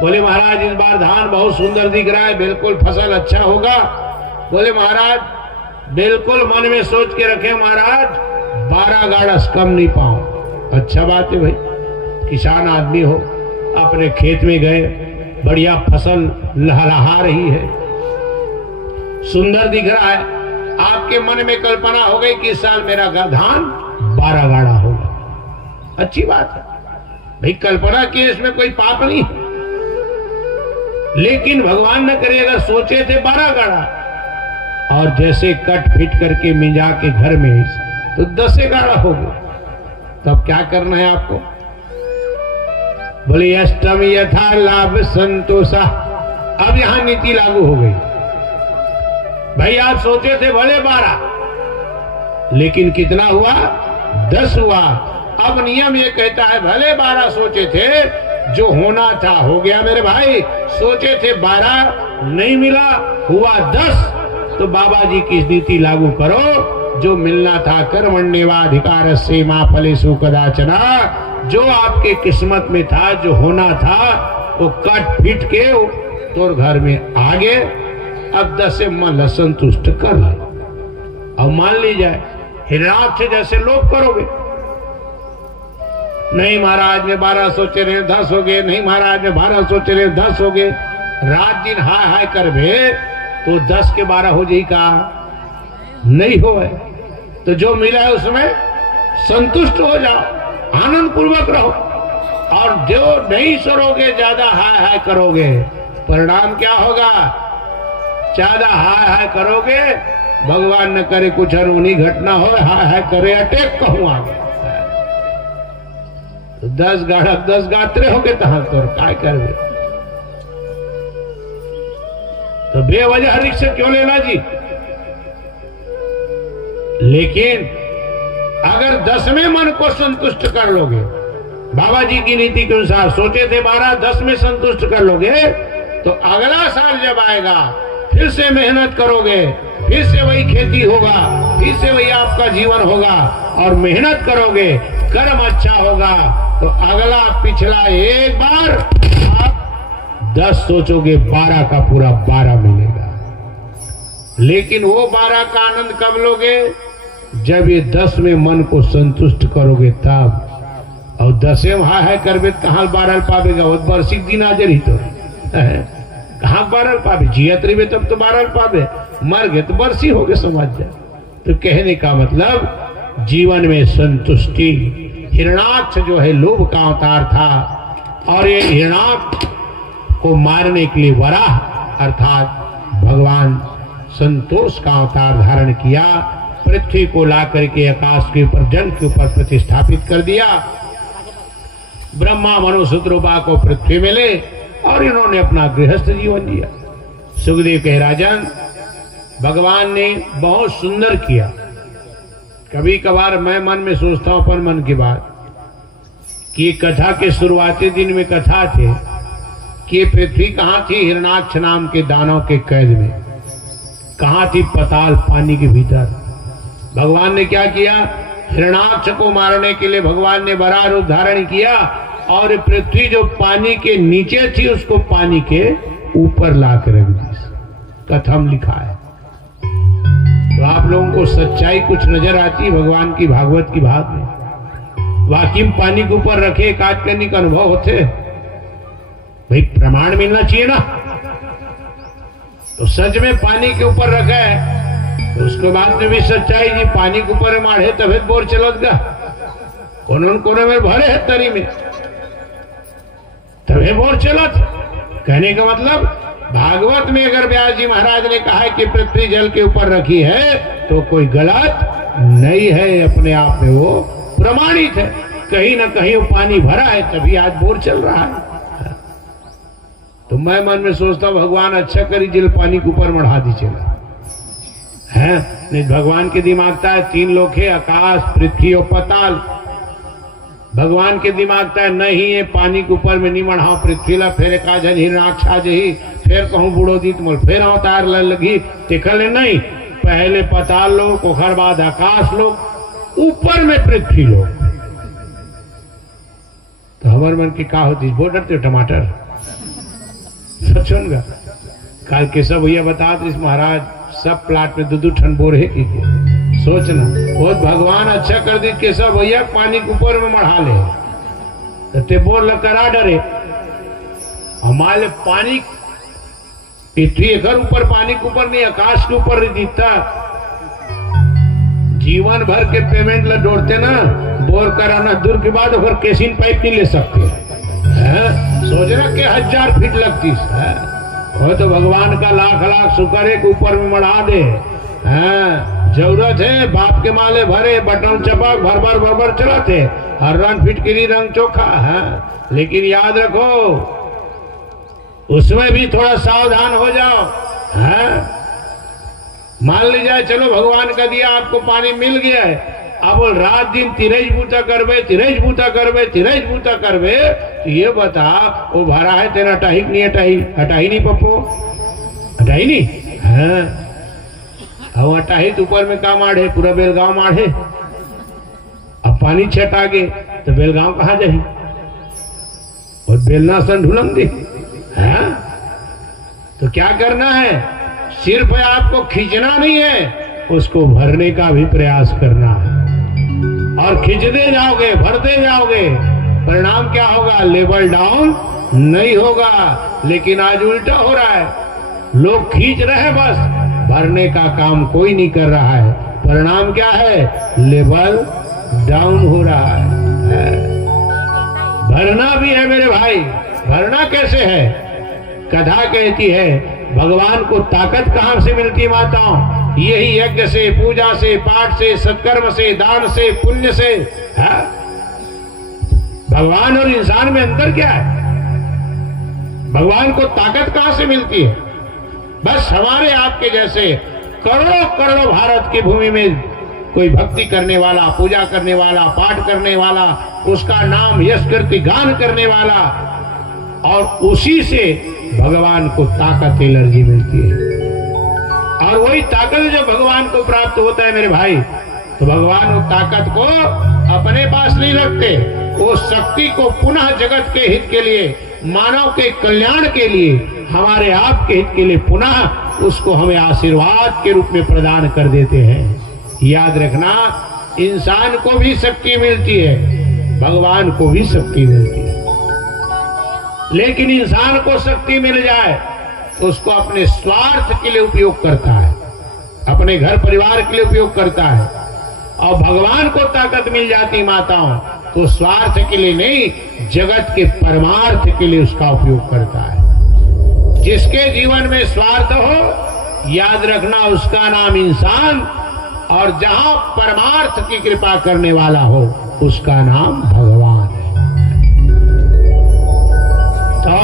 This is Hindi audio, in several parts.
बोले महाराज इस बार धान बहुत सुंदर दिख रहा है, बिल्कुल फसल अच्छा होगा। बोले महाराज बिल्कुल मन में सोच के रखे महाराज, 12 गाड़स कम नहीं पाऊं। अच्छा बात है भाई, किसान आदमी हो, अपने खेत में गए, बढ़िया फसल लहलहा रही है, सुंदर दिख रहा है, आपके मन में कल्पना हो गई कि इस साल मेरा धान 12 गाड़ा होगा। अच्छी बात है भाई, कल्पना की इसमें कोई पाप नहीं। लेकिन भगवान न करे अगर सोचे थे 12 गाड़ा और जैसे कट फिट करके मिंजा के घर में तो 10 गाड़ा हो गया, तब क्या करना है आपको? बोले अष्टम यथा लाभ संतोषा। अब यहां नीति लागू हो गई भाई, आप सोचे थे भले 12 लेकिन कितना हुआ? 10 हुआ। अब नियम ये कहता है भले 12 सोचे थे, जो होना था हो गया मेरे भाई। सोचे थे 12 नहीं मिला, हुआ 10, तो बाबा जी की नीति लागू करो। जो मिलना था कर्मण्येवाधिकार से मां फलेषु कदाचन, जो आपके किस्मत में था, जो होना था, वो कट फिट के तो घर में आ गए। अब 10 से मन संतुष्ट कर ले। अब मान ली जाए हिरणाक्ष जैसे लोग करोगे, नहीं महाराज ने 12 सोचे रहे 10 हो गए, नहीं महाराज ने 12 सोचे रहे 10 हो गए, रात दिन हाय हाय कर भे तो 10 के 12 हो जाए का नहीं हो। तो जो मिला है उसमें संतुष्ट हो जाओ, आनंद पूर्वक रहो। और जो नहीं सरोगे, ज्यादा हाय हाय करोगे, परिणाम क्या होगा? ज्यादा हाय हाय करोगे, भगवान न करे कुछ अनहोनी घटना हो, हाय हाय करे अटैक कहूं आगे, तो 10 गाड़ा 10 गात्रे हो गए तहां तो काय करवे? तो बेवजह रिक्शा क्यों लेना जी? लेकिन अगर 10 में मन को संतुष्ट कर लोगे, बाबा जी की नीति के अनुसार सोचे थे 12, 10 में संतुष्ट कर लोगे, तो अगला साल जब आएगा फिर से मेहनत करोगे, फिर से वही खेती होगा, फिर से वही आपका जीवन होगा, और मेहनत करोगे, कर्म अच्छा होगा, तो अगला पिछला एक बार आप 10 सोचोगे, 12 का पूरा 12 मिलेगा। लेकिन वो 12 का आनंद कब लोगे? जब ये 10 में मन को संतुष्ट करोगे तब। और 10 हाय हाय करबे कहां 12 पावेगा? वो बरसी दिन हाजिर ही तो कहां 12 पावे? जियत रहे तब तो 12 पावे, मर गए तो बरसी हो गए, समझ जाए। तो कहने का मतलब जीवन में संतुष्टि। हिरणाक्ष जो है लोभ का अवतार था, और ये हिरणाक्ष को मारने के लिए वराह अर्थात भगवान संतोष का अवतार धारण किया। पृथ्वी को ला करके आकाश के ऊपर, जल के ऊपर प्रतिष्ठापित कर दिया। ब्रह्मा मनु शूद्रोपा को पृथ्वी मिले और इन्होंने अपना गृहस्थ जीवन जिया। सुखदेव कहे राजन, भगवान ने बहुत सुंदर किया। कभी कभार मैं मन में सोचता हूं अपन मन की बात, कि कथा के शुरुआती दिन में कथा थे कि पृथ्वी कहां थी? हिरणाक्ष नाम के दानव के कैद में। कहां थी? पताल, पानी के भीतर। भगवान ने क्या किया? हिरणाक्ष को मारने के लिए भगवान ने वराह रूप धारण किया, और पृथ्वी जो पानी के नीचे थी उसको पानी के ऊपर लाकर रख दी। कथम लिखा है। तो आप लोगों को सच्चाई कुछ नजर आती है भगवान की भागवत की बात में? वाकई में पानी के ऊपर रखे काज करने का अनुभव होते भाई, प्रमाण मिलना चाहिए ना। तो सच में पानी के ऊपर रखा है, तो उसके बाद में भी सच्चाई जी पानी के ऊपर माढ़े तभी बोर चलत गा, कोने कोने में भरे है तरी में तभी बोर चलत। कहने का मतलब भागवत में अगर व्यास जी महाराज ने कहा है कि पृथ्वी जल के ऊपर रखी है, तो कोई गलत नहीं है, अपने आप में वो प्रमाणित है। कहीं ना कहीं वो पानी भरा है, तभी आज बोर चल रहा है। तो मैं मन में सोचता हूं भगवान अच्छा करी जल पानी के ऊपर मढ़ा दी चला है। नहीं, भगवान के दिमाग था 3 लोक है, आकाश, पृथ्वी और पताल। भगवान के दिमाग था नहीं है पानी के ऊपर में नहीं मढ़ाओ पृथ्वी ला, फिर एक आज हिरणाक्ष आ जही, फिर कहूं बूढ़ो दीत मोल, फिर अवतार लगी टिकल नहीं। पहले पताल लोग, ओखर बाद आकाश लोग, ऊपर में पृथ्वी लोग। तो हमारे मन की का होती? वो डरते हो टमाटर सचुनगा कल केशव भैया बता इस महाराज सब प्लाट में 2-2 ठन बोर है की सोचना बहुत भगवान अच्छा कर दी केशव भैया पानी के ऊपर में मढ़ा ले ते बोर करा डरे हमारे पानी पृथ्वी घर ऊपर पानी के ऊपर नहीं आकाश के ऊपर नहीं दिखता जीवन भर के पेमेंट ला जोड़ते ना बोर कराना दूर के बाद अगर केसिन पाइप नहीं ले सकते सोचना के 1000 फीट लगती है वो तो भगवान का लाख शुक्र है के ऊपर में मढ़ा दे जरूरत है बाप के माले भरे बटन चपक भर चलाते हर रंग फिटकिरी रंग चोखा है लेकिन याद रखो उसमें भी थोड़ा सावधान हो जाओ है मान ली जाए चलो भगवान का दिया आपको पानी मिल गया है अब रात दिन तिरज बूता करवे तो ये बता वो भरा है तेरा हटाही नहीं हटाही नहीं पप्पो हटाही नहीं हाँ अब हटाही तो ऊपर में का माढ़े पूरा बेलगांव माढ़े अब पानी छट आगे तो बेलगांव कहाँ जाए और बेलना सन ढूंढ दे हाँ तो क्या करना है सिर्फ आपको खींचना नहीं है उसको भरने का भी प्रयास करना है और खींचते जाओगे भरते जाओगे परिणाम क्या होगा लेवल डाउन नहीं होगा लेकिन आज उल्टा हो रहा है लोग खींच रहे हैं बस भरने का काम कोई नहीं कर रहा है परिणाम क्या है लेवल डाउन हो रहा है भरना भी है मेरे भाई भरना कैसे है कथा कहती है भगवान को ताकत कहां से मिलती है माताओं यही यज्ञ से पूजा से पाठ से सत्कर्म से दान से पुण्य से है भगवान और इंसान में अंतर क्या है भगवान को ताकत कहां से मिलती है बस हमारे आपके जैसे करोड़ों भारत की भूमि में कोई भक्ति करने वाला पूजा करने वाला पाठ करने वाला उसका नाम यश कीर्ति गान करने वाला और उसी से भगवान को ताकत एनर्जी मिलती है और वही ताकत जब भगवान को प्राप्त होता है मेरे भाई तो भगवान उस ताकत को अपने पास नहीं रखते वो शक्ति को पुनः जगत के हित के लिए मानव के कल्याण के लिए हमारे आप के हित के लिए पुनः उसको हमें आशीर्वाद के रूप में प्रदान कर देते हैं याद रखना इंसान को भी शक्ति मिलती है भगवान को भी शक्ति मिलती है लेकिन इंसान को शक्ति मिल जाए तो उसको अपने स्वार्थ के लिए उपयोग करता है अपने घर परिवार के लिए उपयोग करता है और भगवान को ताकत मिल जाती माताओं तो स्वार्थ के लिए नहीं जगत के परमार्थ के लिए उसका उपयोग करता है जिसके जीवन में स्वार्थ हो याद रखना उसका नाम इंसान और जहां परमार्थ की कृपा करने वाला हो उसका नाम भगवान है तो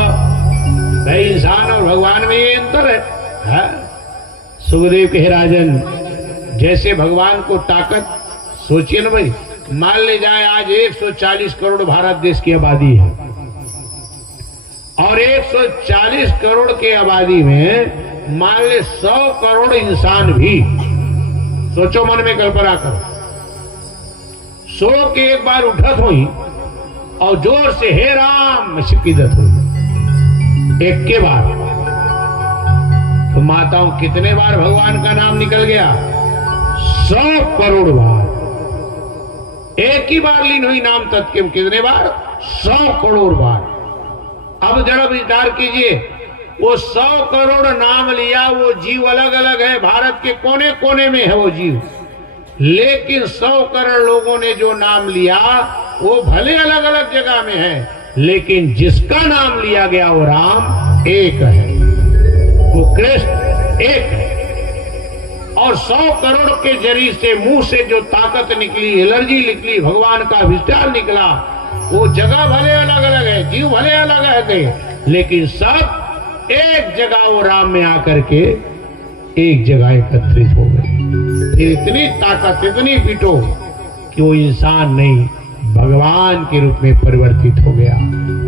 भाई इंसान और भगवान में ये अंतर है सुखदेव कहे राजन जैसे भगवान को ताकत सोचिए ना भाई मान ले जाए आज 140 करोड़ भारत देश की आबादी है और 140 करोड़ के आबादी में मान ले 100 करोड़ इंसान भी सोचो मन में कल्पना करो 100 के एक बार उठत हुई और जोर से हे राम शिकिदत हुई एक के बार तो माताओं कितने बार भगवान का नाम निकल गया 100 करोड़ बार एक ही बार लीन हुई नाम तत्व कितने बार 100 करोड़ बार अब जरा विचार कीजिए वो 100 करोड़ नाम लिया वो जीव अलग अलग है भारत के कोने कोने में है वो जीव लेकिन 100 करोड़ लोगों ने जो नाम लिया वो भले अलग अलग जगह में है लेकिन जिसका नाम लिया गया वो राम एक है वो कृष्ण एक है और 100 करोड़ के जरिए से मुंह से जो ताकत निकली एनर्जी निकली भगवान का विचार निकला वो जगह भले अलग अलग है जीव भले अलग है लेकिन सब एक जगह वो राम में आकर के एक जगह एकत्रित हो गए इतनी ताकत इतनी पीटो कि वो इंसान नहीं भगवान के रूप में परिवर्तित हो गया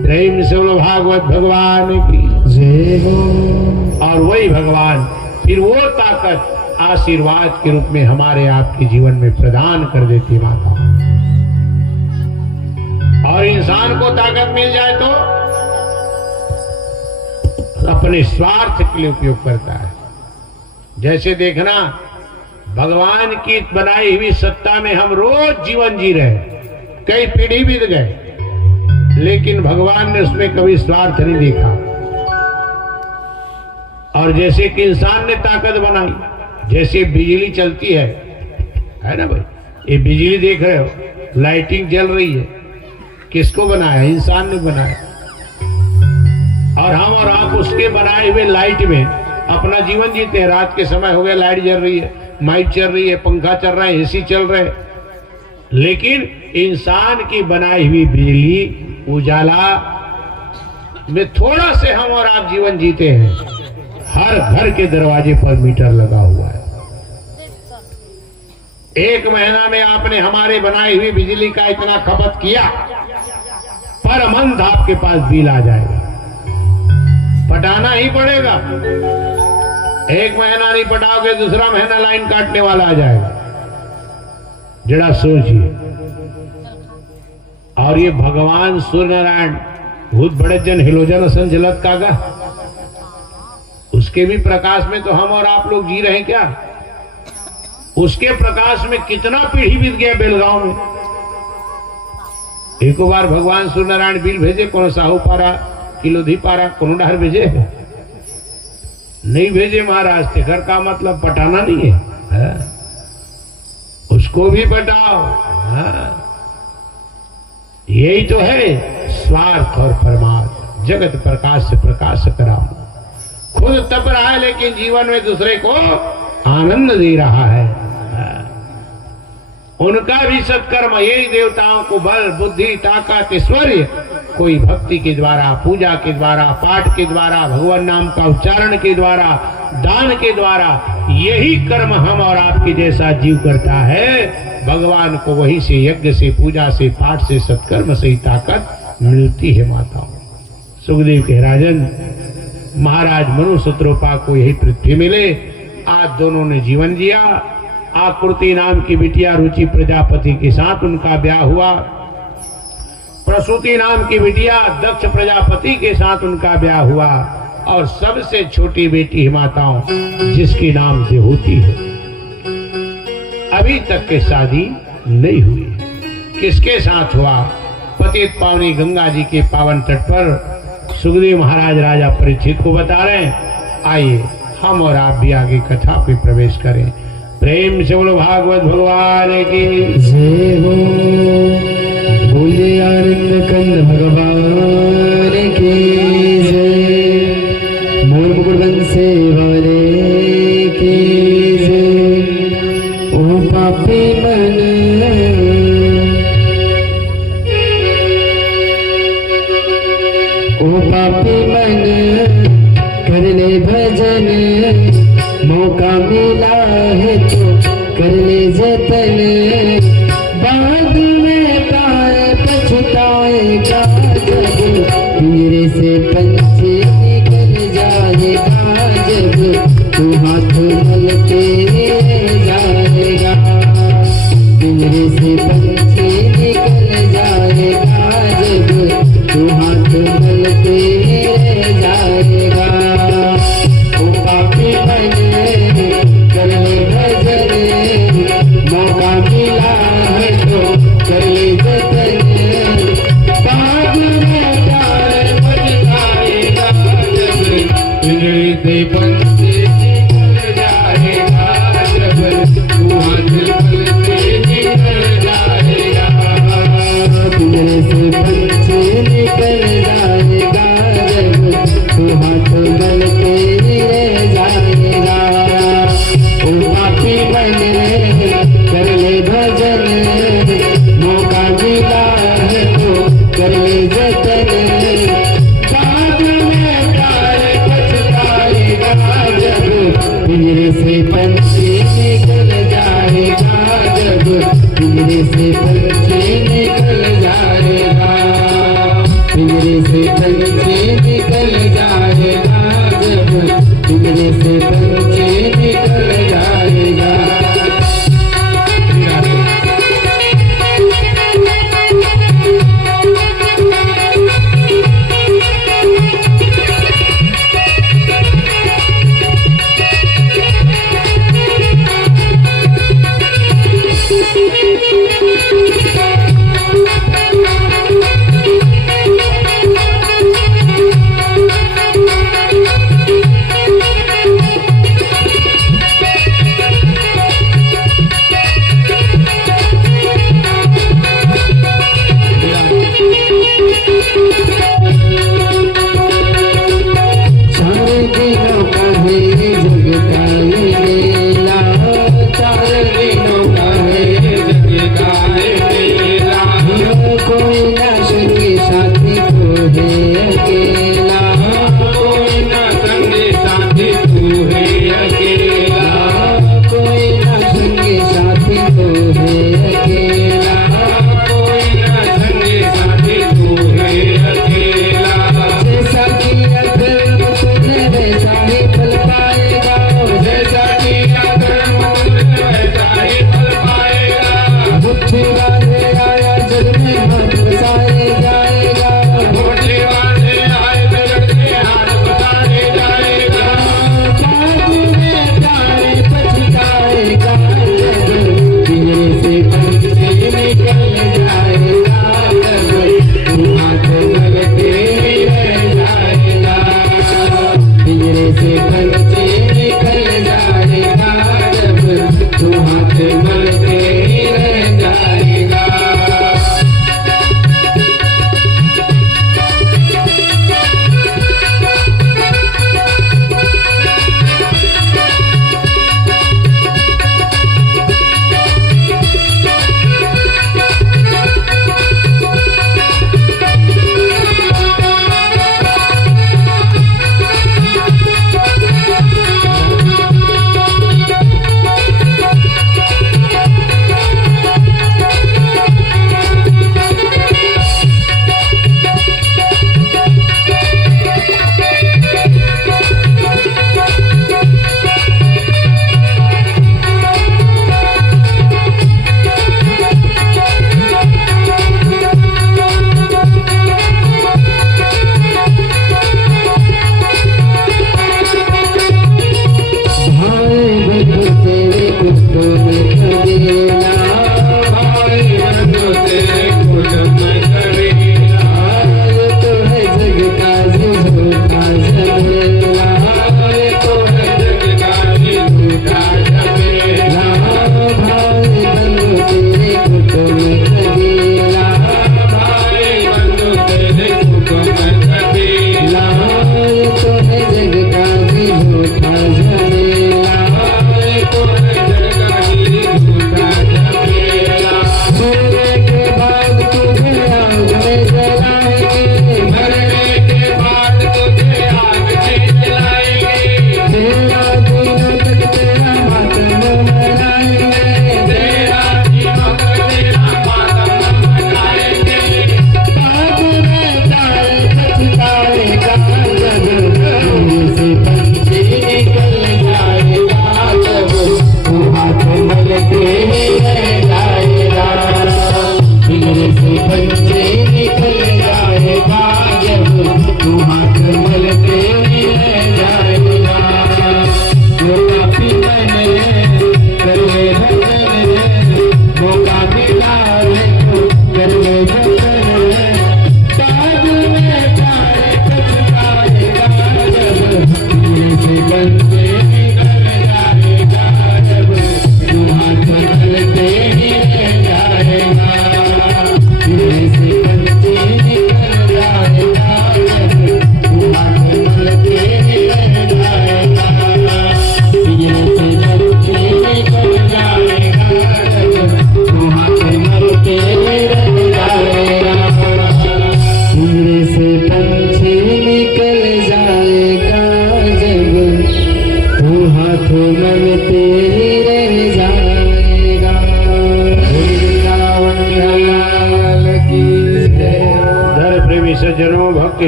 प्रेम से बोलो भागवत भगवान की जय हो और वही भगवान फिर वो ताकत आशीर्वाद के रूप में हमारे आपके जीवन में प्रदान कर देती माता और इंसान को ताकत मिल जाए तो अपने स्वार्थ के लिए उपयोग करता है। जैसे देखना, भगवान की बनाई हुई सत्ता में हम रोज जीवन जी रहे, कई पीढ़ी बीत गए, लेकिन भगवान ने उसमें कभी स्वार्थ नहीं देखा। और जैसे कि इंसान ने ताकत बनाई, जैसे बिजली चलती है ना भाई, ये बिजली देख रहे हो, लाइटिंग जल रही है, किसको बनाया? इंसान ने बनाया। और हम और आप उसके बनाए हुए लाइट में अपना जीवन जीते हैं। रात के समय हो गया, लाइट जल रही है, माइक चल रही है, पंखा चल रहा है, एसी चल रहे हैं, लेकिन इंसान की बनाई हुई बिजली उजाला में थोड़ा से हम और आप जीवन जीते हैं। हर घर के दरवाजे पर मीटर लगा हुआ है। एक महीना में आपने हमारे बनाई हुई बिजली का इतना खपत किया, पर मंथ आपके पास बिल आ जाएगा, पटाना ही पड़ेगा। एक महीना नहीं पटाओगे, दूसरा महीना लाइन काटने वाला आ जाएगा। जरा सोचिए। और ये भगवान सूर्य नारायण भूत बड़े जन हिलोजन संजलत कागा, उसके भी प्रकाश में तो हम और आप लोग जी रहे हैं क्या? उसके प्रकाश में कितना पीढ़ी बीत गया बेलगांव में। एक बार भगवान सूर्य नारायण बिल भेजे, कौन साहू पारा, किलोधी पारा, कौन डहर भेजे? नहीं भेजे महाराज। घर का मतलब पटाना नहीं है, उसको भी पटाओ। यही तो है स्वार्थ और परमार्थ। जगत प्रकाश से प्रकाश कराओ। खुद तप रहा है, लेकिन जीवन में दूसरे को आनंद दे रहा है। उनका भी सत्कर्म यही देवताओं को बल, बुद्धि, ताकत, ऐश्वर्य कोई भक्ति के द्वारा, पूजा के द्वारा, पाठ के द्वारा, भगवान नाम का उच्चारण के द्वारा, दान के द्वारा, यही कर्म हम और आपके जैसा जीव करता है। भगवान को वही से, यज्ञ से, पूजा से, पाठ से, सत्कर्म से ही ताकत मिलती है। माताओं, सुखदेव के राजन महाराज मनु सत्रोपा को यही पृथ्वी मिले। आज दोनों ने जीवन जिया। आकृति नाम की बिटिया रुचि प्रजापति के साथ उनका ब्याह हुआ। प्रसूति नाम की बिटिया दक्ष प्रजापति के साथ उनका ब्याह हुआ। और सबसे छोटी बेटी माताओं, जिसकी नाम देहूति है, अभी तक के शादी नहीं हुई। किसके साथ हुआ? पतित पावनी गंगा जी के पावन तट पर सुखदेव महाराज राजा परीक्षित को बता रहे हैं। आइए हम और आप भी आगे कथा पे प्रवेश करें। प्रेम से बोलो भागवत भगवान की जय हो। बोले आनंद कंद भगवान की जय। मोर मुकुट बंसे वाले की जय। ओ पापी मन, ओ पापी मन, कर ले भजन, मौका मिला है तो कर ले जतन। बाद में पाए पछताएगा जब, पिंजरे से पंछी निकल जाएगा जब, तू हाथ मल के जाएगा। पिंजरे से पंछी निकल जाएगा जब, तू हाथ मल के जाएगा। ओ पापी बने कर ले भजन, मौका मिला है तो कर ले जतन। बाद में प्यार बचताएगा जब, पिंजरे से पंछी निकल जाएगा जब, तू हाथ मल के निकल जाएगा। पिंजरे से पंछी निकल जाएगा जब, तू हाथ मल के जाएगा। ओ पापी बने कर ले भजन, मौका मिला है तो कर ले जतन। बाद में प्यार पछताएगा जब, पिंजरे से पंछी निकल जाएगा जब, पिंजरे से पंछी निकल जाएगा। पिंजरे से पंछी निकल जाएगा जब, पिंजरे से पंछी निकल जाएगा।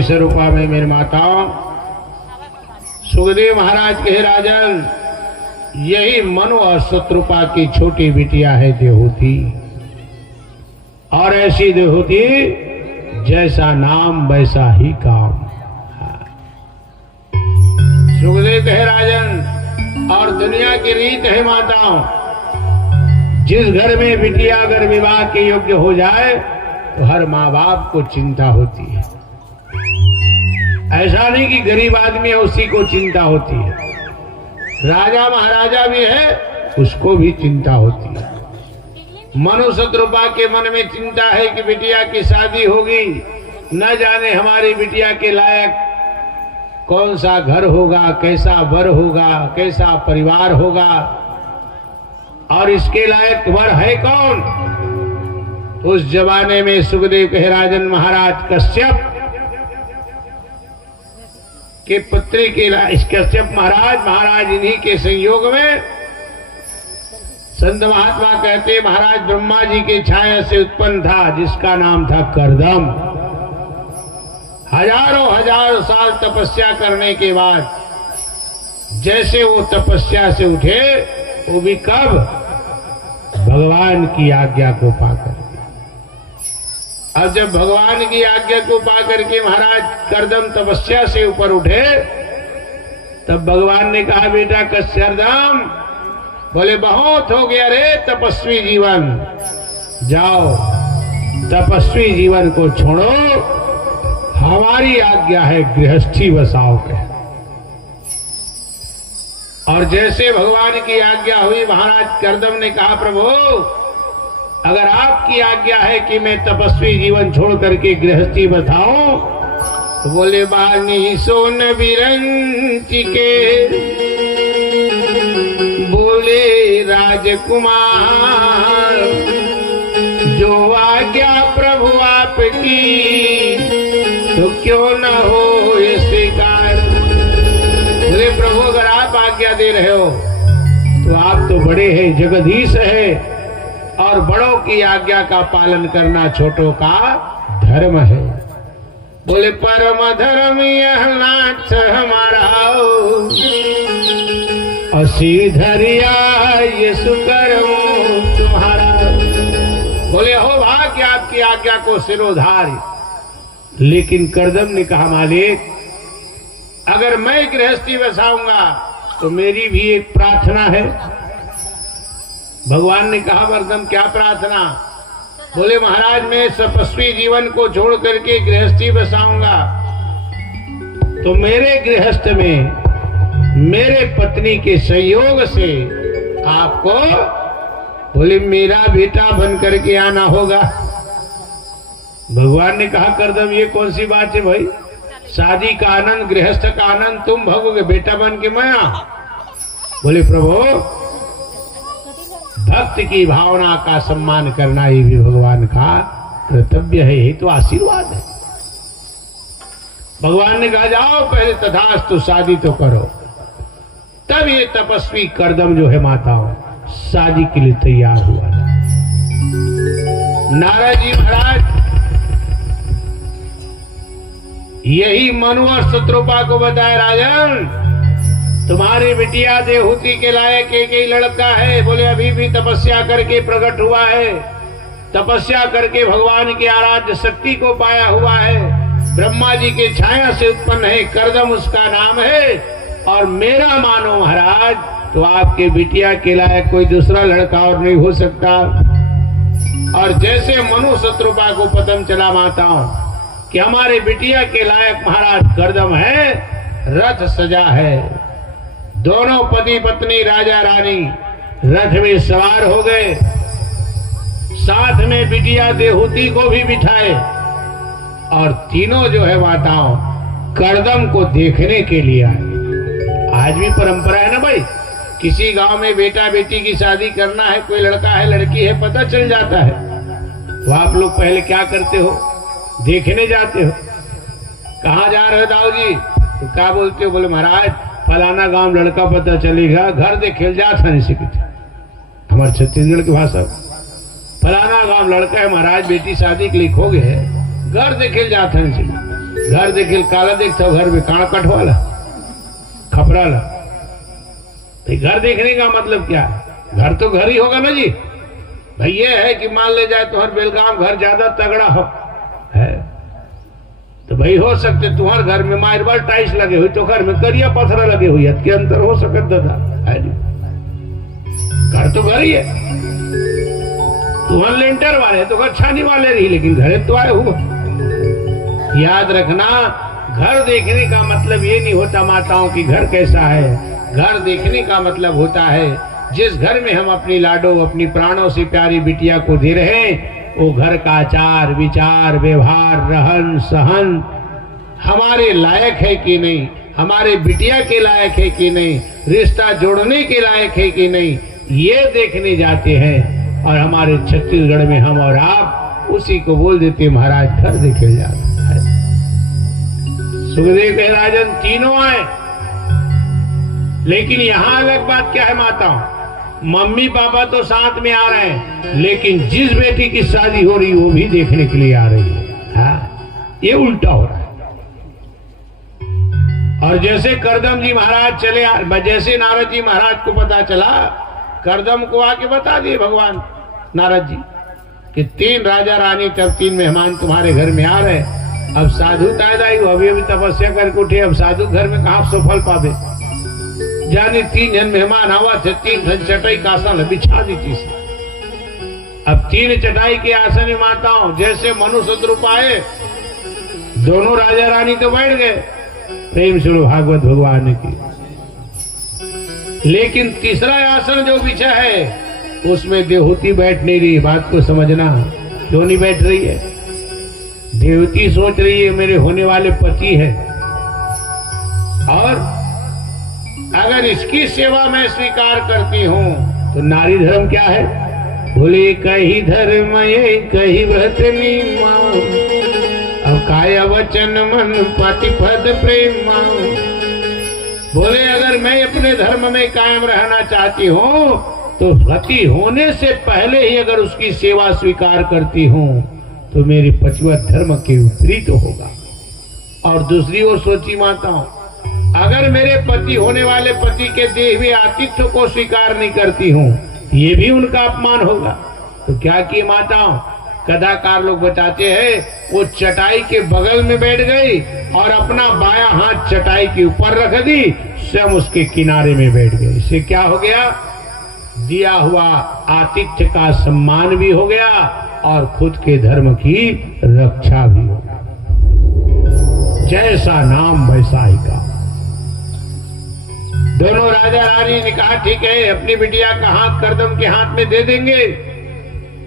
स्वरूपा में मेरी माताओं, सुखदेव महाराज कहे राजन, यही मनु और शत्रुपा की छोटी बिटिया है देहूति, और ऐसी देहूति जैसा नाम वैसा ही काम। सुखदेव कहे राजन, और दुनिया की रीत है माताओं, जिस घर में बिटिया अगर विवाह के योग्य हो जाए तो हर माँ बाप को चिंता होती है। ऐसा नहीं कि गरीब आदमी है उसी को चिंता होती है, राजा महाराजा भी है उसको भी चिंता होती है। मनु शत्रुपा के मन में चिंता है कि बिटिया की शादी होगी, न जाने हमारी बिटिया के लायक कौन सा घर होगा, कैसा वर होगा, कैसा परिवार होगा, और इसके लायक वर है कौन। उस जमाने में सुखदेव कहे राजन, महाराज कश्यप के पुत्री के कश्यप महाराज इन्हीं के संयोग में संत महात्मा कहते महाराज ब्रह्मा जी के छाया से उत्पन्न था, जिसका नाम था कर्दम। हजारों साल तपस्या करने के बाद जैसे वो तपस्या से उठे, वो भी कब? भगवान की आज्ञा को पाकर। अब जब भगवान की आज्ञा को पाकर के महाराज कर्दम तपस्या से ऊपर उठे, तब भगवान ने कहा, बेटा कश्यपदम, बोले बहुत हो गया रे तपस्वी जीवन, जाओ तपस्वी जीवन को छोड़ो, हमारी आज्ञा है गृहस्थी बसाओ के। और जैसे भगवान की आज्ञा हुई, महाराज कर्दम ने कहा, प्रभु अगर आपकी आज्ञा है कि मैं तपस्वी जीवन छोड़ करके गृहस्थी बसाऊं, तो बोले बानी सोन बिरंची के, बोले राजकुमार, जो आज्ञा प्रभु आपकी, तो क्यों न हो ये स्वीकार। बोले प्रभु अगर आप आज्ञा दे रहे हो तो आप तो बड़े हैं, जगदीश है, और बड़ों की आज्ञा का पालन करना छोटों का धर्म है। बोले परम धर्म यह नाथ हमारा, असी धरिया ये सुकर्म तुम्हारा। बोले हो भाग्य आपकी आज्ञा को सिरोधार्य। लेकिन कर्दम ने कहा, मालिक अगर मैं गृहस्थी बसाऊंगा तो मेरी भी एक प्रार्थना है। भगवान ने कहा, वर्दम क्या प्रार्थना? बोले महाराज मैं तपस्वी जीवन को छोड़ करके गृहस्थी बसाऊंगा, तो मेरे गृहस्थ में मेरे पत्नी के संयोग से आपको, बोले मेरा बेटा बन करके आना होगा। भगवान ने कहा, कर्दम ये कौन सी बात है भाई, शादी का आनंद, गृहस्थ का आनंद तुम भोगोगे, बेटा बन के मैं आ। बोले प्रभु भक्त की भावना का सम्मान करना ही भी भगवान का कर्तव्य है, यही तो आशीर्वाद है। भगवान ने कहा जाओ पहले तथास्तु शादी तो करो। तब ये तपस्वी कर्दम जो है माताओं शादी के लिए तैयार हुआ था। नारद जी महाराज यही मनु और शत्रुपा को बताया, राजन तुम्हारी बिटिया देहूति के लायक एक ही लड़का है। बोले अभी भी तपस्या करके प्रकट हुआ है, तपस्या करके भगवान की आराध्य शक्ति को पाया हुआ है, ब्रह्मा जी के छाया से उत्पन्न है, कर्दम उसका नाम है। और मेरा मानो महाराज तो आपके बिटिया के लायक कोई दूसरा लड़का और नहीं हो सकता। और जैसे मनु शत्रुपा को पतन चला माताओं कि हमारे बिटिया के लायक महाराज कर्दम है, रथ सजा है, दोनों पति पत्नी राजा रानी रथ में सवार हो गए, साथ में बिटिया देहूति को भी बिठाए, और तीनों जो है माताओं कर्दम को देखने के लिए आए। आज भी परंपरा है ना भाई, किसी गांव में बेटा बेटी की शादी करना है, कोई लड़का है लड़की है, पता चल जाता है, तो आप लोग पहले क्या करते हो, देखने जाते हो। कहाँ जा रहे हो दाऊ जी? तो क्या बोलते हो? बोले महाराज फलाना गांव लड़का पता चलेगा, घर दे खेल जा था, नहीं हमारे छत्तीसगढ़ की भाषा, फलाना गांव लड़का है महाराज, बेटी शादी के लिए खो गए, घर दे खेल जा था। घर देखिल काला देखता घर में काण कटवाला खपराला। तो घर देखने का मतलब क्या है? घर तो घर ही होगा ना जी। भाई ये है कि मान ले जाए तुम्हारे बेलगाम घर ज्यादा तगड़ा हो है तो भाई हो सकते तुम्हारे घर में मार्बल टाइल्स लगे हुई तो घर में करिया पत्थर लगे हुई है, अंतर हो सकता दादा है जी। घर तो घर ही है। तुम्हारे लेंटर वाले तो घर छानी वाले रही लेकिन घर तो आए हुए। याद रखना घर देखने का मतलब ये नहीं होता माताओं की घर कैसा है। घर देखने का मतलब होता है जिस घर में हम अपनी लाडो अपनी प्राणों से प्यारी बिटिया को दे रहे हैं वो घर का आचार विचार व्यवहार रहन सहन हमारे लायक है कि नहीं, हमारे बिटिया के लायक है कि नहीं, रिश्ता जोड़ने के लायक है कि नहीं, ये देखने जाते हैं। और हमारे छत्तीसगढ़ में हम और आप उसी को बोल देते महाराज घर देखे जाता है। सुखदेव के राजन तीनों आए लेकिन यहां अलग बात क्या है माताओं, मम्मी पापा तो साथ में आ रहे हैं लेकिन जिस बेटी की शादी हो रही वो भी देखने के लिए आ रही है। हाँ, ये उल्टा हो रहा है। और जैसे करदम जी महाराज चले जैसे नारद जी महाराज को पता चला करदम को आके बता दिए भगवान नारद जी कि 3 राजा रानी तब 3 मेहमान तुम्हारे घर में आ रहे। अब साधु तायदाई अभी अभी तपस्या करके उठे, अब साधु घर में कहा सफल पावे जाने 3 जन मेहमान आवा थे, 3 जन चटाई का आसन बिछा दी थी। अब 3 चटाई के आसन में माताओं जैसे मनुष्य रूप आए दोनों राजा रानी तो बैठ गए प्रेम सुनो भागवत भगवान की। लेकिन तीसरा आसन जो बिछा है उसमें देवहूति बैठ नहीं रही। बात को समझना, क्यों नहीं बैठ रही है? देवती सोच रही है मेरे होने वाले पति है और अगर इसकी सेवा मैं स्वीकार करती हूं तो नारी धर्म क्या है? बोले कही धर्म ये कही व्रतनी माँ, अब काय वचन मन पति पद प्रेम माँ। बोले अगर मैं अपने धर्म में कायम रहना चाहती हूं तो पति होने से पहले ही अगर उसकी सेवा स्वीकार करती हूं तो मेरे पतिव्रत धर्म के विपरीत होगा। और दूसरी ओर सोची माताओं अगर मेरे पति होने वाले पति के दिए हुए आतिथ्य को स्वीकार नहीं करती हूँ ये भी उनका अपमान होगा। तो क्या किए माताओं, कथाकार लोग बताते हैं वो चटाई के बगल में बैठ गई और अपना बायां हाथ चटाई के ऊपर रख दी, स्वयं उसके किनारे में बैठ गई। इससे क्या हो गया? दिया हुआ आतिथ्य का सम्मान भी हो गया और खुद के धर्म की रक्षा भी हो गई। जैसा नाम वैसा ही का। दोनों राजा रानी ने कहा ठीक है अपनी बिटिया का हाथ करदम के हाथ में दे देंगे।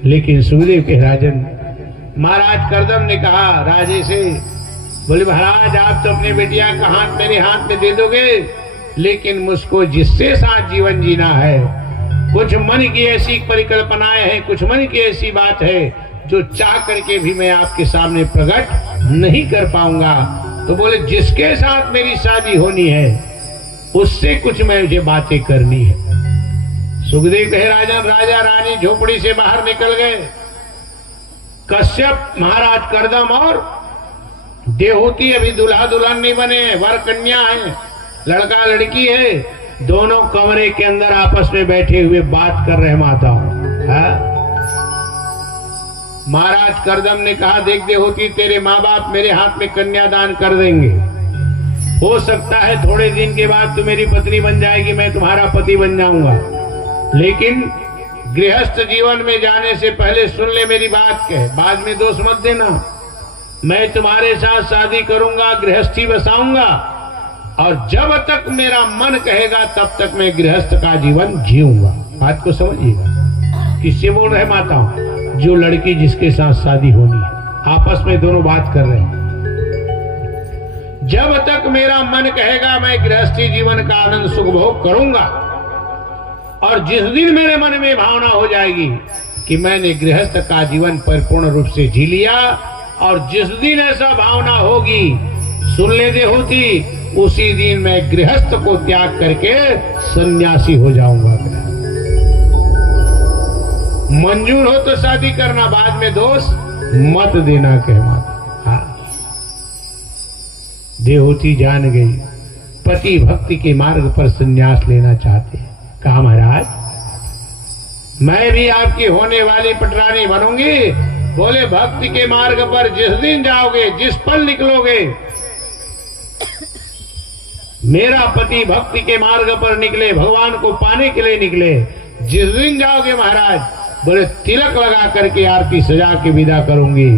लेकिन सुखदेव के राजन महाराज करदम ने कहा राजे से, बोले महाराज आप तो अपनी बिटिया का हाथ मेरे हाथ में दे दोगे लेकिन मुझको जिससे साथ जीवन जीना है कुछ मन की ऐसी परिकल्पनाएं हैं, कुछ मन की ऐसी बात है जो चाह करके भी मैं आपके सामने प्रकट नहीं कर पाऊंगा। तो बोले जिसके साथ मेरी शादी होनी है उससे कुछ मुझे बातें करनी है। सुखदेव कहे राजन राजा रानी झोपड़ी से बाहर निकल गए। कश्यप महाराज करदम और देवहूति अभी दूल्हा दुल्हन नहीं बने, वर कन्या है, लड़का लड़की है, दोनों कमरे के अंदर आपस में बैठे हुए बात कर रहे माताओं। महाराज करदम ने कहा देख देवहूति तेरे माँ बाप मेरे हाथ में कन्यादान कर देंगे, हो सकता है थोड़े दिन के बाद तू मेरी पत्नी बन जाएगी, मैं तुम्हारा पति बन जाऊंगा, लेकिन गृहस्थ जीवन में जाने से पहले सुन ले मेरी बात के, बाद में दोष मत देना। मैं तुम्हारे साथ शादी करूंगा, गृहस्थी बसाऊंगा और जब तक मेरा मन कहेगा तब तक मैं गृहस्थ का जीवन जीऊंगा। बात को समझिएगा। किससे बोल रहे माताओं? जो लड़की जिसके साथ शादी होनी है, आपस में दोनों बात कर रहे हैं। जब तक मेरा मन कहेगा मैं गृहस्थी जीवन का आनंद सुख भोग करूंगा और जिस दिन मेरे मन में भावना हो जाएगी कि मैंने गृहस्थ का जीवन परिपूर्ण रूप से जी लिया और जिस दिन ऐसा भावना होगी सुन ले देवहूति उसी दिन मैं गृहस्थ को त्याग करके सन्यासी हो जाऊंगा। मंजूर हो तो शादी करना, बाद में दोष मत देना कह माता। हाँ देवहूति जान गई, पति भक्ति के मार्ग पर संन्यास लेना चाहते। कहा महाराज मैं भी आपकी होने वाली पटरानी बनूंगी। बोले भक्ति के मार्ग पर जिस दिन जाओगे, जिस पल निकलोगे, मेरा पति भक्ति के मार्ग पर निकले, भगवान को पाने के लिए निकले, जिस दिन जाओगे महाराज, बोले तिलक लगा करके आरती सजा के विदा करूंगी।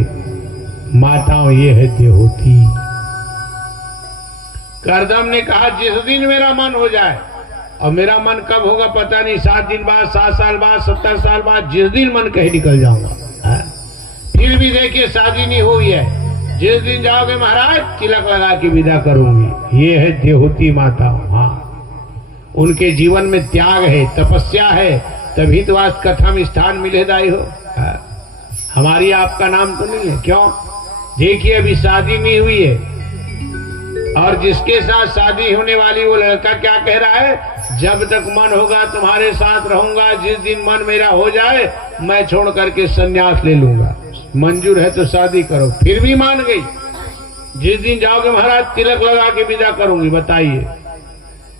माताओं ये है देवहूति। करदम ने कहा जिस दिन मेरा मन हो जाए, और मेरा मन कब होगा पता नहीं, 7 दिन बाद, 7 साल बाद, 70 साल बाद, जिस दिन मन कहीं निकल जाऊंगा। फिर भी देखिए शादी नहीं हुई है, जिस दिन जाओगे महाराज तिलक लगा के विदा करूंगी। ये है देवहूति माता। हाँ, उनके जीवन में त्याग है, तपस्या है, तभी तो आज कथम स्थान मिले दाई हो। हमारी आपका नाम तो नहीं है। क्यों? देखिए अभी शादी नहीं हुई है, और जिसके साथ शादी होने वाली वो लड़का क्या कह रहा है, जब तक मन होगा तुम्हारे साथ रहूंगा, जिस दिन मन मेरा हो जाए मैं छोड़ करके संन्यास ले लूंगा। मंजूर है तो शादी करो। फिर भी मान गई, जिस दिन जाओगे महाराज तिलक लगा के विदा करूंगी। बताइए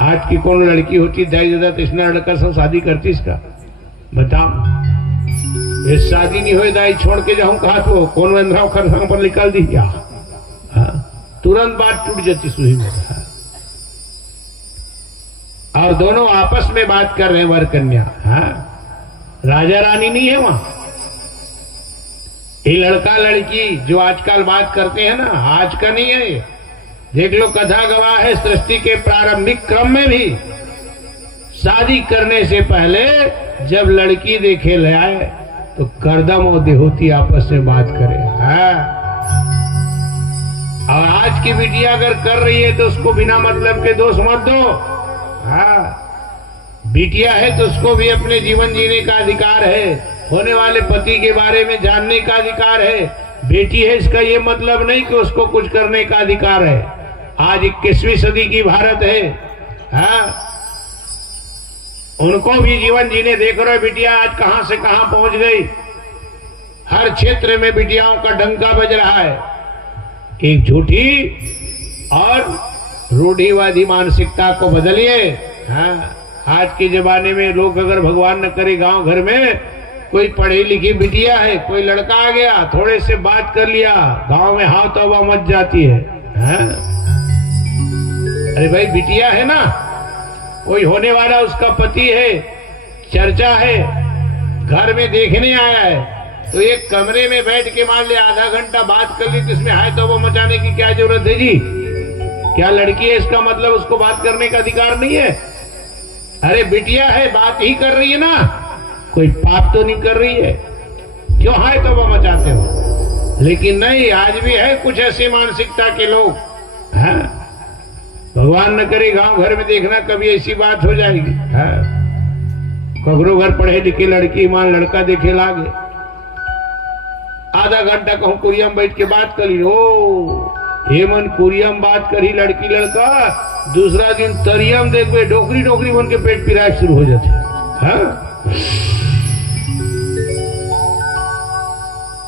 आज की कौन लड़की होती दाई दादा तो इसने लड़का से शादी करती इसका? बताओ, ये शादी नहीं हुई दाई छोड़ के जाऊं कहा तो कौन बंधरा खरसंग पर निकाल दी क्या? तुरंत बात टूट जाती सुई में। और दोनों आपस में बात कर रहे हैं वर कन्या। राजा रानी नहीं है वहां। ये लड़का लड़की जो आजकल बात करते हैं ना, आज का नहीं है ये। देख लो कथा गवाह है, सृष्टि के प्रारंभिक क्रम में भी शादी करने से पहले जब लड़की देखे ले आए तो करदम और देवहूति आपस में बात करे। और आज की बिटिया अगर कर रही है तो उसको बिना मतलब के दोष मत दो। बिटिया है तो उसको भी अपने जीवन जीने का अधिकार है, होने वाले पति के बारे में जानने का अधिकार है। बेटी है इसका ये मतलब नहीं कि उसको कुछ करने का अधिकार है। आज 21वीं सदी की भारत है। उनको भी जीवन जीने। देख रहे हो बिटिया आज कहां से कहां पहुंच गई। हर क्षेत्र में बिटियाओं का डंका बज रहा है। एक झूठी और रूढ़िवादी मानसिकता को बदलिए। आज के जमाने में लोग अगर भगवान न करे गांव घर में कोई पढ़ी लिखी बिटिया है, कोई लड़का आ गया, थोड़े से बात कर लिया, गांव में हाथ तौबा मच जाती है। अरे भाई बिटिया है ना, कोई होने वाला उसका पति है, चर्चा है, घर में देखने आया है, तो एक कमरे में बैठ के मान ले आधा घंटा बात कर ली तो इसमें हाय तौबा मचाने की क्या जरूरत है जी? क्या लड़की है इसका मतलब उसको बात करने का अधिकार नहीं है? अरे बिटिया है, बात ही कर रही है ना, कोई पाप तो नहीं कर रही है, क्यों हाय तौबा मचाते हो? लेकिन नहीं, आज भी है कुछ ऐसी मानसिकता के लोग। भगवान न करे गांव घर में देखना कभी ऐसी बात हो जाएगी। कगरो घर पढ़े लिखे लड़की मान लड़का देखे लागे, आधा घंटा कहूं कुरियम बैठ के बात करी, ओ हेमन कुरियम बात करी लड़की लड़का, दूसरा दिन तरियम देखो डोकरी डोकरी बन के पेट पिराए शुरू हो जाते।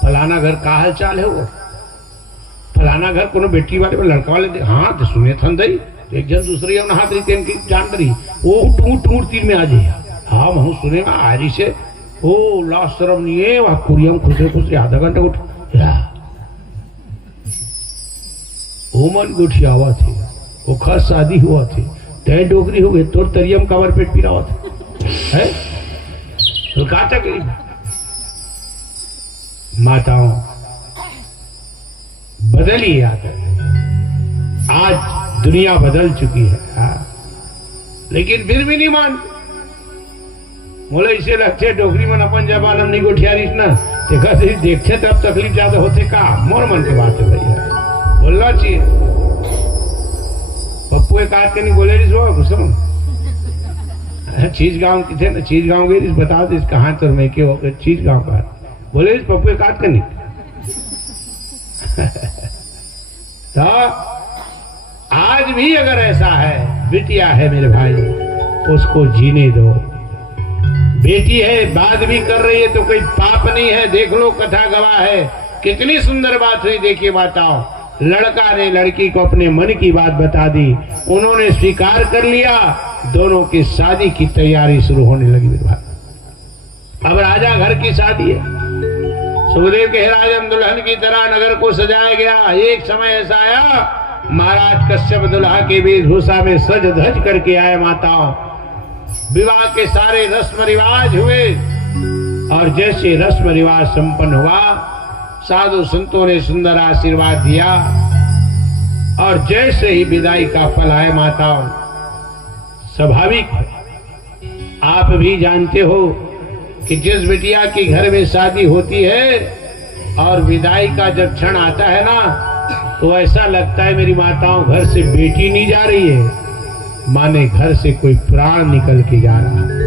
फलाना घर का हाल चाल है वो, फलाना घर कोनो बेटी वाले में लड़का वाले हाँ तो सुने थन दई एक जन दूसरी हाथ रही जान रही वो टूट तीन में आ जाए। हाँ वहां सुने आरी से ओ लाश शर्म नहीं है वहां कुरियम खुशरे खुशरे आधा घंटा उठ ओमन गुठिया हुआ थी, वो खास शादी हुआ थी, तय डोकरी हो गई तो तरियम कावर पेट पीरा हुआ था है तो कहा था कि माताओं बदली आकर आज दुनिया बदल चुकी है। लेकिन फिर भी नहीं मान बोले इसे लगते डोगरी में अपन जब आनंद नहीं गोठियारी ना देखा देखते तब तकलीफ ज्यादा होते का मोर मन की बात है भैया बोलना चाहिए। पप्पू एक आज के नहीं बोले सुन चीज गांव की थे ना, चीज गांव गई बता दे कहाँ तो मैं क्यों चीज गांव का बोले पप्पू एक आज करनी तो आज भी अगर ऐसा है बिटिया है मेरे भाई उसको जीने दो। बेटी है बात भी कर रही है तो कोई पाप नहीं है। देख लो कथा गवाह है कितनी सुंदर बात हुई। देखिए बताओ लड़का ने लड़की को अपने मन की बात बता दी, उन्होंने स्वीकार कर लिया, दोनों की शादी की तैयारी शुरू होने लगी। अब राजा घर की शादी है, सुखदेव के राजन दुल्हन की तरह नगर को सजाया गया। एक समय ऐसा आया, महाराज कश्यप दुल्हा के वेशभूषा में सज धज करके आए माताओं। विवाह के सारे रस्म रिवाज हुए और जैसे रस्म रिवाज संपन्न हुआ, साधु संतों ने सुंदर आशीर्वाद दिया और जैसे ही विदाई का पल आए माताओं, स्वाभाविक आप भी जानते हो कि जिस बिटिया की घर में शादी होती है और विदाई का जब क्षण आता है ना, तो ऐसा लगता है मेरी माताओं घर से बेटी नहीं जा रही है, माने घर से कोई प्राण निकल के जा रहा।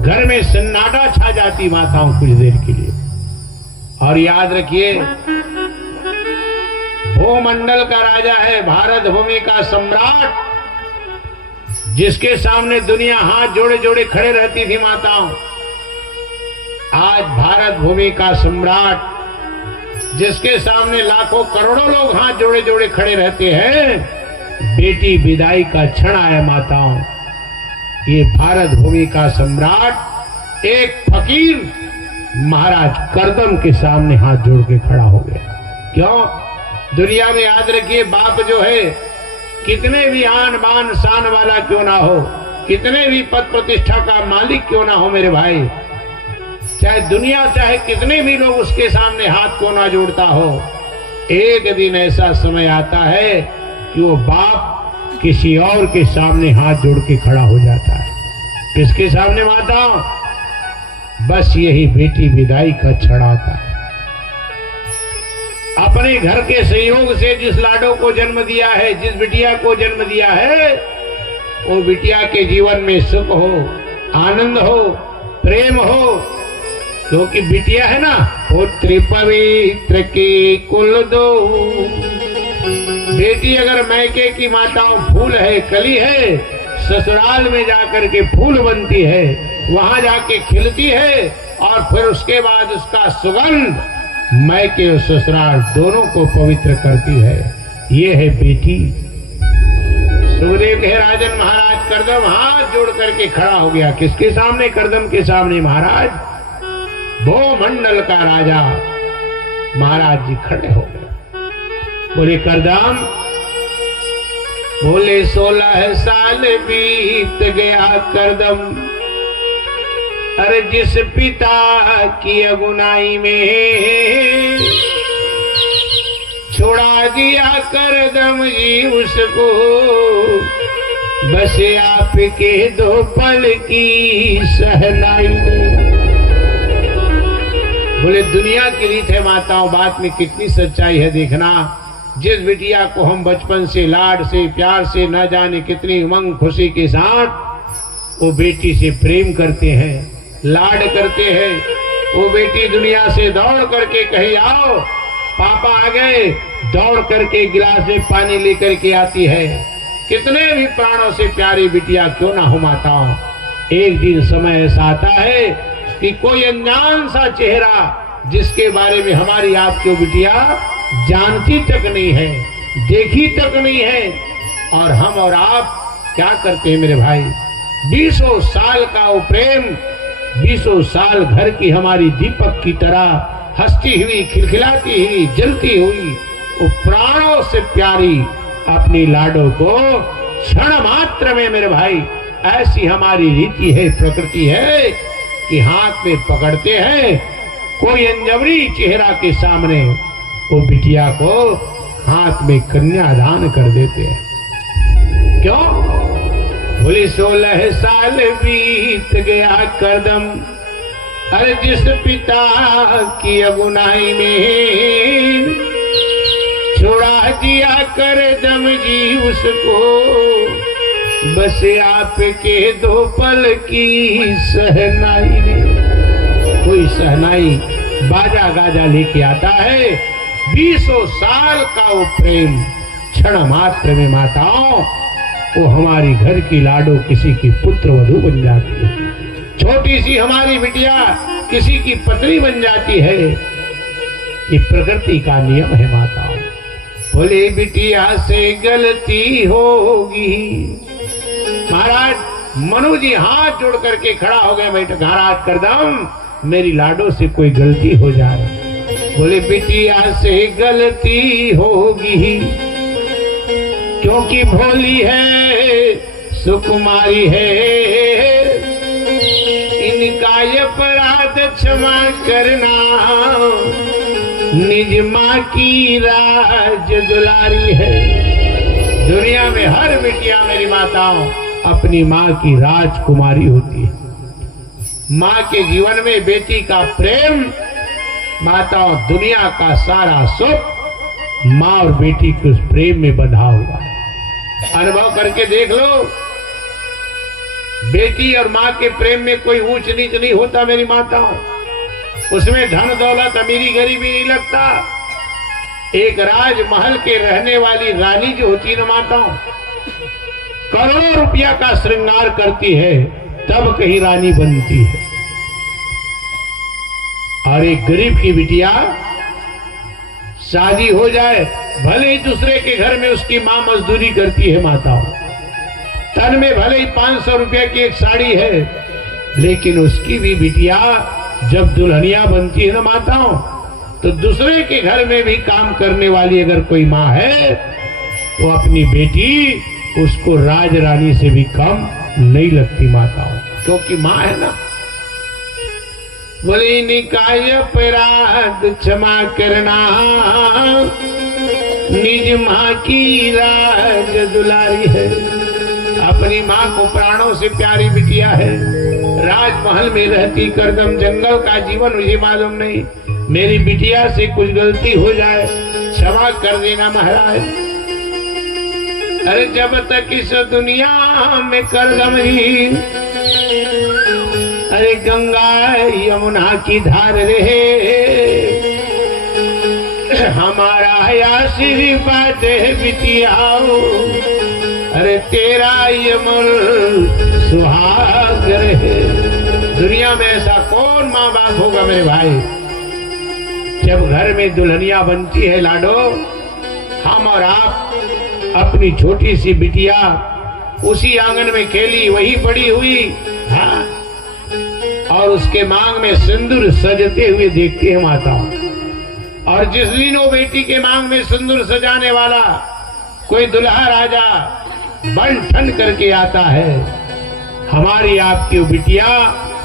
घर में सन्नाटा छा जाती माताओं कुछ देर के लिए। और याद रखिए, भूमंडल का राजा है, भारत भूमि का सम्राट, जिसके सामने दुनिया हाथ जोड़े जोड़े खड़े रहती थी माताओं। आज भारत भूमि का सम्राट, जिसके सामने लाखों करोड़ों लोग हाथ जोड़े जोड़े खड़े रहते हैं, बेटी विदाई का क्षण आया माताओं, ये भारत भूमि का सम्राट एक फकीर महाराज करदम के सामने हाथ जोड़ के खड़ा हो गया। क्यों? दुनिया में याद रखिए, बाप जो है कितने भी आन बान शान वाला क्यों ना हो, कितने भी पद प्रतिष्ठा का मालिक क्यों ना हो मेरे भाई, चाहे दुनिया चाहे कितने भी लोग उसके सामने हाथ क्यों ना जोड़ता हो, एक दिन ऐसा समय आता है कि वो बाप किसी और के सामने हाथ जोड़ के खड़ा हो जाता है। किसके सामने माताओं? बस यही बेटी विदाई का क्षण आता है। अपने घर के संयोग से जिस लाडो को जन्म दिया है, जिस बिटिया को जन्म दिया है, वो बिटिया के जीवन में सुख हो, आनंद हो, प्रेम हो, क्योंकि बिटिया है ना, पुत्री पवित्र की कुल दो। बेटी अगर मैके की माताओं फूल है, कली है, ससुराल में जाकर के फूल बनती है, वहां जाके खिलती है और फिर उसके बाद उसका सुगंध मैके और ससुराल दोनों को पवित्र करती है। ये है बेटी। सुखदेव के राजन महाराज करदम हाथ जोड़ करके खड़ा हो गया। किसके सामने? करदम के सामने। महाराज भूमंडल का राजा महाराज जी खड़े हो गए। बोले करदम, बोले 16 साल बीत गया करदम, अरे जिस पिता की अगुनाई में छोड़ा दिया करदम जी उसको, बस आपके 2 पल की सहनाई में। बोले दुनिया की रीत है माताओं, बात में कितनी सच्चाई है देखना। जिस बिटिया को हम बचपन से लाड से प्यार से न जाने कितनी उमंग खुशी के साथ वो बेटी से प्रेम करते हैं, लाड करते हैं, वो बेटी दुनिया से दौड़ करके कहीं आओ पापा आ गए, दौड़ करके गिलास में पानी लेकर के आती है। कितने भी प्राणों से प्यारी बिटिया क्यों ना हो माताओं, एक दिन समय ऐसा आता है कि कोई अनजान सा चेहरा जिसके बारे में हमारी आपकी बिटिया जानती तक नहीं है, देखी तक नहीं है, और हम और आप क्या करते हैं मेरे भाई? 20 साल का वो प्रेम, 20 साल घर की हमारी दीपक की तरह हंसती हुई, खिलखिलाती हुई, जलती हुई वो प्राणों से प्यारी अपनी लाडो को क्षण मात्र में मेरे भाई, ऐसी हमारी रीति है, प्रकृति है कि हाथ में पकड़ते हैं, कोई अंजवरी चेहरा के सामने वो बिटिया को हाथ में कन्यादान कर देते हैं। क्यों? बोले 16 साल बीत गया करदम, अरे जिस पिता की अगुनाई में छोड़ा दिया करदम जी उसको, बस आपके 2 पल की सहनाई ने। कोई सहनाई बाजा गाजा लेके आता है, 20 साल का वो प्रेम क्षण मात्र में माताओं वो हमारी घर की लाडो किसी की पुत्र वधू बन जाती है, छोटी सी हमारी बिटिया किसी की पत्नी बन जाती है। ये प्रकृति का नियम है माताओं। बोले बिटिया से गलती होगी। महाराज मनु जी हाथ जोड़ करके खड़ा हो गए, बेटा महाराज करदम मेरी लाडो से कोई गलती हो जाए। बोले बिटिया से गलती होगी क्योंकि भोली है सुकुमारी है, इनका अपराध क्षमा करना, निज माँ की राज दुलारी है। दुनिया में हर बिटिया मेरी माताओं अपनी माँ की राजकुमारी होती है। माँ के जीवन में बेटी का प्रेम, माताओं दुनिया का सारा सुख माँ और बेटी के उस प्रेम में बंधा हुआ है। अनुभव करके देख लो, बेटी और माँ के प्रेम में कोई ऊंच नीच नहीं होता मेरी माताओं। उसमें धन दौलत अमीरी गरीबी नहीं लगता। एक राजमहल के रहने वाली रानी जो होती है ना माताओं, करोड़ों रुपया का श्रृंगार करती है तब कहीं रानी बनती है। और एक गरीब की बिटिया शादी हो जाए, भले ही दूसरे के घर में उसकी मां मजदूरी करती है माताओं, तन में भले ही 500 रुपए की एक साड़ी है, लेकिन उसकी भी बिटिया जब दुल्हनिया बनती है ना माताओं, तो दूसरे के घर में भी काम करने वाली अगर कोई माँ है तो अपनी बेटी उसको राज रानी से भी कम नहीं लगती माताओं, क्योंकि माँ है ना। बोले निकाय अपराध क्षमा करना, निज माँ की राज दुलारी है। अपनी माँ को प्राणों से प्यारी बिटिया है। राजमहल में रहती करदम जंगल का जीवन मुझे मालूम नहीं, मेरी बिटिया से कुछ गलती हो जाए क्षमा कर देना महाराज। अरे जब तक इस दुनिया में करदम ही, अरे गंगा यमुना की धार रहे, हमारा आशीर्वाद है बिटियाओ, अरे तेरा यमल सुहाग रहे। दुनिया में ऐसा कौन माँ बाप होगा मेरे भाई, जब घर में दुल्हनिया बनती है लाडो, हम और आप अपनी छोटी सी बिटिया उसी आंगन में खेली वही बड़ी हुई, हाँ, और उसके मांग में सिंदूर सजते हुए देखती है माता। और जिस दिन वो बेटी के मांग में सिंदूर सजाने वाला कोई दुल्हा राजा बन ठन करके आता है, हमारी आपकी बिटिया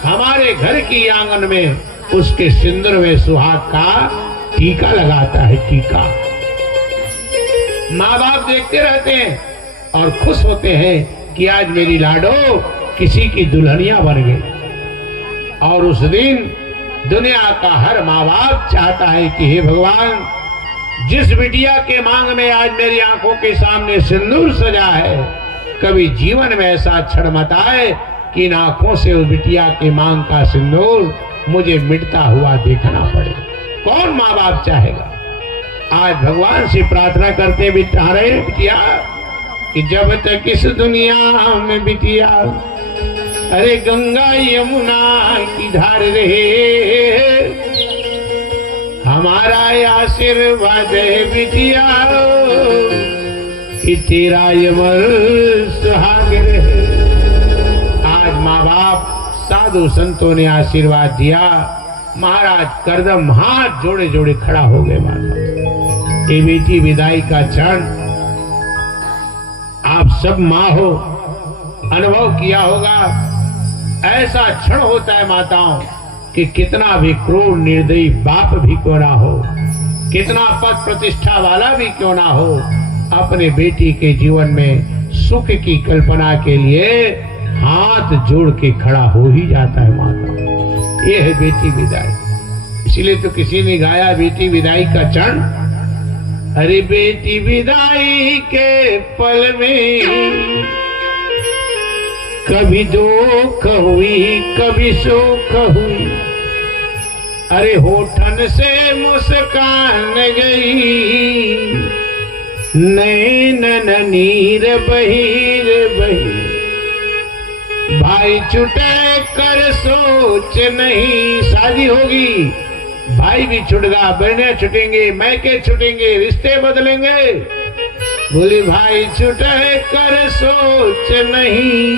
हमारे घर की आंगन में उसके सिंदूर में सुहाग का टीका लगाता है। टीका माँ बाप देखते रहते हैं और खुश होते हैं कि आज मेरी लाडो किसी की दुल्हनिया बन गई। और उस दिन दुनिया का हर माँ बाप चाहता है कि हे भगवान, जिस बिटिया के मांग में आज मेरी आंखों के सामने सिंदूर सजा है, कभी जीवन में ऐसा क्षण मत आए कि इन आंखों से उस बिटिया के मांग का सिंदूर मुझे मिटता हुआ देखना पड़े। कौन माँ बाप चाहेगा। आज भगवान से प्रार्थना करते बिटिया कि जब तक इस दुनिया में बिटिया, अरे गंगा यमुना की धार रहे, हमारा आशीर्वाद है बिटिया कि तेरा यमल सुहाग रहे। आज माँ बाप साधु संतों ने आशीर्वाद दिया, महाराज करदम हाथ जोड़े जोड़े खड़ा हो गए। माता ये बेटी विदाई का क्षण, आप सब माँ हो, अनुभव किया होगा, ऐसा क्षण होता है माताओं कि कितना भी क्रूर निर्दयी बाप भी क्यों ना हो, कितना पद प्रतिष्ठा वाला भी क्यों ना हो, अपने बेटी के जीवन में सुख की कल्पना के लिए हाथ जोड़ के खड़ा हो ही जाता है माता। ये है बेटी विदाई। इसीलिए तो किसी ने गाया बेटी विदाई का क्षण, अरे बेटी विदाई के पल में कभी दुख हुई कभी सुख हुई, अरे होठन से मुस्कान गई, नैनन नीर बही रे बही, भाई छुटे कर सोच नहीं शादी होगी भाई भी छुटेगा, बहनें छुटेंगे, मैके छुटेंगे, रिश्ते बदलेंगे। बोली भाई छुटे कर सोच नहीं,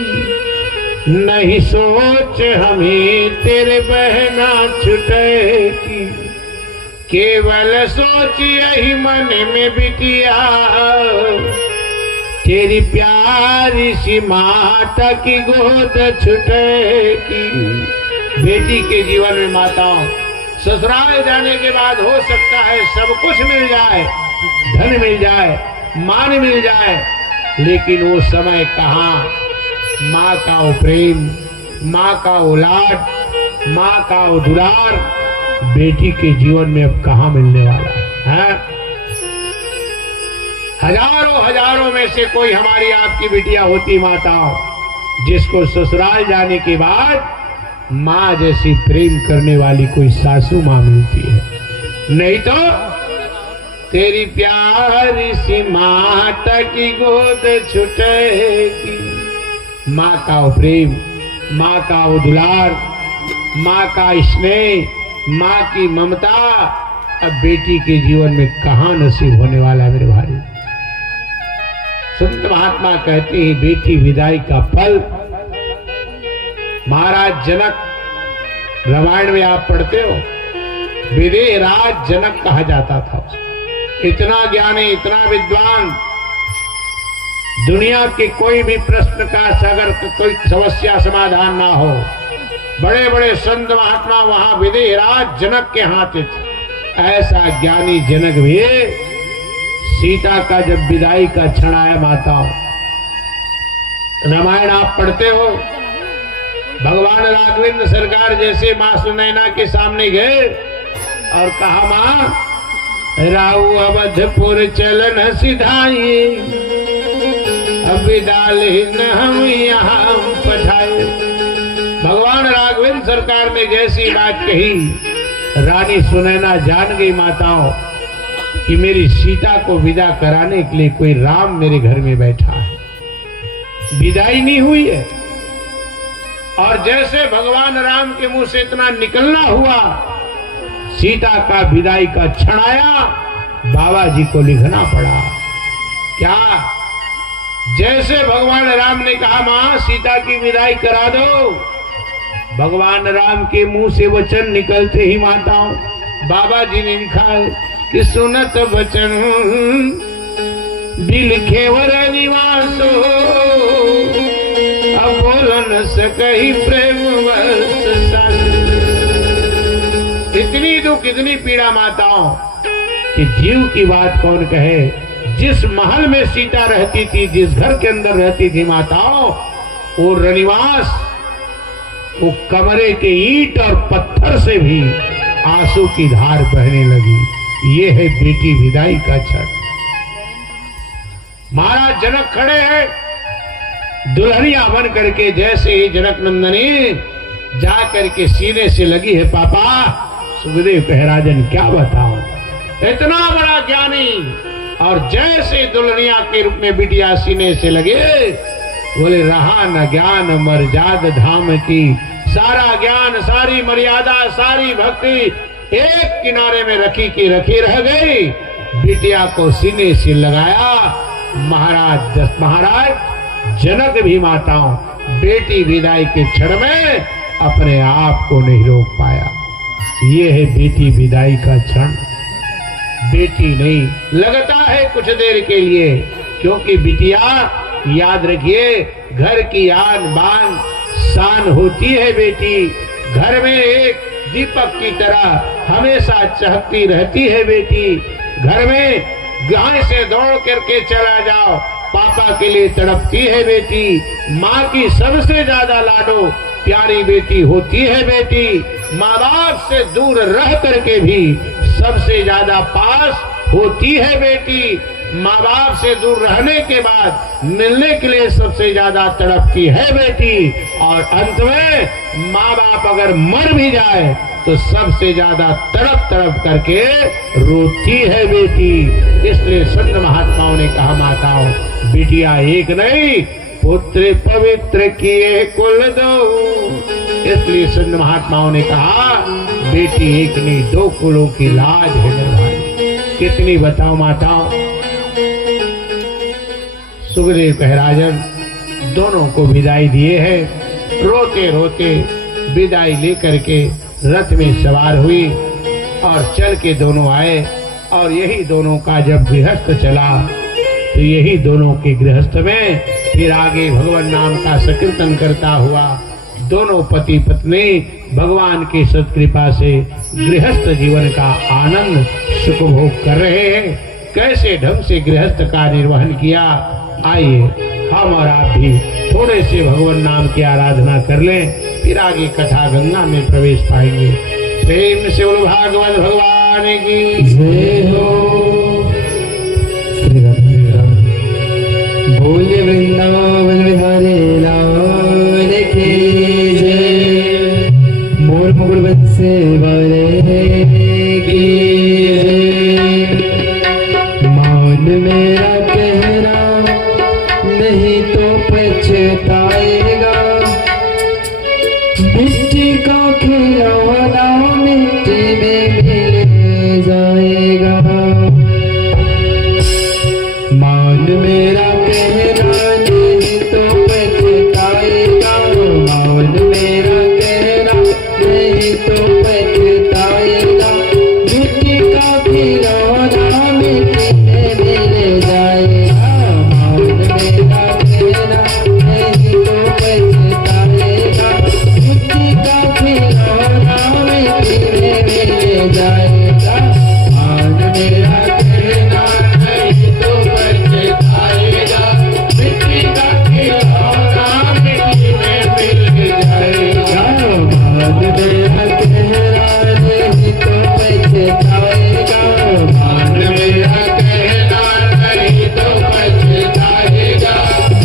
नहीं सोच हमें तेरे बहना छुटेगी। केवल सोच यही मन में बिटिया, तेरी प्यारी सी माता की गोद छुटेगी। बेटी के जीवन में माताओं ससुराल जाने के बाद हो सकता है सब कुछ मिल जाए, धन मिल जाए, मान मिल जाए, लेकिन वो समय कहाँ? माँ का वो प्रेम, माँ का वो लाड, माँ का वो दुलार बेटी के जीवन में अब कहाँ मिलने वाला है? हजारों हजारों में से कोई हमारी आपकी बिटिया होती माताओं, जिसको ससुराल जाने के बाद माँ जैसी प्रेम करने वाली कोई सासू माँ मिलती है। नहीं तो तेरी प्यारी सी माता की गोद छुटेगी। माँ का वो प्रेम, माँ का वो दुलार, माँ का स्नेह, माँ की ममता अब बेटी के जीवन में कहाँ नसीब होने वाला है मेरे भाई? संत महात्मा कहते हैं बेटी विदाई का फल। महाराज जनक, रामायण में आप पढ़ते हो, विदेह राज जनक कहा जाता था। इतना ज्ञानी, इतना विद्वान, दुनिया के कोई भी प्रश्न का अगर कोई समस्या समाधान ना हो, बड़े बड़े संत महात्मा वहां विदेह राज जनक के हाथ थे। ऐसा ज्ञानी जनक भी सीता का जब विदाई का क्षण आया, माताओं रामायण आप पढ़ते हो, भगवान राघवेंद्र सरकार जैसे मां सुनैना के सामने गए और कहा, मां राहु अवधपुर चलन सिधाई, अब विदालिन हम यहाँ पठाए। भगवान राघवेंद्र सरकार ने जैसी बात कही, रानी सुनैना जान गई माताओं कि मेरी सीता को विदा कराने के लिए कोई राम मेरे घर में बैठा है। विदाई नहीं हुई है, और जैसे भगवान राम के मुंह से इतना निकलना हुआ, सीता का विदाई का क्षण आया, बाबा जी को लिखना पड़ा। क्या? जैसे भगवान राम ने कहा, मां सीता की विदाई करा दो, भगवान राम के मुंह से वचन निकलते ही माताओं बाबा जी ने लिखा कि सुनत वचन बिलखेवर निवासो, अब बोल न सकहि प्रेम वर्ष। इतनी दुख, इतनी पीड़ा माताओं कि जीव की बात कौन कहे। जिस महल में सीता रहती थी, जिस घर के अंदर रहती थी माताओं, वो रनिवास, वो कमरे के ईंट और पत्थर से भी आंसू की धार बहने लगी। ये है बेटी विदाई का क्षण। महाराज जनक खड़े हैं दुल्हनिया बन करके, जैसे ही जनक नंदनी जा करके सीने से लगी है, पापा सुखदेव कह, राजन क्या बताऊं, इतना बड़ा ज्ञानी, और जैसे दुल्हनिया के रूप में बिटिया सीने से लगे, बोले रहा न ज्ञान मर्याद धाम की, सारा ज्ञान, सारी मर्यादा, सारी भक्ति एक किनारे में रखी की रखी रह गई। बिटिया को सीने से लगाया। महाराज जनक भी माताओं बेटी विदाई के क्षण में अपने आप को नहीं रोक पाया। ये है बेटी विदाई का क्षण। बेटी नहीं लगता है कुछ देर के लिए, क्योंकि बिटिया याद रखिए घर की आन बान शान होती है। बेटी घर में एक दीपक की तरह हमेशा चहकती रहती है। बेटी घर में गाय से दौड़ करके चला जाओ, पापा के लिए तड़पती है। बेटी माँ की सबसे ज्यादा लाडो प्यारी बेटी होती है। बेटी माँ बाप से दूर रह करके भी सबसे ज्यादा पास होती है। बेटी माँ बाप से दूर रहने के बाद मिलने के लिए सबसे ज्यादा तड़पती है। बेटी और अंत में माँ बाप अगर मर भी जाए तो सबसे ज्यादा तड़प तड़प करके रोती है बेटी। इसलिए संत महात्माओं ने कहा, माताओं बिटिया एक नहीं पुत्र पवित्र किए कुल दो, इसलिए संत महात्माओं ने कहा बेटी एक नहीं दो कुलों की लाज है निर्भारी। कितनी बताओ माताओं। सुखदेव कह राजन दोनों को विदाई दिए हैं। रोते रोते विदाई लेकर के रथ में सवार हुई और चल के दोनों आए। और यही दोनों का जब गृहस्थ चला तो यही दोनों के गृहस्थ में फिर आगे भगवान नाम का संकीर्तन करता हुआ दोनों पति पत्नी भगवान की सत्कृपा से गृहस्थ जीवन का आनंद सुख भोग कर रहे हैं। कैसे ढंग से गृहस्थ का निर्वहन किया, आइए हम और आप भी थोड़े से भगवान नाम की आराधना कर लें, फिर आगे कथा गंगा में प्रवेश पाएंगे। प्रेम से बोलो भागवत भगवान की जय हो। बोल वृंदावन बिहारी लाल की जय। मोर मुकुट बंसे वाले की जय। मान मेरा कहना नहीं तो पछताएगा। मिट्टी का खिलौना मिट्टी में मिल जाएगा। मान मेरा कहना नहीं तो पछताएगा। मान मेरा कहना नहीं तो पछताएगा। मिट्टी का खिलौना मिट्टी में मिल जाएगा। मान मेरा कहना नहीं तो पछताएगा। मिट्टी का खिलौना मिट्टी में मिल जाएगा। मान मेरा कहना नहीं तो पछताएगा। मिट्टी का खिलौना मिट्टी में मिल जाएगा। मान मेरा कहना नहीं तो पछताएगा। मान मेरा कहना नहीं तो पछताएगा।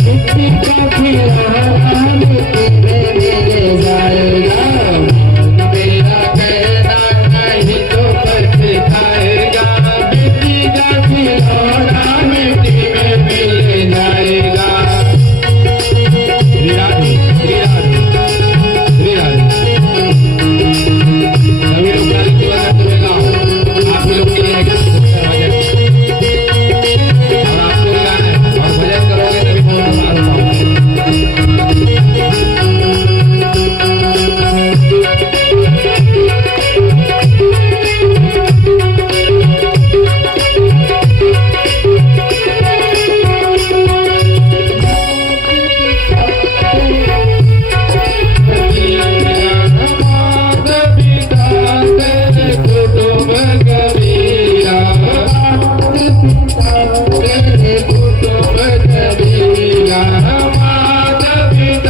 मिट्टी का खिलौना मिट्टी में मिल जाएगा। मान मेरा कहना नहीं तो पछताएगा। मिट्टी का खिलौना मिट्टी में मिल जाएगा। श्री राधे श्री राधे श्री राधे। सभी लोग गाली की वजह से गाओ। आप लोग के लिए एक सुंदर भजन और आपको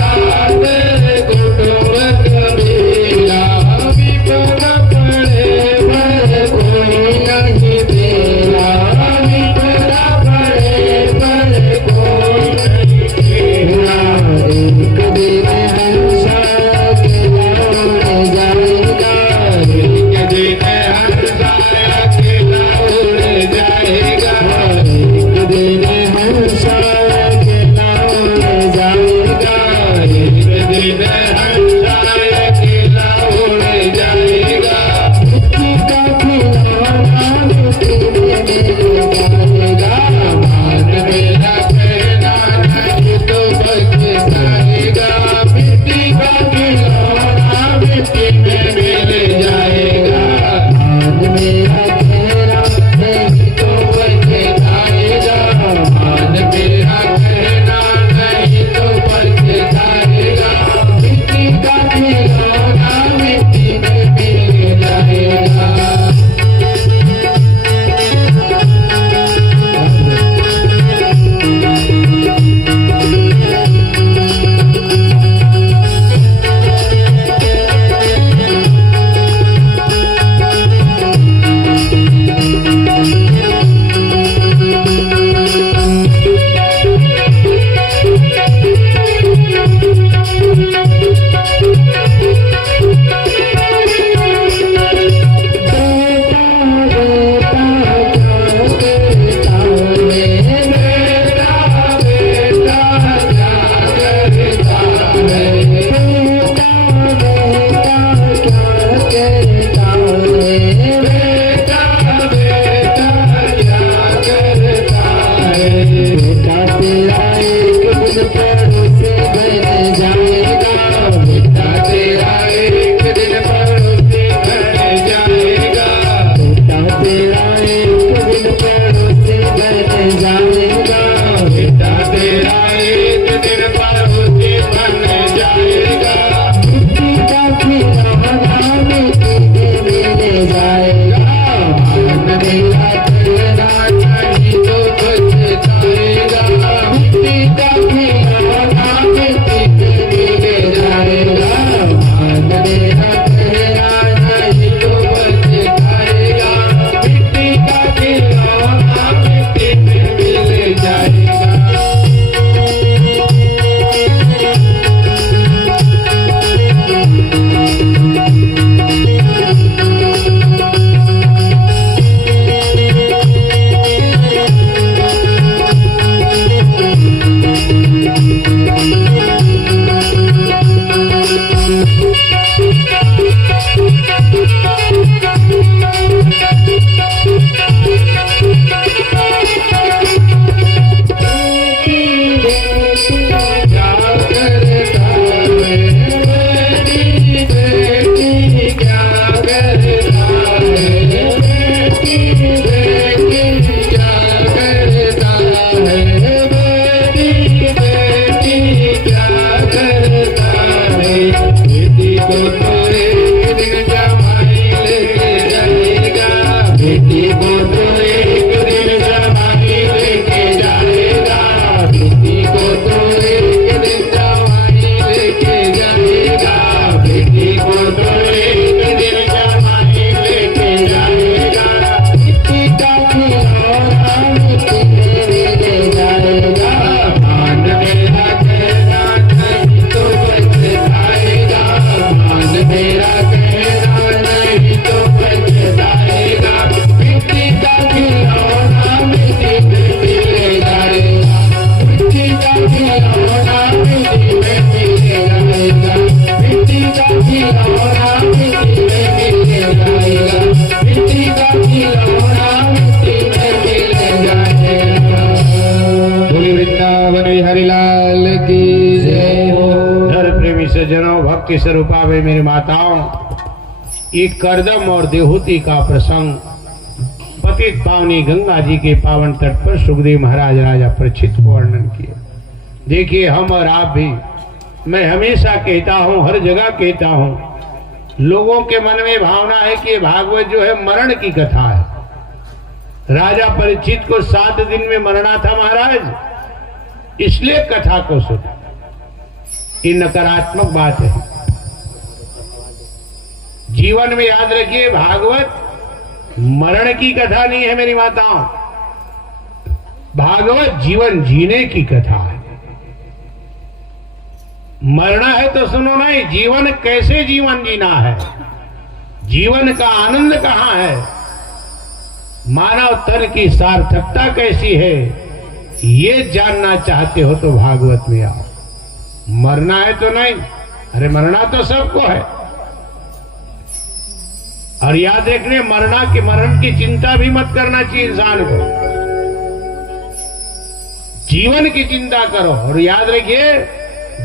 गाना है और भजन करोगे तभी बहुत आनंद पाओगे। मिट्टी का खिलौना मिट्टी में मिल जाएगा, मान मेरा कहना नहीं तो पछताएगा, मिट्टी का खिलौना मिट्टी में मिल जाएगा। भक्ति स्वरूपा वे मेरी माताओं, ये करदम और देहूती का प्रसंग पतित पावनी गंगा जी के पावन तट पर सुखदेव महाराज राजा परीक्षित को वर्णन किया। देखिए हम और आप भी, मैं हमेशा कहता हूँ, हर जगह कहता हूँ, लोगों के मन में भावना है कि भागवत जो है मरण की कथा है। राजा परीक्षित को 7 दिन में मरना था महाराज, इसलिए कथा को सुना। ये नकारात्मक बात है। जीवन में याद रखिए, भागवत मरण की कथा नहीं है मेरी माताओं, भागवत जीवन जीने की कथा है। मरना है तो सुनो नहीं, जीवन कैसे जीवन जीना है, जीवन का आनंद कहां है, मानव तन की सार्थकता कैसी है, ये जानना चाहते हो तो भागवत में आओ। मरना है तो नहीं, अरे मरना तो सबको है। और याद रखने, मरण की चिंता भी मत करना चाहिए इंसान को, जीवन की चिंता करो। और याद रखिए,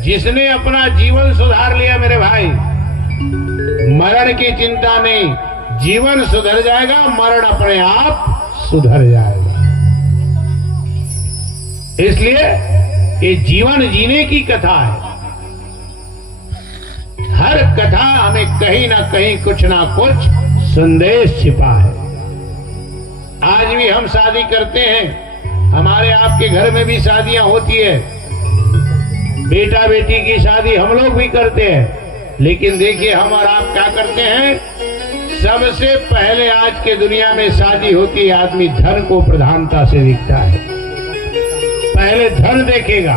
जिसने अपना जीवन सुधार लिया मेरे भाई, मरण की चिंता नहीं, जीवन सुधर जाएगा, मरण अपने आप सुधर जाएगा। इसलिए ये जीवन जीने की कथा है। हर कथा हमें कहीं ना कहीं कुछ ना कुछ संदेश छिपा है। आज भी हम शादी करते हैं, हमारे आपके घर में भी शादियां होती है, बेटा बेटी की शादी हम लोग भी करते हैं। लेकिन देखिए हम और आप क्या करते हैं, सबसे पहले आज के दुनिया में शादी होती है, आदमी धन को प्रधानता से देखता है, पहले धन देखेगा,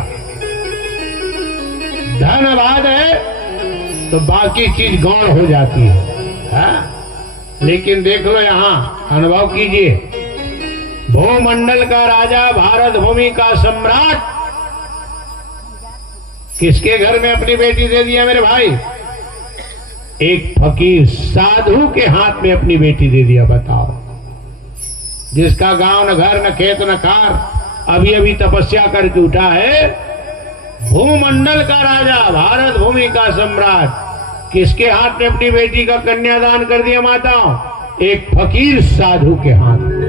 धन बाद है तो बाकी चीज गौण हो जाती है। लेकिन देख लो यहाँ, अनुभव कीजिए, भूमंडल का राजा, भारत भूमि का सम्राट, किसके घर में अपनी बेटी दे दिया मेरे भाई? एक फकीर साधु के हाथ में अपनी बेटी दे दिया। बताओ, जिसका गांव न घर न खेत न कार, अभी अभी तपस्या करके उठा है, भूमंडल का राजा, भारत भूमि का सम्राट, किसके हाथ में अपनी बेटी का कन्यादान कर दिया माताओं? एक फकीर साधु के हाथ में।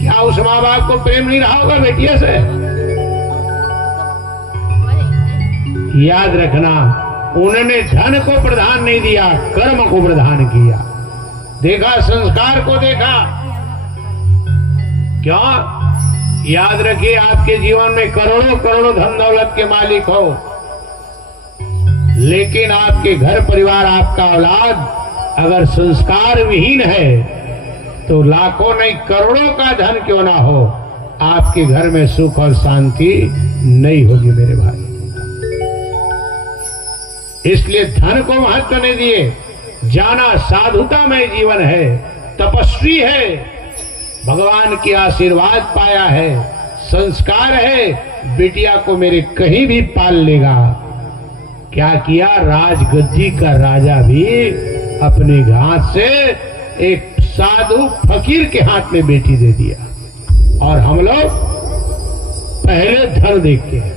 क्या उस माँ बाप को प्रेम नहीं रहा होगा बेटिया से? याद रखना, उन्होंने धन को प्रधान नहीं दिया, कर्म को प्रधान किया। देखा, संस्कार को देखा। क्यों? याद रखिए, आपके जीवन में करोड़ों करोड़ों धन दौलत के मालिक हो, लेकिन आपके घर परिवार, आपका औलाद अगर संस्कार विहीन है तो लाखों नहीं करोड़ों का धन क्यों ना हो, आपके घर में सुख और शांति नहीं होगी मेरे भाई। इसलिए धन को महत्व नहीं दिए, जाना साधुता में जीवन है, तपस्वी है, भगवान की आशीर्वाद पाया है, संस्कार है, बिटिया को मेरे कहीं भी पाल लेगा। क्या किया, राजगद्दी का राजा भी अपने हाथ से एक साधु फकीर के हाथ में बेटी दे दिया। और हम लोग पहले धन देखते हैं।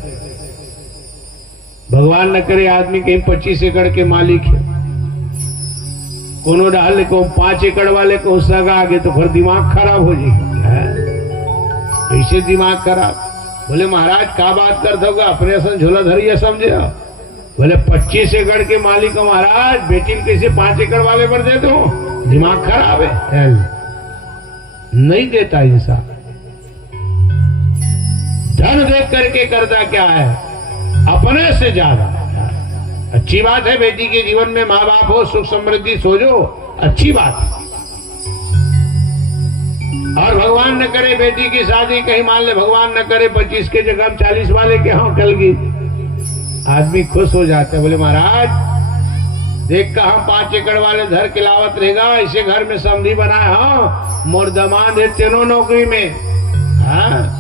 भगवान न करे आदमी कहीं 25 एकड़ के मालिक है, कोनो डाल को 5 एकड़ वाले को सगा आगे तो फिर दिमाग खराब हो जाएगा। कैसे दिमाग खराब? बोले महाराज का बात करते होगा, अपने सन झोला धरिया समझे। बोले 25 एकड़ के मालिक हो महाराज, बेटी कैसे 5 एकड़ वाले पर दे दो? दिमाग खराब है, नहीं देता इंसान। धन देख करके करता क्या है, अपने से ज्यादा। अच्छी बात है बेटी के जीवन में माँ बाप हो, सुख समृद्धि सोजो, अच्छी बात है। और भगवान न करे बेटी की शादी कहीं मान ले, भगवान न करे 25 के जगह 40 वाले के यहाँ कल की, आदमी खुश हो जाते। बोले महाराज देख का हम 5 एकड़ वाले घर खिलावत रहेगा, ऐसे घर में समधी बनाए। हाँ मोर दमाद है तेनो नौकरी में, हाँ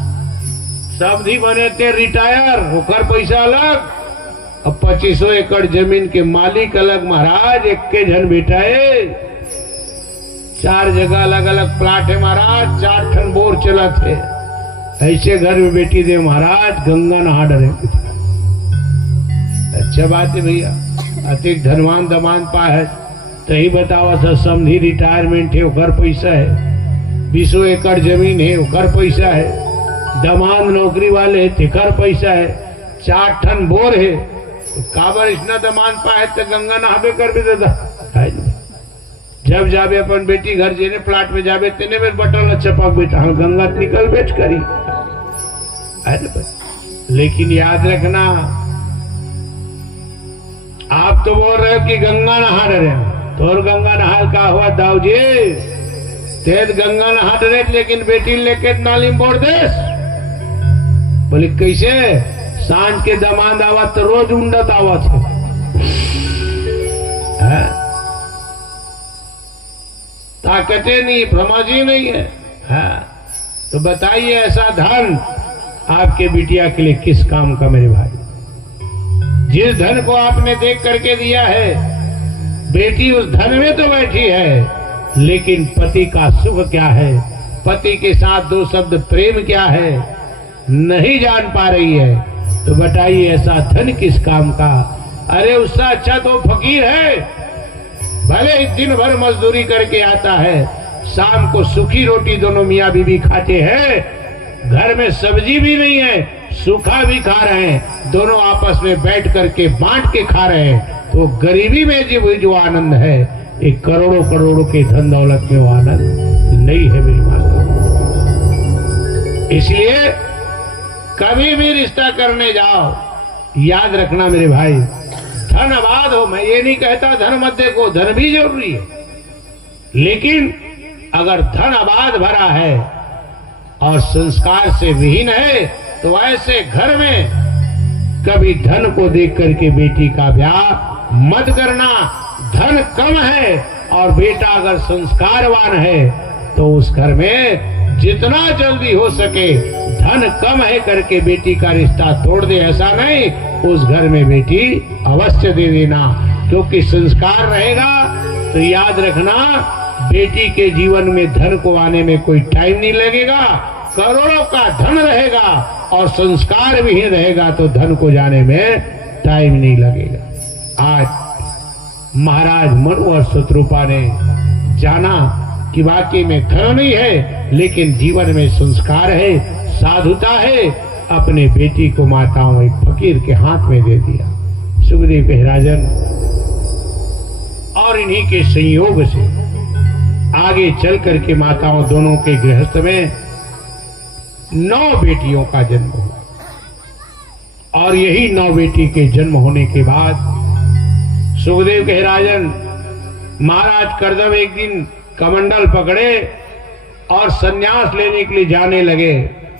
समधी बने थे रिटायर, होकर पैसा अलग। अब 2500 एकड़ जमीन के मालिक अलग महाराज, एक के जन बेटा है, 4 जगह अलग अलग प्लाट है महाराज, 4 ठन बोर चला थे। ऐसे घर में बेटी दे महाराज, गंगा नहा डरे। अच्छा बात है भैया, अधिक धनवान दमान पा है तही बतावा था, समधी रिटायरमेंट है ओकर पैसा है, 20 एकड़ जमीन है ओकर पैसा है, दमान नौकरी वाले है तेकर पैसा है, 4 ठन बोर है, तो काबर इतना दमान पा है तो गंगा नहाबे कर भी देता। जब जाबे अपन बेटी घर जेने प्लाट में जाबे तेने में बटन चपक बेटा, हम गंगा निकल बेच करी। लेकिन याद रखना, आप तो बोल रहे हो कि गंगा नहा रहे हैं, तो और गंगा नहा का हुआ दाऊ जी, तेज गंगा नहा रहे लेकिन बेटी लेके नाली में बोर देस। बोले कैसे? सांझ के दमाद आवत तो रोज उंडत आवत है, ताकतें नहीं, समझ नहीं है। तो बताइए ऐसा धन आपके बिटिया के लिए किस काम का मेरे भाई? जिस धन को आपने देख करके दिया है, बेटी उस धन में तो बैठी है, लेकिन पति का सुख क्या है, पति के साथ 2 शब्द प्रेम क्या है, नहीं जान पा रही है। तो बताइए ऐसा धन किस काम का? अरे उससे अच्छा तो फकीर है, भले ही दिन भर मजदूरी करके आता है, शाम को सूखी रोटी दोनों मियाँ बीवी खाते हैं, घर में सब्जी भी नहीं है, सूखा भी खा रहे हैं, दोनों आपस में बैठ करके बांट के खा रहे हैं। तो गरीबी में जो आनंद है, एक करोड़ों करोड़ों के धन दौलत में वो आनंद नहीं है मेरी माता। इसलिए कभी भी रिश्ता करने जाओ, याद रखना मेरे भाई, धन आबाद हो। मैं ये नहीं कहता धन मत देखो, धन भी जरूरी है, लेकिन अगर धन आबाद भरा है और संस्कार से विहीन है, तो ऐसे घर में कभी धन को देख करके बेटी का ब्याह मत करना। धन कम है और बेटा अगर संस्कारवान है, तो उस घर में जितना जल्दी हो सके, धन कम है करके बेटी का रिश्ता तोड़ दे, ऐसा नहीं, उस घर में बेटी अवश्य दे देना। क्योंकि संस्कार रहेगा तो याद रखना, बेटी के जीवन में धन को आने में कोई टाइम नहीं लगेगा। करोड़ों का धन रहेगा और संस्कार भी रहेगा तो धन को जाने में टाइम नहीं लगेगा। आज महाराज मनु और शत्रुपा ने जाना कि वाकई में धन नहीं है, लेकिन जीवन में संस्कार है, साधुता है। अपने बेटी को माताओं एक फकीर के हाथ में दे दिया। सुखदेव के राजन और इन्हीं के संयोग से आगे चल करके माताओं दोनों के गृहस्थ में 9 बेटियों का जन्म हुआ। और यही 9 बेटी के जन्म होने के बाद सुखदेव कहे राजन, महाराज कर्दम एक दिन कमंडल पकड़े और सन्यास लेने के लिए जाने लगे।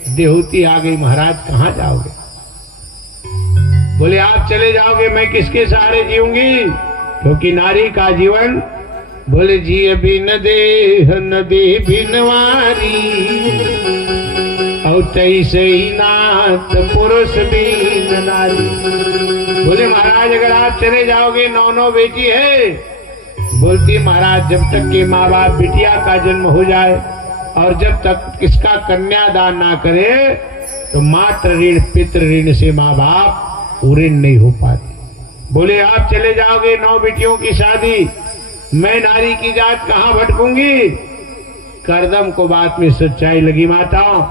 देहूती आ गई, महाराज कहां जाओगे? बोले आप चले जाओगे, मैं किसके सहारे जीऊंगी? क्योंकि नारी का जीवन, बोले जी बिन देह नदी बिनवारी और तैसे ही नाथ पुरुष बिन नारी। बोले महाराज अगर आप चले जाओगे, 9 बेटी है। बोलती महाराज जब तक के माँ बाप बिटिया का जन्म हो जाए और जब तक किसका कन्यादान ना करे तो मातृ ऋण पितृ ऋण से माँ बाप ऋण नहीं हो पाती। बोले आप चले जाओगे, 9 बेटियों की शादी, मैं नारी की जात कहां भटकूंगी? कर्दम को बात में सच्चाई लगी माताओं,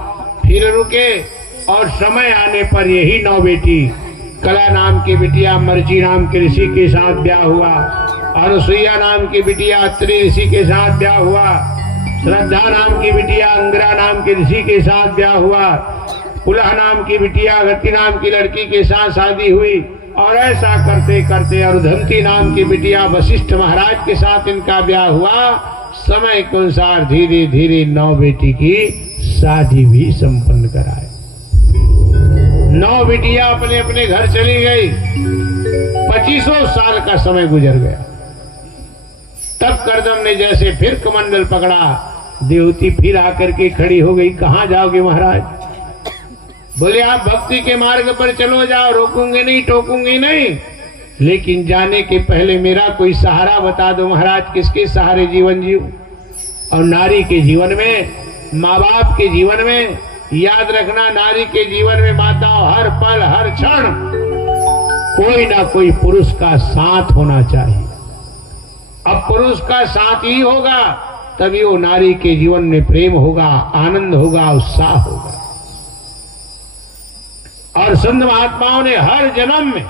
फिर रुके और समय आने पर यही 9 बेटी, कला नाम की बिटिया मर्ची नाम के ऋषि के साथ ब्याह हुआ, अनुसुईया नाम की बिटिया अत्रि ऋषि के साथ ब्याह हुआ, श्रद्धा नाम की बिटिया अंगरा नाम के ऋषि के साथ ब्याह हुआ, पुलह नाम की बिटिया गति नाम की लड़की के साथ शादी हुई। और ऐसा करते करते अरुधंती नाम की बिटिया वशिष्ठ महाराज के साथ इनका ब्याह हुआ। समय के अनुसार धीरे धीरे 9 बेटी की शादी भी संपन्न कराए। 9 बेटियां अपने अपने घर चली गई। 2500 साल का समय गुजर गया। तब कर्दम ने जैसे फिर कमंडल पकड़ा, देवती फिर आकर के खड़ी हो गई, कहां जाओगे महाराज? बोले आप भक्ति के मार्ग पर चलो जाओ, रोकूंगे नहीं, टोकूंगी नहीं, लेकिन जाने के पहले मेरा कोई सहारा बता दो महाराज, किसके सहारे जीवन जीऊं? और नारी के जीवन में, माँ बाप के जीवन में, याद रखना नारी के जीवन में माताओं हर पल हर क्षण कोई ना कोई पुरुष का साथ होना चाहिए। अब पुरुष का साथ ही होगा तभी वो नारी के जीवन में प्रेम होगा, आनंद होगा, उत्साह होगा। और संत महात्माओं ने हर जन्म में,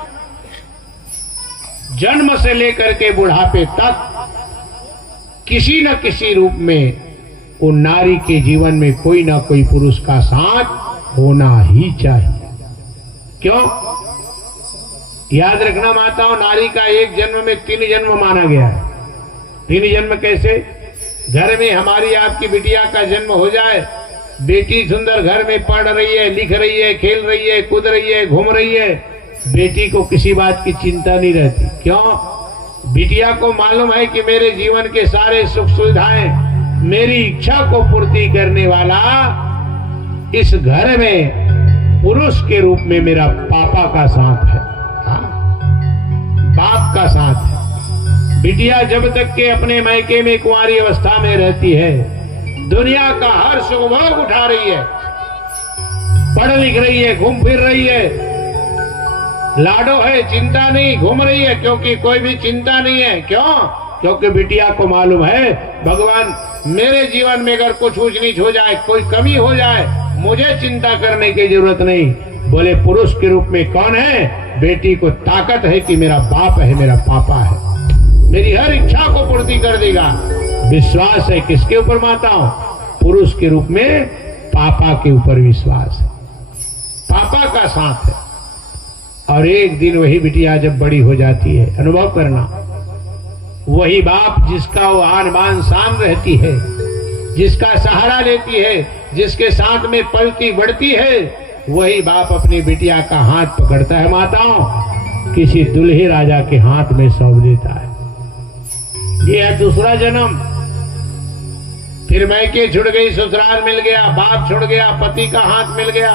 जन्म से लेकर के बुढ़ापे तक किसी न किसी रूप में वो नारी के जीवन में कोई ना कोई पुरुष का साथ होना ही चाहिए। क्यों? याद रखना माताओं, नारी का एक जन्म में 3 जन्म माना गया है। 3 जन्म कैसे? घर में हमारी आपकी बिटिया का जन्म हो जाए, बेटी सुंदर घर में पढ़ रही है, लिख रही है, खेल रही है, कूद रही है, घूम रही है, बेटी को किसी बात की चिंता नहीं रहती। क्यों? बिटिया को मालूम है कि मेरे जीवन के सारे सुख सुविधाएं, मेरी इच्छा को पूर्ति करने वाला इस घर में पुरुष के रूप में मेरा पापा का साथ है, बाप का साथ है। बिटिया जब तक के अपने मायके में कुंवारी अवस्था में रहती है, दुनिया का हर सुख भोग उठा रही है, पढ़ लिख रही है, घूम फिर रही है, लाडो है, चिंता नहीं, घूम रही है, क्योंकि कोई भी चिंता नहीं है। क्यों? क्योंकि बिटिया को मालूम है भगवान मेरे जीवन में अगर कुछ ऊंच नीच हो जाए, कोई कमी हो जाए, मुझे चिंता करने की जरूरत नहीं। बोले पुरुष के रूप में कौन है? बेटी को ताकत है कि मेरा बाप है, मेरा पापा है, मेरी हर इच्छा को पूर्ति कर देगा। विश्वास है किसके ऊपर माताओं? पुरुष के रूप में पापा के ऊपर विश्वास है, पापा का साथ है। और एक दिन वही बिटिया जब बड़ी हो जाती है, अनुभव करना, वही बाप जिसका वो आन बान शान रहती है, जिसका सहारा लेती है, जिसके साथ में पलती बढ़ती है, वही बाप अपनी बिटिया का हाथ पकड़ता है माताओं, किसी दुल्हे राजा के हाथ में सौंप देता है। ये है दूसरा जन्म। फिर मैके छुड़ गई, ससुराल मिल गया, बाप छुड़ गया, पति का हाथ मिल गया,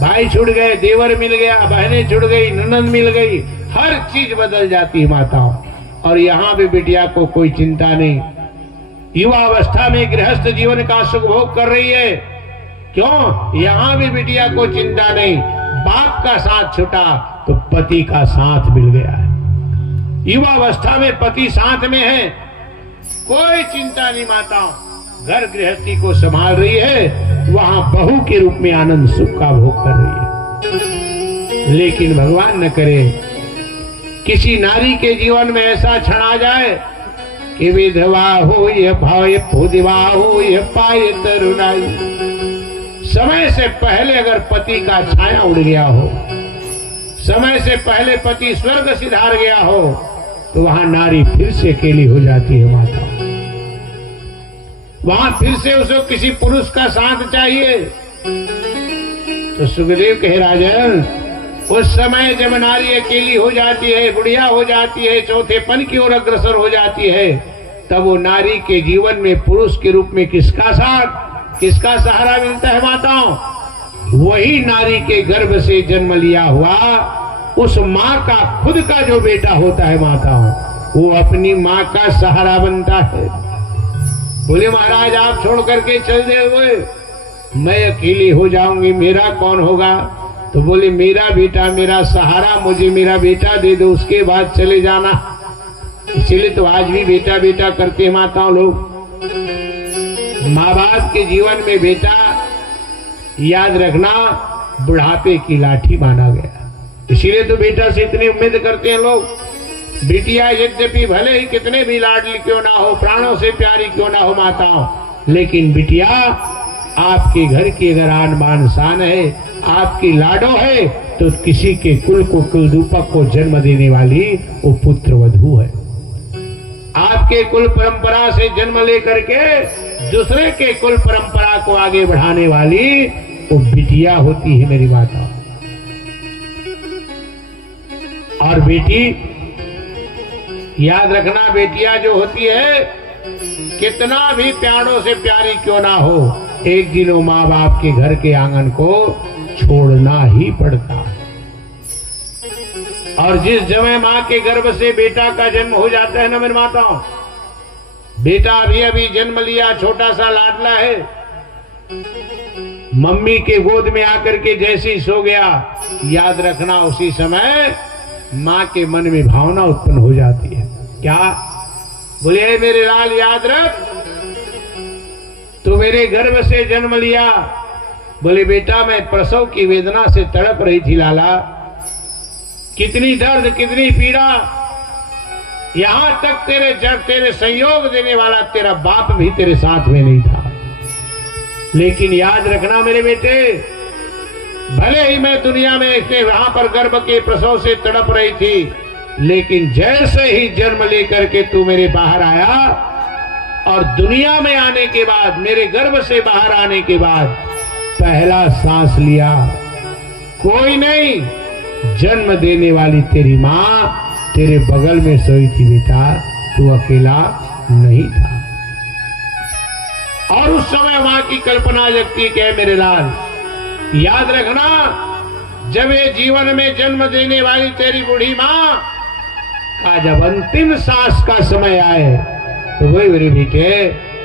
भाई छुड़ गए, देवर मिल गया, बहनें छुड़ गई, ननद मिल गई, हर चीज बदल जाती है माताओं। और यहाँ भी बिटिया को कोई चिंता नहीं, युवा अवस्था में गृहस्थ जीवन का सुख भोग कर रही है। क्यों? यहाँ भी बिटिया को चिंता नहीं, बाप का साथ छूटा तो पति का साथ मिल गया है। युवा अवस्था में पति साथ में है, कोई चिंता नहीं माताओं, घर गृहस्थी को संभाल रही है, वहां बहू के रूप में आनंद सुख का भोग कर रही है। लेकिन भगवान न करे किसी नारी के जीवन में ऐसा क्षण आ जाए कि विधवा हो ये भाव पुदिवा हो ये पाए तरुणाई, समय से पहले अगर पति का छाया उड़ गया हो, समय से पहले पति स्वर्ग सिधार गया हो, तो वहां नारी फिर से अकेली हो जाती है माता। वहां फिर से उसको किसी पुरुष का साथ चाहिए। तो सुखदेव कहे राजन, उस समय जब नारी अकेली हो जाती है, बुढ़िया हो जाती है, चौथेपन की ओर अग्रसर हो जाती है, तब वो नारी के जीवन में पुरुष के रूप में किसका साथ, किसका सहारा मिलता है माताओं? वही नारी के गर्भ से जन्म लिया हुआ उस माँ का खुद का जो बेटा होता है माताओं, वो अपनी माँ का सहारा बनता है। बोले महाराज आप छोड़ करके चल दे हुए, मैं अकेली हो जाऊंगी, मेरा कौन होगा? तो बोले मेरा बेटा मेरा सहारा, मुझे मेरा बेटा दे दो, उसके बाद चले जाना। इसीलिए तो आज भी बेटा बेटा करते हैं माताओं लोग। माँ बाप के जीवन में बेटा याद रखना बुढ़ापे की लाठी माना गया। इसीलिए तो बेटा से इतनी उम्मीद करते हैं लोग। बिटिया यद्यपि भले ही कितने भी लाडली क्यों ना हो, प्राणों से प्यारी क्यों ना हो माताओं, लेकिन बिटिया आपके घर की अगर आन बान शान है, आपकी लाडो है, तो किसी के कुल को कुलदीपक को जन्म देने वाली वो पुत्र वधू है। आपके कुल परंपरा से जन्म लेकर के दूसरे के कुल परंपरा को आगे बढ़ाने वाली वो बिटिया होती है मेरी माता। और बेटी याद रखना, बेटियां जो होती है कितना भी प्यारों से प्यारी क्यों ना हो, एक दिन वो माँ बाप के घर के आंगन को छोड़ना ही पड़ता है। और जिस समय माँ के गर्भ से बेटा का जन्म हो जाता है ना मेरी माताओं, बेटा अभी अभी जन्म लिया, छोटा सा लाडला है, मम्मी के गोद में आकर के जैसे ही सो गया, याद रखना उसी समय माँ के मन में भावना उत्पन्न हो जाती है। क्या? बोले मेरे लाल याद रख, तू मेरे गर्भ से जन्म लिया। बोले बेटा मैं प्रसव की वेदना से तड़प रही थी लाला, कितनी दर्द कितनी पीड़ा, यहां तक तेरे संयोग देने वाला तेरा बाप भी तेरे साथ में नहीं था। लेकिन याद रखना मेरे बेटे, भले ही मैं दुनिया में वहां पर गर्भ के प्रसव से तड़प रही थी, लेकिन जैसे ही जन्म लेकर के तू मेरे बाहर आया और दुनिया में आने के बाद, मेरे गर्भ से बाहर आने के बाद पहला सांस लिया, कोई नहीं, जन्म देने वाली तेरी माँ तेरे बगल में सोई थी बेटा, तू अकेला नहीं था। और उस समय माँ की कल्पना जगती है मेरे लाल, याद रखना जब ये जीवन में जन्म देने वाली तेरी बूढ़ी माँ का जब अंतिम सांस का समय आए, तो वही मेरे बेटे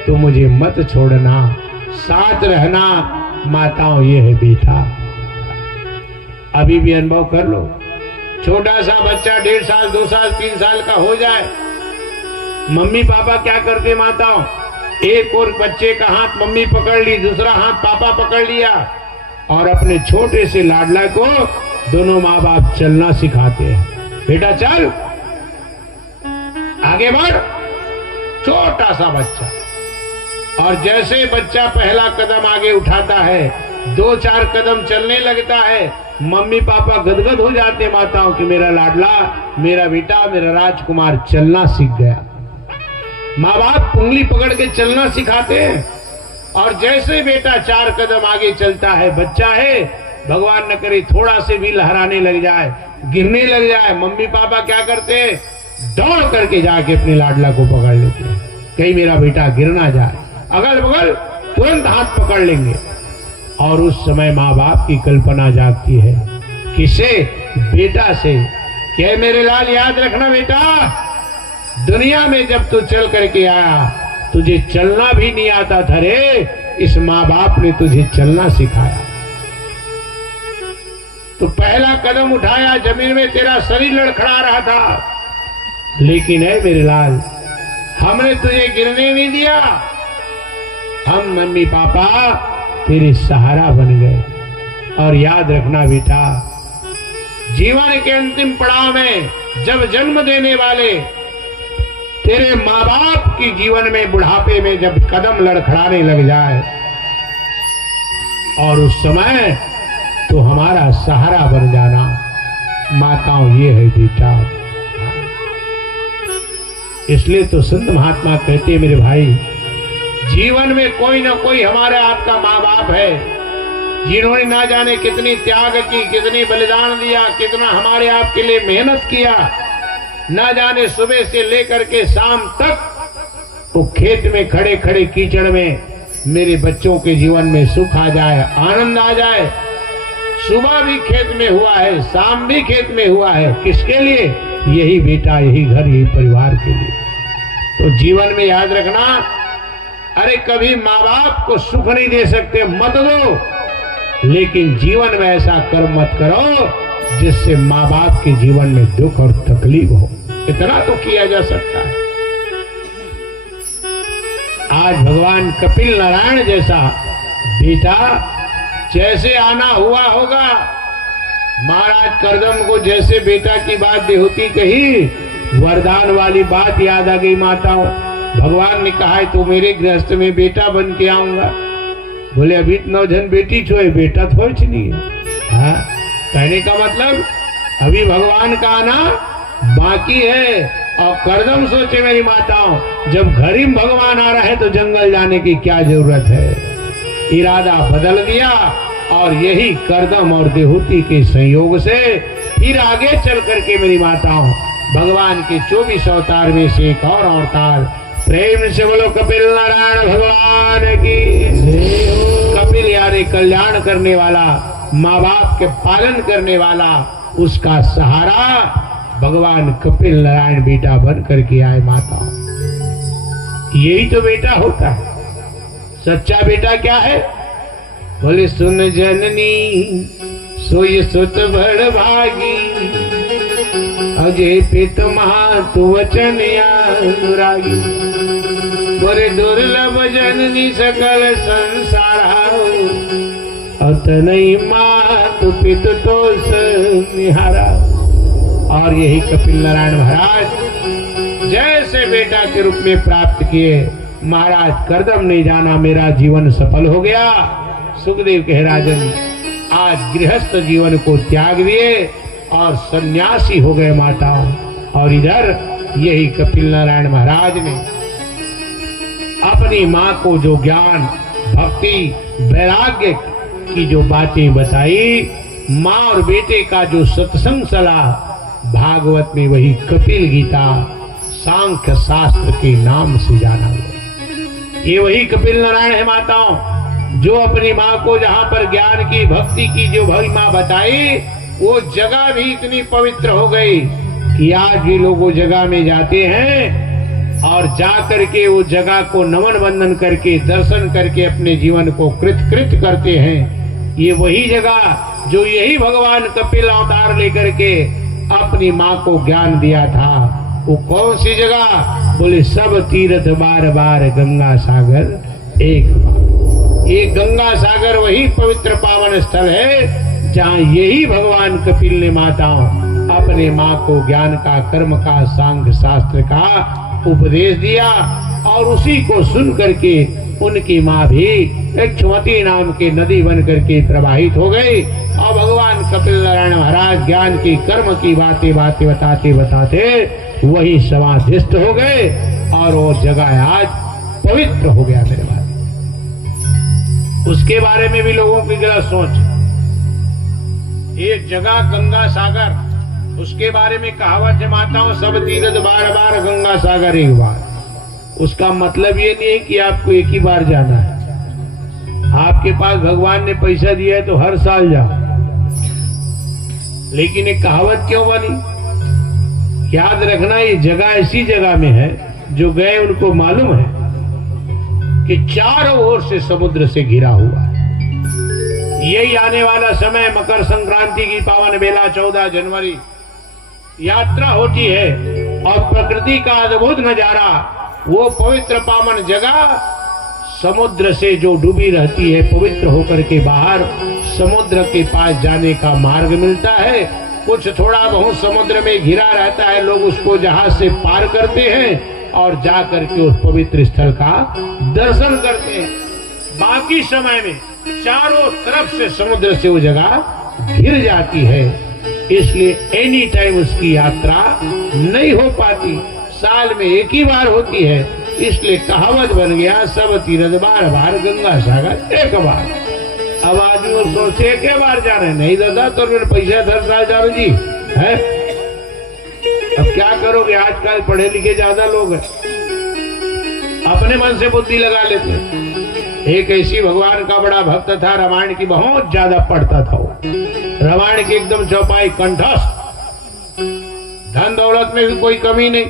तू मुझे मत छोड़ना, साथ रहना। माताओं ये है बेटा, अभी भी अनुभव कर लो। छोटा सा बच्चा 1.5 साल 2 साल 3 साल का हो जाए, मम्मी पापा क्या करते माताओं, एक और बच्चे का हाथ मम्मी पकड़ ली, दूसरा हाथ पापा पकड़ लिया, और अपने छोटे से लाडला को दोनों माँ बाप चलना सिखाते हैं। बेटा चल आगे बढ़, छोटा सा बच्चा। और जैसे बच्चा पहला कदम आगे उठाता है, 2-4 कदम चलने लगता है, मम्मी पापा गदगद हो जाते माताओं कि मेरा लाडला, मेरा बेटा, मेरा राजकुमार चलना सीख गया। माँ बाप उंगली पकड़ के चलना सिखाते हैं। और जैसे बेटा 4 कदम आगे चलता है, बच्चा है, भगवान न करे थोड़ा से भी लहराने लग जाए, गिरने लग जाए, मम्मी पापा क्या करते हैं, दौड़ करके जाके अपने लाडला को पकड़ लेते हैं, कहीं मेरा बेटा गिर ना जाए। अगल बगल तुरंत हाथ पकड़ लेंगे। और उस समय माँ बाप की कल्पना जागती है, किसे? बेटा से। क्या मेरे लाल याद रखना बेटा, दुनिया में जब तू चल करके आया, तुझे चलना भी नहीं आता था रे, इस माँ बाप ने तुझे चलना सिखाया। तो पहला कदम उठाया, जमीन में तेरा शरीर लड़खड़ा रहा था, लेकिन है मेरे लाल, हमने तुझे गिरने नहीं दिया, हम मम्मी पापा तेरे सहारा बन गए। और याद रखना बेटा, जीवन के अंतिम पड़ाव में जब जन्म देने वाले तेरे माँ बाप की जीवन में बुढ़ापे में जब कदम लड़खड़ाने लग जाए, और उस समय तो हमारा सहारा बन जाना। माताओं, ये है बेटा। इसलिए तो संत महात्मा कहते हैं मेरे भाई, जीवन में कोई ना कोई हमारे आपका माँ बाप है, जिन्होंने ना जाने कितनी त्याग की, कितनी बलिदान दिया, कितना हमारे आपके लिए मेहनत किया। ना जाने सुबह से लेकर के शाम तक वो खेत में खड़े खड़े कीचड़ में मेरे बच्चों के जीवन में सुख आ जाए, आनंद आ जाए। सुबह भी खेत में हुआ है, शाम भी खेत में हुआ है। किसके लिए? यही बेटा, यही घर, यही परिवार के लिए। तो जीवन में याद रखना, अरे कभी माँ बाप को सुख नहीं दे सकते, मत दो, लेकिन जीवन में ऐसा कर्म मत करो जिससे माँ बाप के जीवन में दुख और तकलीफ हो। इतना तो किया जा सकता है। आज भगवान कपिल नारायण जैसा बेटा जैसे आना हुआ होगा, महाराज करदम को जैसे बेटा की बात देहूती कही, वरदान वाली बात याद आ गई माताओं। भगवान ने कहा है तो मेरे गृहस्थ में बेटा बन के आऊंगा। बोले अभी 9 जन बेटी छोए, बेटा थोड़ी नहीं है। हाँ, कहने का मतलब अभी भगवान का आना बाकी है। और करदम सोचे मेरी माताओं, जब घर ही भगवान आ रहा है तो जंगल जाने की क्या जरूरत है। इरादा बदल दिया और यही करदम और देहूती के संयोग से फिर आगे चल करके मेरी माताओं भगवान के 24 अवतार में से एक और अवतार, प्रेम से बोलो कपिल नारायण भगवान की। कपिल यानी कल्याण करने वाला, माँ बाप के पालन करने वाला, उसका सहारा भगवान कपिल नारायण बेटा बन करके आए माताओं। यही तो बेटा होता है। सच्चा बेटा क्या है? बोले सुन जननी सोई सुत बड़ भागी, अजय पित महातु वचन अनुरागी। बोले दुर्लभ जननी सकल संसार, अतनई मातु पित तो निहारा। और यही कपिल नारायण महाराज जैसे बेटा के रूप में प्राप्त किए, महाराज करदम ने जाना मेरा जीवन सफल हो गया। सुखदेव कह राजन आज गृहस्थ जीवन को त्याग दिए और सन्यासी हो गए माताओं। और इधर यही कपिल नारायण महाराज ने अपनी माँ को जो ज्ञान, भक्ति, वैराग्य की जो बातें बताई, माँ और बेटे का जो सत्संग सलाह, भागवत में वही कपिल गीता सांख्य शास्त्र के नाम से जाना गया। ये वही कपिल नारायण है माताओं, जो अपनी माँ को जहाँ पर ज्ञान की, भक्ति की जो भरी माँ बताई, वो जगह भी इतनी पवित्र हो गई कि आज भी लोग वो जगह में जाते हैं और जा करके वो जगह को नमन वंदन करके, दर्शन करके अपने जीवन को कृत करते हैं। ये वही जगह जो यही भगवान कपिल अवतार लेकर के अपनी माँ को ज्ञान दिया था। वो कौन सी जगह? बोले सब तीर्थ बार बार गंगा सागर एक बार। ये गंगा सागर वही पवित्र पावन स्थल है जहाँ यही भगवान कपिल ने माताओं अपने माँ को ज्ञान का, कर्म का, सांख्य शास्त्र का उपदेश दिया। और उसी को सुन करके उनकी माँ भी एक क्षमती नाम के नदी बन करके प्रवाहित हो गई। और भगवान कपिल नारायण महाराज ज्ञान की, कर्म की बातें बताते बताते वही समाधिस्थ हो गए और वो जगह आज पवित्र हो गया मेरे भाई। उसके बारे में भी लोगों की गलत सोच। एक जगह गंगा सागर, उसके बारे में कहावत है माताओं, सब तीर्थ बार बार गंगा सागर एक बार। उसका मतलब ये नहीं है कि आपको एक ही बार जाना है। आपके पास भगवान ने पैसा दिया है तो हर साल जाओ, लेकिन एक कहावत क्यों बनी? याद रखना, ये जगह ऐसी जगह में है जो गए उनको मालूम है कि चारों ओर से समुद्र से घिरा हुआ है। यही आने वाला समय मकर संक्रांति की पावन बेला 14 जनवरी यात्रा होती है और प्रकृति का अद्भुत नजारा, वो पवित्र पावन जगह समुद्र से जो डूबी रहती है, पवित्र होकर के बाहर समुद्र के पास जाने का मार्ग मिलता है। कुछ थोड़ा बहुत समुद्र में घिरा रहता है, लोग उसको जहाज से पार करते हैं और जा करके उस पवित्र स्थल का दर्शन करते हैं। बाकी समय में चारों तरफ से समुद्र से वो जगह घिर जाती है, इसलिए एनी टाइम उसकी यात्रा नहीं हो पाती, साल में एक ही बार होती है। इसलिए कहावत बन गया, सब तीरथ बार बार गंगा सागर एक बार। अब आदमी और सोचे एक बार जा रहे, नहीं दादा तो मेरे पैसा हर साल जा रहे जी है। अब क्या करोगे, आजकल पढ़े लिखे ज्यादा लोग हैं, अपने मन से बुद्धि लगा लेते हैं। एक ऐसी भगवान का बड़ा भक्त था, रामायण की बहुत ज्यादा पढ़ता था वो, रामायण की एकदम चौपाई कंठस्थ, धन दौलत में भी कोई कमी नहीं।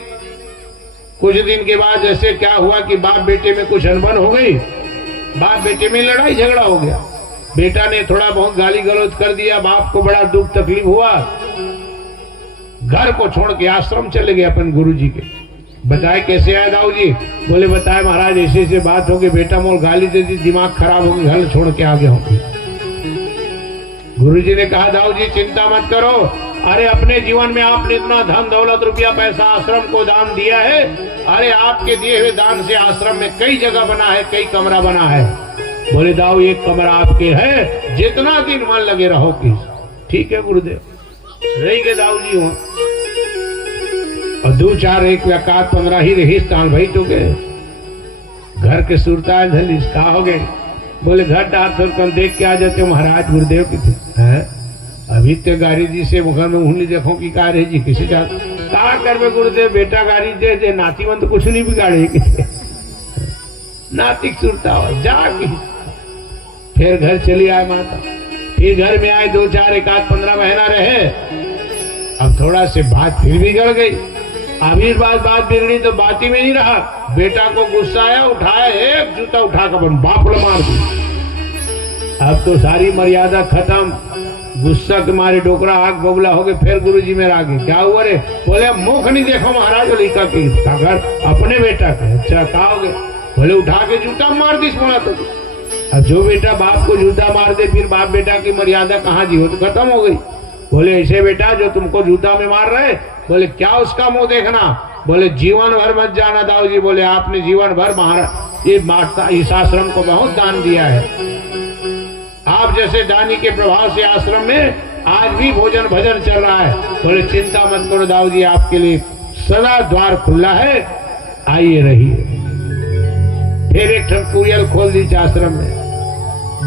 कुछ दिन के बाद ऐसे क्या हुआ कि बाप बेटे में कुछ अनबन हो गई, बाप बेटे में लड़ाई झगड़ा हो गया, बेटा ने थोड़ा बहुत गाली गलौज कर दिया, बाप को बड़ा दुख तकलीफ हुआ, घर को छोड़ के आश्रम चले गए अपन गुरुजी के। बताए कैसे आए दाऊ जी? बोले बताए महाराज ऐसे ऐसे बात होगी, बेटा मोल गाली दे दी, दिमाग खराब हो गया, घर छोड़ के आ गया हूँ। गुरुजी ने कहा दाऊ जी चिंता मत करो, अरे अपने जीवन में आपने इतना धन दौलत रुपया पैसा आश्रम को दान दिया है, अरे आपके दिए हुए दान से आश्रम में कई जगह बना है, कई कमरा बना है। बोले दाऊ एक कमरा आपके है, जितना दिन मन लगे रहो प्लीज। ठीक है गुरुदेव, रही गए दाऊ जी वहां, और 2 4 1 15 ही रही स्थान भाई तो गए घर के सुरता धलिस कहा हो गए। बोले घर डाल कम देख के आ जाते महाराज गुरुदेव की थे, अभी तो गाड़ी जी से मुखर में उंगली देखो कि कहा रहे जी किसी का कर गुरुदेव, बेटा गाड़ी दे दे, नातीवन तो कुछ नहीं बिगाड़े किसी नातिक सुरता हो जा की। फिर घर चली आए माता, फिर घर में आए 2 4 1 15 महीना रहे, अब थोड़ा से बात फिर बिगड़ गई। अभी बात बिगड़ी तो बात ही में नहीं रहा, बेटा को गुस्सा आया, उठाया एक जूता उठाकर बाप को मार दी। अब तो सारी मर्यादा खत्म, गुस्सा के मारे डोकरा आग बबला हो गए। फिर गुरुजी में आ गए, क्या हुआ रे? बोले मुख नहीं देखो महाराज लिखा की अपने बेटा के। अच्छा कहा हो गए? बोले उठा के जूता मार दी बोला तो। अब जो बेटा बाप को जूता मार दे फिर बाप बेटा की मर्यादा कहाँ जी हो, तो खत्म हो गई। बोले ऐसे बेटा जो तुमको जूता में मार रहे, बोले क्या उसका मुंह देखना? बोले जीवन भर मत जाना दाऊ जी, बोले आपने जीवन भर महाराज ये माता इस आश्रम को बहुत दान दिया है, आप जैसे दानी के प्रभाव से आश्रम में आज भी भोजन भजन चल रहा है। बोले चिंता मत करो दाऊ जी, आपके लिए सदा द्वार खुला है, आइए रहिए। फिर एक ठकुरियल खोल दी आश्रम में,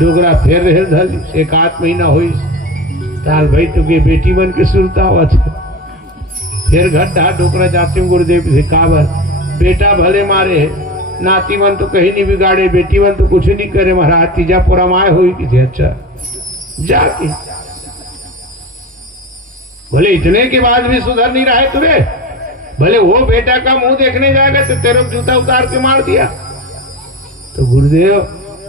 डोगरा फिर रहे धल 1 8 महीना हुई ताल भाई तो के बेटी बन के सुनता हुआ। फिर घट्टा डोकरा जाते हूँ गुरुदेव से, काबर बेटा भले मारे, नातीवन तो कहीं नहीं बिगाड़े, बेटीवन तो कुछ नहीं करे महाराज, तीजा पुरमाए हुई किसी। अच्छा जाके बोले इतने के बाद भी सुधर नहीं रहा है तुम्हें? भले वो बेटा का मुंह देखने जाएगा तो तेरे जूता उतार के मार दिया। तो गुरुदेव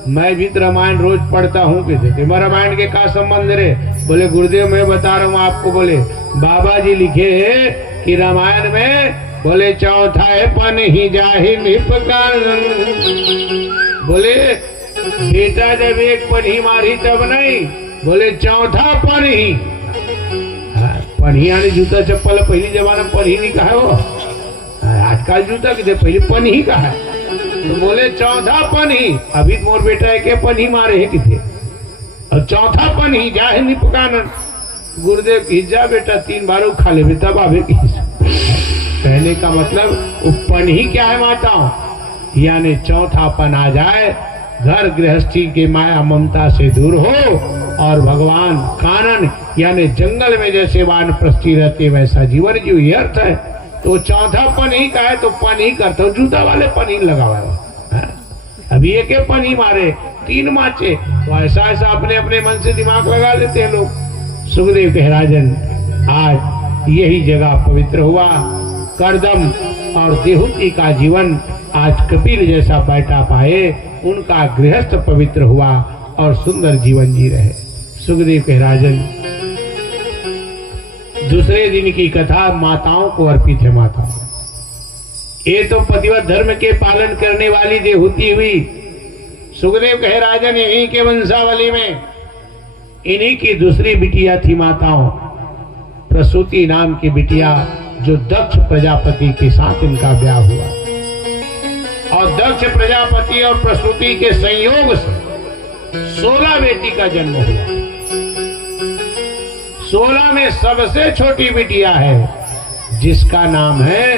मैं भी तो रामायण रोज पढ़ता हूँ, किसी रामायण के का संबंध रे? बोले गुरुदेव मैं बता रहा हूँ आपको, बोले बाबा जी लिखे है कि रामायण में बोले चौथा है पन ही जाहि निपकान। बोले बेटा जब एक पन ही मारी तब नहीं, बोले चौथा पन ही। पन ही यानी जूता चप्पल पहली जमाना में पन ही नहीं कहा वो, आजकल जूता कितने पहले पन ही कहा। तो बोले चौथा पन ही, अभी मोर बेटा है के पन ही मारे है कितने, और चौथा पन ही जाहि निपकान। गुरुदेव की जा बेटा 3 बार खा ले तब आवे की। कहने का मतलब उपन ही क्या है माताओं, यानी चौथापन आ जाए, घर गृहस्थी के माया ममता से दूर हो, और भगवान कानन यानी जंगल में जैसे वानप्रस्थी रहते वैसा जीवन जीव, ये अर्थ है। तो चौथापन ही का है तो पन ही करता हूँ, जूता वाले पन ही लगा हुआ है। अभी एक पन ही मारे 3 माचे, तो ऐसा ऐसा अपने अपने मन से दिमाग लगा लेते हैं लोग। सुखदेव कह राजन आज यही जगह पवित्र हुआ, करदम और देहूती का जीवन आज कपिल जैसा बैठा पाए, उनका गृहस्थ पवित्र हुआ और सुंदर जीवन जी रहे। सुखदेव कह राजन दूसरे दिन की कथा माताओं को अर्पित है। माता ये तो पतिव्रत धर्म के पालन करने वाली देहूती हुई। सुखदेव कह राजन यहीं के वंशावली में इन्हीं की दूसरी बिटिया थी माताओं, प्रसूति नाम की बिटिया, जो दक्ष प्रजापति के साथ इनका ब्याह हुआ। और दक्ष प्रजापति और प्रसूति के संयोग से 16 बेटी का जन्म हुआ। 16 में सबसे छोटी बिटिया है जिसका नाम है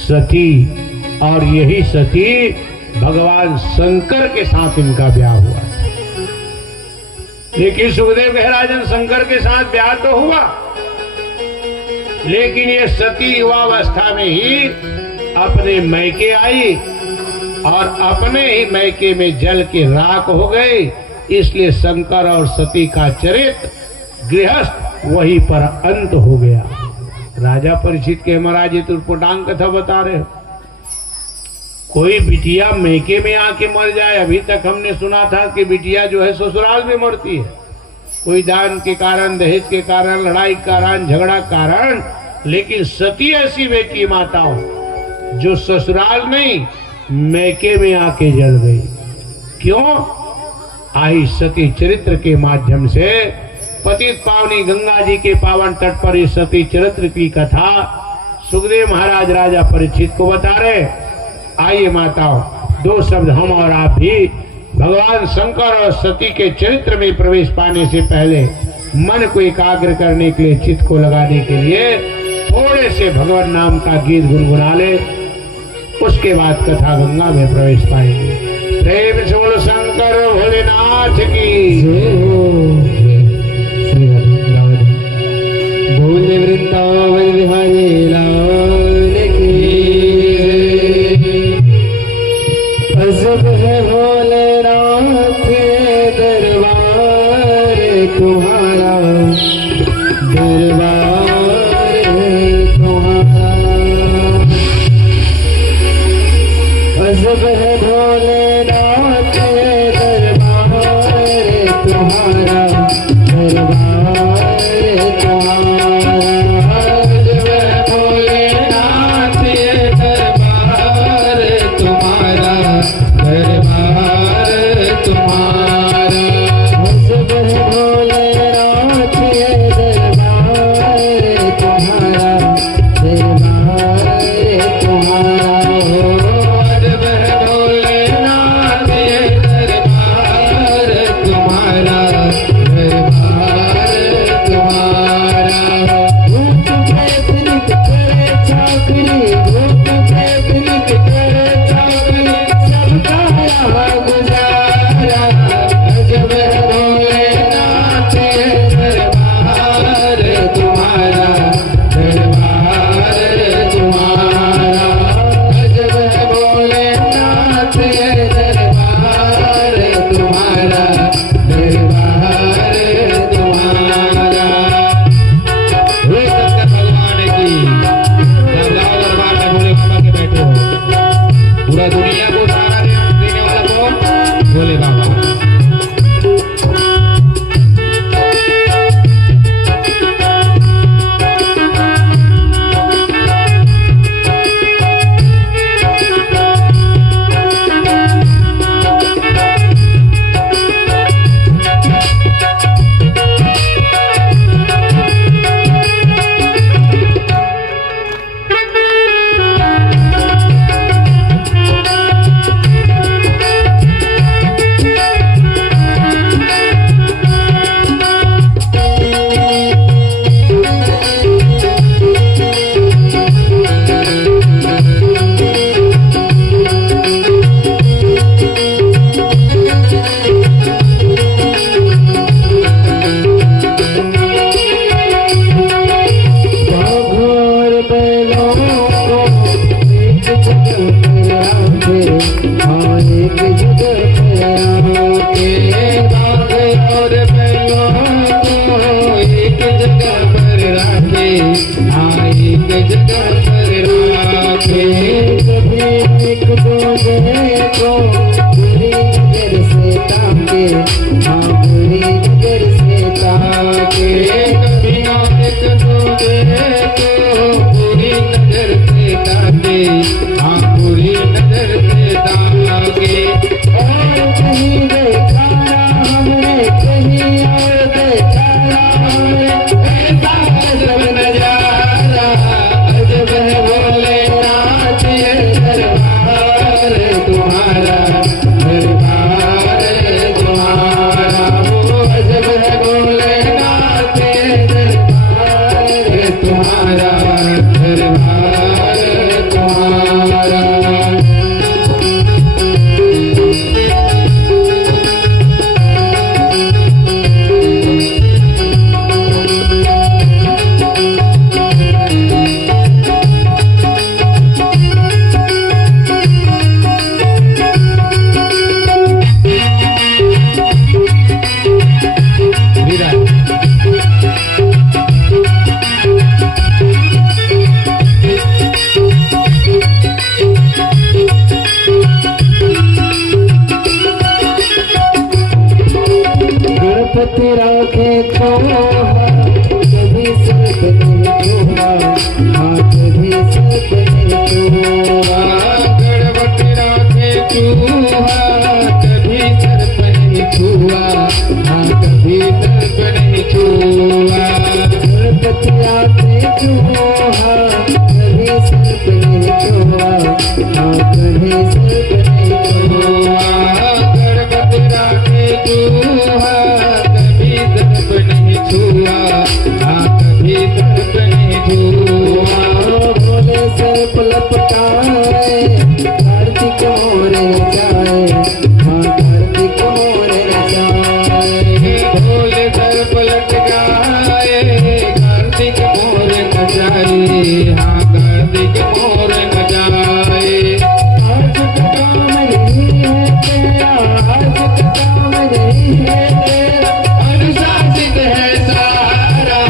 सती, और यही सती भगवान शंकर के साथ इनका ब्याह हुआ। लेकिन सुखदेव कह राजन शंकर के साथ ब्याह तो हुआ, लेकिन ये सती युवावस्था में ही अपने मैके आई और अपने ही मैके में जल के राख हो गए। इसलिए शंकर और सती का चरित्र गृहस्थ वहीं पर अंत हो गया। राजा परीक्षित के महाराज ये तुर्पटांग कथा बता रहे हो। कोई बिटिया मैके में आके मर जाए, अभी तक हमने सुना था कि बिटिया जो है ससुराल में मरती है, कोई दान के कारण, दहेज के कारण, लड़ाई के कारण, झगड़ा के कारण। लेकिन सती ऐसी बेटी माताओं जो ससुराल नहीं मैके में आके जल गई। क्यों? आई सती चरित्र के माध्यम से पतित पावनी गंगा जी के पावन तट पर इस सती चरित्र की कथा सुखदेव महाराज राजा परीक्षित को बता रहे। आइए माताओं, दो शब्द हम और आप भी भगवान शंकर और सती के चरित्र में प्रवेश पाने से पहले मन को एकाग्र करने के लिए, चित्त को लगाने के लिए थोड़े से भगवान नाम का गीत गुनगुना ले। उसके बाद कथा गंगा में प्रवेश पाएंगे। प्रेम से बोलो शंकर भोलेनाथ की। बोले वृंदावन बिहारी लाल की। अजब है भोलेनाथ दरबार तुम्हारा, दरबार तुम्हारा। अजब है भोलेनाथ दरबार तुम्हारा, दरबार तुम्हारा। अजब है भोलेनाथ दरबार तुम्हारा, दरबार तुम्हारा। अजब है भोलेनाथ दरबार तुम्हारा, दरबार तुम्हारा। अजब है भोलेनाथ दरबार तुम्हारा, दरबार तुम्हारा। भूत प्रेत नित करे चाकरी, भूत प्रेत नित करे चाकरी, सबका यहाँ गुजारा। अजब है भोलेनाथ दरबार तुम्हारा, दरबार तुम्हारा। अजब है भोलेनाथ दरबार तुम्हारा, दरबार तुम्हारा। हे शंकर भगवान की, जब जाओ दरबार में भोले बाबा के बैठे हो, पूरा दुनिया को सहारा देने वाला कौन? भोले बाबा। अजब तुम्हारा दरबार तुम्हारा। गणपति राखे छोड़ा कभी सर्प नहीं छोड़ा, हाँ कभी सर्प नहीं छोड़ा। गणपति राखे छुआ कभी सर्प नहीं छुआ, हाँ कभी सर्प नहीं छुआ। गणपति राखे छोड़ा कभी सर्प नहीं छोड़ा, हाँ कभी सर्प नहीं छोड़ा। गणपति राखे छुआ कभी सर्प नहीं छुआ, हाँ कभी सर्प नहीं छुआ। बोले सर्प लपटाए कार्तिक मोरे जाए, हाँ कार्तिक मोरे जाए। बोले सर्प लटकाए कार्तिक मोर न जाए, हाँ कार्तिक मोर न जाए। आज का काम नहीं है तेरा, आज का काम नहीं है तेरा। अनुशासित है सारा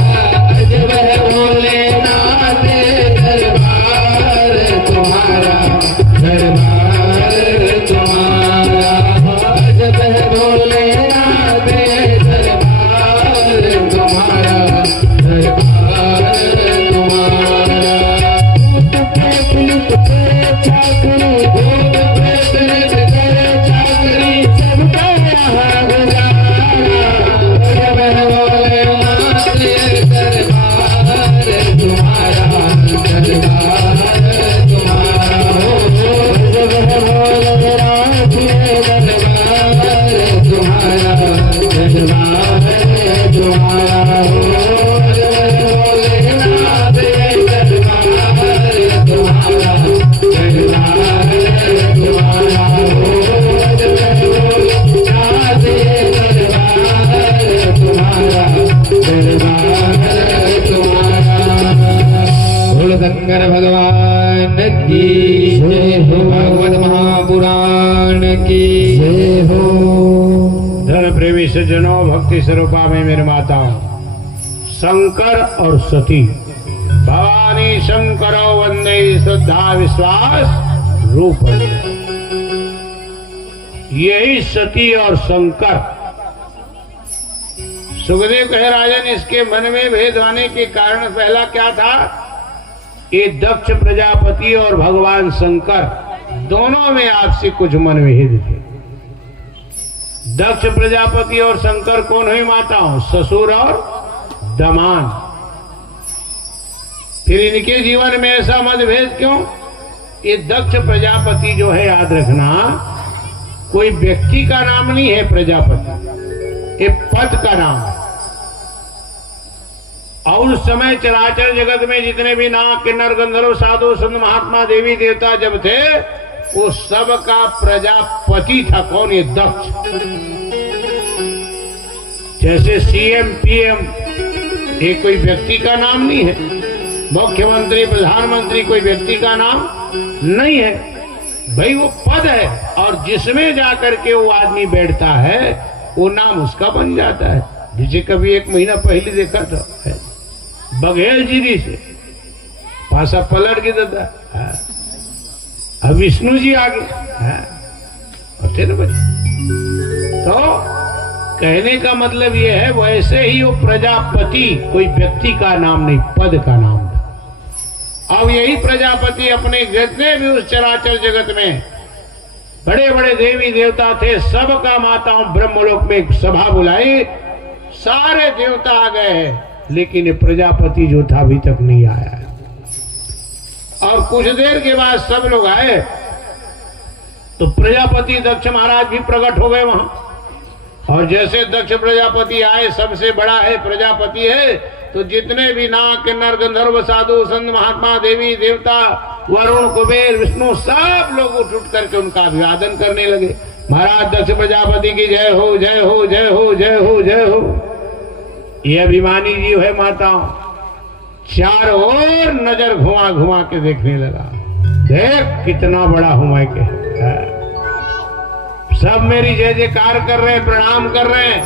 अजब है भोलेनाथ दरबार तुम्हारा, दरबार तुम्हारा। अजब है भोलेनाथ दरबार तुम्हारा, दरबार तुम्हारा। भूत प्रेत नित करे चाकरी, भूत प्रेत नित करे चाकरी, सबका यहाँ गुजारा। अजब है भोलेनाथ दरबार तुम्हारा, दरबार तुम्हारा। जब है भोलेनाथ दरबार तुम्हारा, दरबार तुम्हारा। अजब है भोलेनाथ दरबार तुम्हारा, दरबार तुम्हारा। अजब है भोलेनाथ दरबार तुम्हारा, दरबार तुम्हारा। बोलो शंकर भगवान की जय हो, भागवत महापुराण की जय हो। धर्म प्रेमी सज्जनों, भक्ति स्वरूपा में मेरे माताओं, शंकर और सती भवानी शंकरो वंदे श्रद्धा विश्वास रूप। यही सती और शंकर। सुखदेव कहे राजन, इसके मन में भेद आने के कारण पहला क्या था? ये दक्ष प्रजापति और भगवान शंकर दोनों में आपसी कुछ मनभेद थे। दक्ष प्रजापति और शंकर कौन हुई माताओं? ससुर और दमान। फिर इनके जीवन में ऐसा मतभेद क्यों? ये दक्ष प्रजापति जो है, याद रखना, कोई व्यक्ति का नाम नहीं है प्रजापति, ये पद का नाम है। और उस समय चराचर जगत में जितने भी नाग किन्नर गंधर्व साधु संत महात्मा देवी देवता जब थे, वो सब का प्रजापति था। कौन? ये दक्ष। जैसे सीएम पीएम, ये कोई व्यक्ति का नाम नहीं है। मुख्यमंत्री प्रधानमंत्री कोई व्यक्ति का नाम नहीं है भाई, वो पद है। और जिसमें जाकर के वो आदमी बैठता है, वो नाम उसका बन जाता है। जिसे कभी एक महीना पहले देखा था बघेल जी से पासा पलट के देता, अब विष्णु जी आगे होते ना भाई। तो कहने का मतलब ये है, वैसे ही वो प्रजापति कोई व्यक्ति का नाम नहीं, पद का नाम था। अब यही प्रजापति अपने जितने भी उस चराचर जगत में बड़े बड़े देवी देवता थे, सबका माताओं ब्रह्मलोक में एक सभा बुलाई, सारे देवता आ गए हैं, लेकिन ये प्रजापति जो था अभी तक नहीं आया है। और कुछ देर के बाद सब लोग आए तो प्रजापति दक्ष महाराज भी प्रकट हो गए वहां। और जैसे दक्ष प्रजापति आए, सबसे बड़ा है प्रजापति है, तो जितने भी नाग नर गंधर्व साधु संत महात्मा देवी देवता वरुण कुबेर विष्णु सब लोग उठ करके उनका अभिवादन करने लगे। महाराज दक्ष प्रजापति की जय हो, जय हो, जय हो, जय हो, जय हो। ये अभिमानी जीव है माताओं, चारों ओर नजर घुमा घुमा के देखने लगा, देख कितना बड़ा हूं मैं के। सब मेरी जय जयकार कर रहे हैं, प्रणाम कर रहे हैं।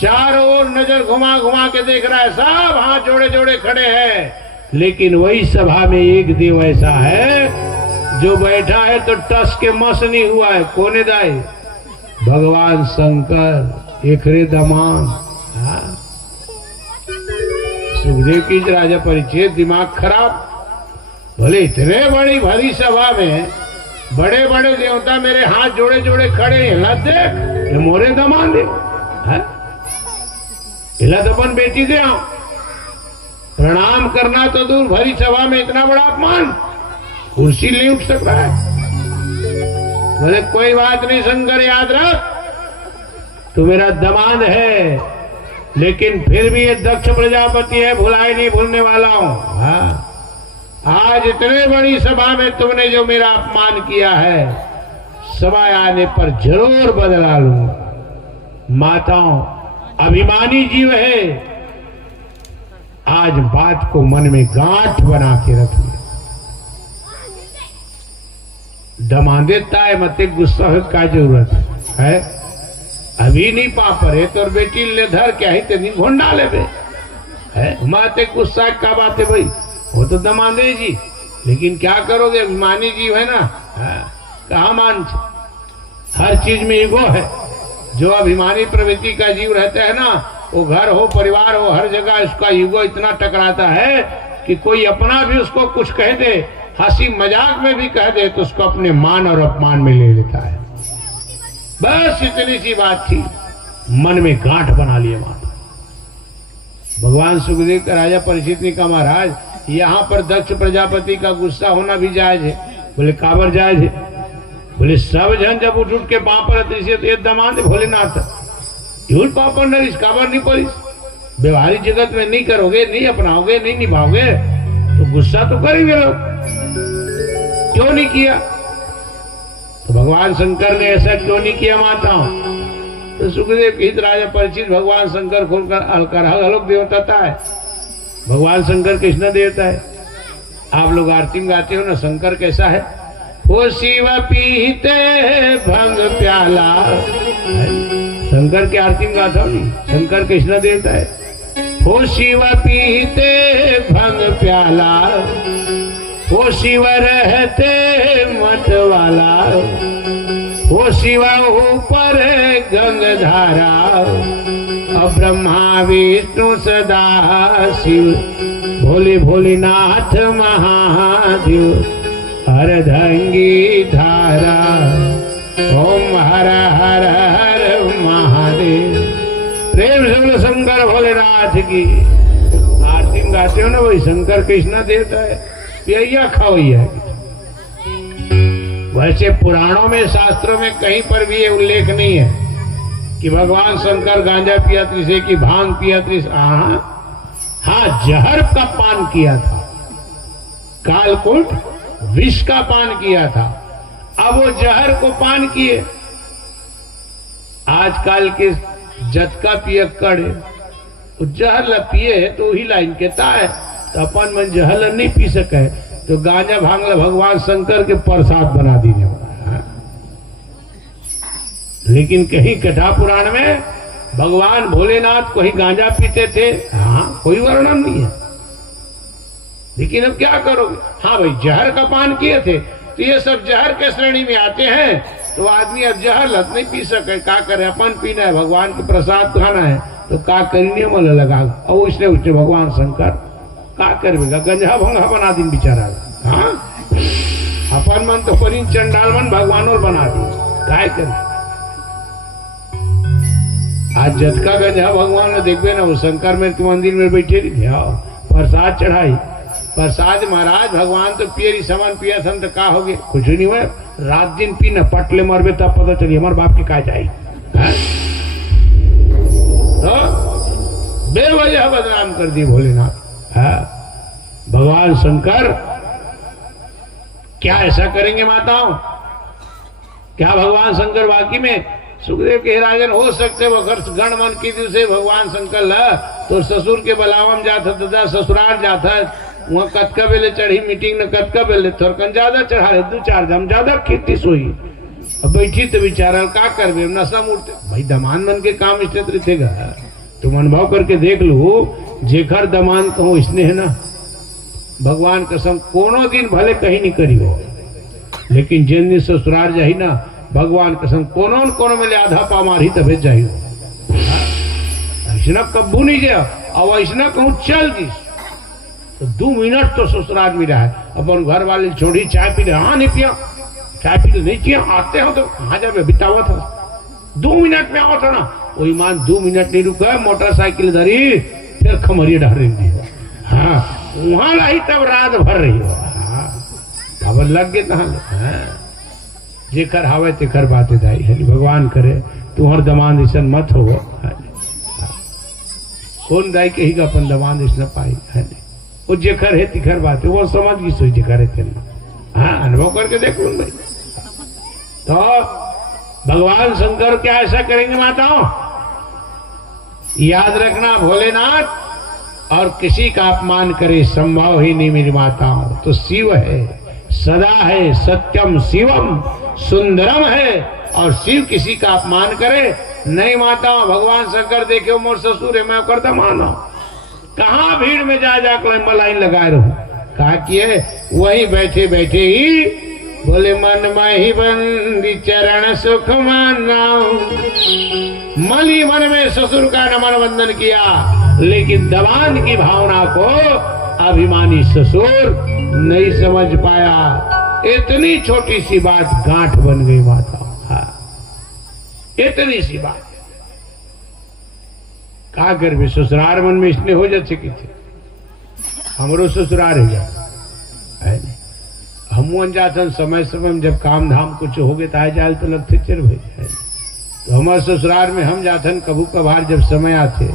चारों ओर नजर घुमा घुमा के देख रहा है, सब हाथ जोड़े जोड़े खड़े हैं। लेकिन वही सभा में एक देव ऐसा है जो बैठा है तो टस के मस नहीं हुआ है। कोने दाई? भगवान शंकर, एकरे दमान। सुखदेव की राजा परीक्षित दिमाग खराब, भले इतने बड़ी भरी सभा में बड़े बड़े देवता मेरे हाथ जोड़े जोड़े खड़े हैं, हिला देख ये मोरे दमान दे, हिला दपन बेटी दे आओ। प्रणाम करना तो दूर, भरी सभा में इतना बड़ा अपमान, कुर्सी नहीं उठ सक रहा है। बोले कोई बात नहीं शंकर, याद रख तू मेरा दमाद है, लेकिन फिर भी ये दक्ष प्रजापति है, भुलाए नहीं भूलने वाला हूं। हाँ, आज इतने बड़ी सभा में तुमने जो मेरा अपमान किया है, समय आने पर जरूर बदला लूंगा। माताओं, अभिमानी जीव है, आज बात को मन में गांठ बना के रख लिया। दमादेता है मते गुस्सा हो का जरूरत है, अभी नहीं पापर है तो बेटी ले धर क्या ही तेनी घोंडा ले है माते गुस्सा का बात है भाई, वो तो दमादे जी, लेकिन क्या करोगे, अभिमानी जीव है ना। कहा मान, हर चीज में ईगो है। जो अभिमानी प्रवृत्ति का जीव रहता है ना, वो घर हो परिवार हो हर जगह उसका ईगो इतना टकराता है कि कोई अपना भी उसको कुछ कह दे, हंसी मजाक में भी कह दे तो उसको अपने मान और अपमान में ले लेता है। बस इतनी सी बात थी, मन में गांठ बना लिया माता। भगवान सुखदेव का राजा परीक्षित ने कहा महाराज यहाँ पर दक्ष प्रजापति का गुस्सा होना भी जायज है। बोले काबर जायज है? बोले सब जन जब उठ उठ के पापर तो ये दमान भोलेनाथ झूठ पापर नरिश काबर नहीं पड़िस, व्यवहारिक जगत में नहीं करोगे, नहीं अपनाओगे, नहीं निभाओगे तो गुस्सा तो करेंगे लोग। क्यों नहीं किया? तो भगवान शंकर ने ऐसा क्यों नहीं किया माताओं? तो सुखदेव हित राजा परिचित भगवान शंकर खोलकर अलकर आलोक देवता है। भगवान शंकर कृष्ण देवता है। आप लोग आरती में गाते हो ना, शंकर कैसा है? वो शिव पीते भंग प्याला, शंकर की आरती में गाता हूँ। शंकर कृष्ण देवता है। वो शिव पीते भंग प्याला, वो शिव रहते मत वाला, वो शिव ऊपर गंगधारा, और ब्रह्मा विष्णु सदा शिव, भोले भोलेनाथ महादेव, अर्धंगी धारा, ओम हर हर हर महादेव। प्रेम से शंकर भोलेनाथ की आरती में गाते हो ना, वही शंकर कृष्ण देवता है। पिया खाओ है। वैसे पुराणों में शास्त्रों में कहीं पर भी ये उल्लेख नहीं है कि भगवान शंकर गांजा पिया त्रिसे की भांग पिया त्रिस। हाँ, जहर का पान किया था, कालकूट विष का पान किया था। अब वो जहर को पान किए। आजकल के जतका पियक्कड़ जहर ल पिए तो ही लाइन कहता है, तो अपन मन जहर नहीं पी सके तो गांजा भांग ल भगवान शंकर के प्रसाद बना दीने वाला। लेकिन कहीं कथा पुराण में भगवान भोलेनाथ को ही गांजा पीते थे। हाँ, कोई वर्णन नहीं है। लेकिन अब क्या करोगे? हाँ भाई, जहर का पान किए थे तो ये सब जहर के श्रेणी में आते हैं। तो आदमी अब जहर लत नहीं पी सके, क्या करे? अपन पीना है, भगवान के प्रसाद खाना है, तो का करने मन लगा। और उसने उसने भगवान शंकर का करेगा, गंजा भंगा बना दिन बेचारा। हाँ, अपन मन तो करी चंडाल मन भगवान और बना दी, काय करे? आज जतका गंजा भगवान देखबे ना, वो शंकर में के मंदिर में बैठे थे, प्रसाद चढ़ाई। प्रसाद महाराज भगवान तो पियरी सामान पिया सन तो का हो गए? कुछ नहीं हुआ। रात दिन पी न पटले मरबे तब पता चली हमारे बाप की का जाई। है? तो बेवजह बदनाम कर दिए भोलेनाथ है? भगवान शंकर क्या ऐसा करेंगे माताओं? क्या भगवान शंकर वाकई में सुखदेव के राजन हो सकते वो गण मन की से भगवान शंकर ला तो ससुर के बलावम जाता तथा ससुराल जाता वहाँ कतका बेले चढ़ी मीटिंग न कतका बेले थोड़कन ज्यादा चढ़ा रहे 2-4 दम ज्यादा खेती सोई अब बैठी तो विचार का करबे नशा मूर्ति भाई दमान मन के काम स्थित रहेगा। तुम अनुभव करके देख लो जेखर दमान कहो इसने है ना भगवान कसम कोनो दिन भले कहीं नहीं करी हो लेकिन जिन दिन ससुराल जाही ना भगवान कसम कोनो न कोनो में आधा पा मारी तबे जाही ऐसा कब्बू नहीं गया और ऐसा कहूँ चल दी तो 2 मिनट तो ससुराल में रहा है अपन घर वाले छोड़ी चाय पी ले हाँ नहीं पिया चाय पी ले नहीं पिया आते हो तो कहाँ जाए बितावा था 2 मिनट में आओ था ना वो ईमान 2 मिनट नहीं रुका मोटरसाइकिल धरी फिर खमरिया डाल रही हाँ वहां लाई तब रात भर रही हो हाँ खबर लग गए कहाँ जेकर हावे तेकर बातें दाई है भगवान करे तू हर दमान ऐसा मत हो कौन दाई कही का अपन दमान ऐसा पाई है वो जेकर है तिखर बात है वो समझ की सोई जेकर है तेना हाँ अनुभव करके देख लूँ भाई। तो भगवान शंकर क्या ऐसा करेंगे माताओं? याद रखना भोलेनाथ और किसी का अपमान करे संभव ही नहीं मेरी माताओं। तो शिव है सदा है सत्यम शिवम सुंदरम है और शिव किसी का अपमान करे नहीं माताओं। भगवान शंकर देखे मोर ससुर है मैं करता मानो कहाँ भीड़ में जा जाकर लाइन लगाए रहूं कहा किए वही बैठे बैठे ही बोले मन में ही बंदी चरण सुख माना मली मन में ससुर का नमन वंदन किया लेकिन दबान की भावना को अभिमानी ससुर नहीं समझ पाया। इतनी छोटी सी बात गांठ बन गई माता हाँ इतनी सी बात का कर भी ससुरार मन में इसने हो जाते कि हमरो ससुरार हो जाए हम जाते समय समय जब काम धाम कुछ हो गए तो जाल तो लगते चल भाई तो हमारे ससुरार में हम जाते कभू कभार जब समय आते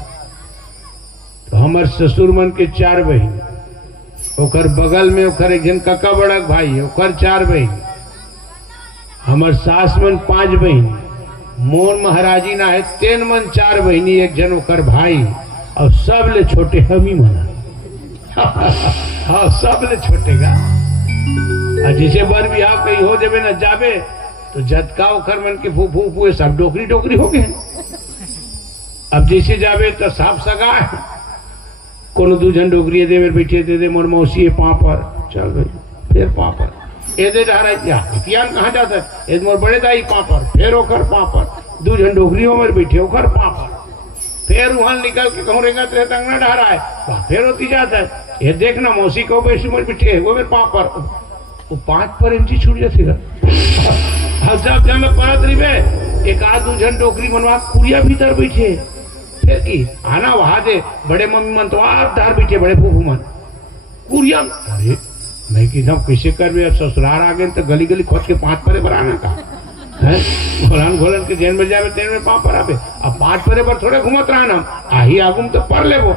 तो हमारे ससुर मन के 4 बहन ओकर बगल में ओकर एक जन कक्का बड़क भाई ओकर 4 बहन हमार सास मन 5 बहन मोर महाराजी ना है 3 मन 4 बहनी एक जन ओकर भाई और सब ले छोटे हम ही मना हाँ सब ले छोटे का जैसे बर बिहाव कहीं हो जावे ना जावे तो झटका ओकर मन के फूफू फूफू सब डोकरी डोकरी हो गए। अब जैसे जावे तो साफ सगा कोनो 2 जन डोकरी दे मेरे बेटे दे दे मोर मौसी पापड़ चल भाई फिर पापड़ ए दे जा रहा पियान कहाँ जाता है ए मोर बड़े दाई पापड़ फिर ओकर पापड़ 2 जन डोकरी मेरे बैठे ओकर पापड़ फिर वहां निकल के कहूँ रेंगा तेरे तंगना डा रहा है फिर होती जाता है ये देखना मौसी को बैठी मेरे बैठे वो मेरे पापड़ वो 5 पर इंची छूट जाती जब जब मैं परत रही है 1-2 जन डोकरी मनवा कुरिया भीतर बैठे फिर की आना वहां दे बड़े मम्मी मन तो आप दार बैठे बड़े फूफू मन कुरिया अरे मैं कि कैसे कर अब ससुराल आ गए तो गली गली खोद के 5 परे बनाना का है घोलन घोलन के जेल में जावे तेन में 5 पर आवे अब 5 परे पर थोड़े घूमत रहा ना आही आगुम तो पर ले वो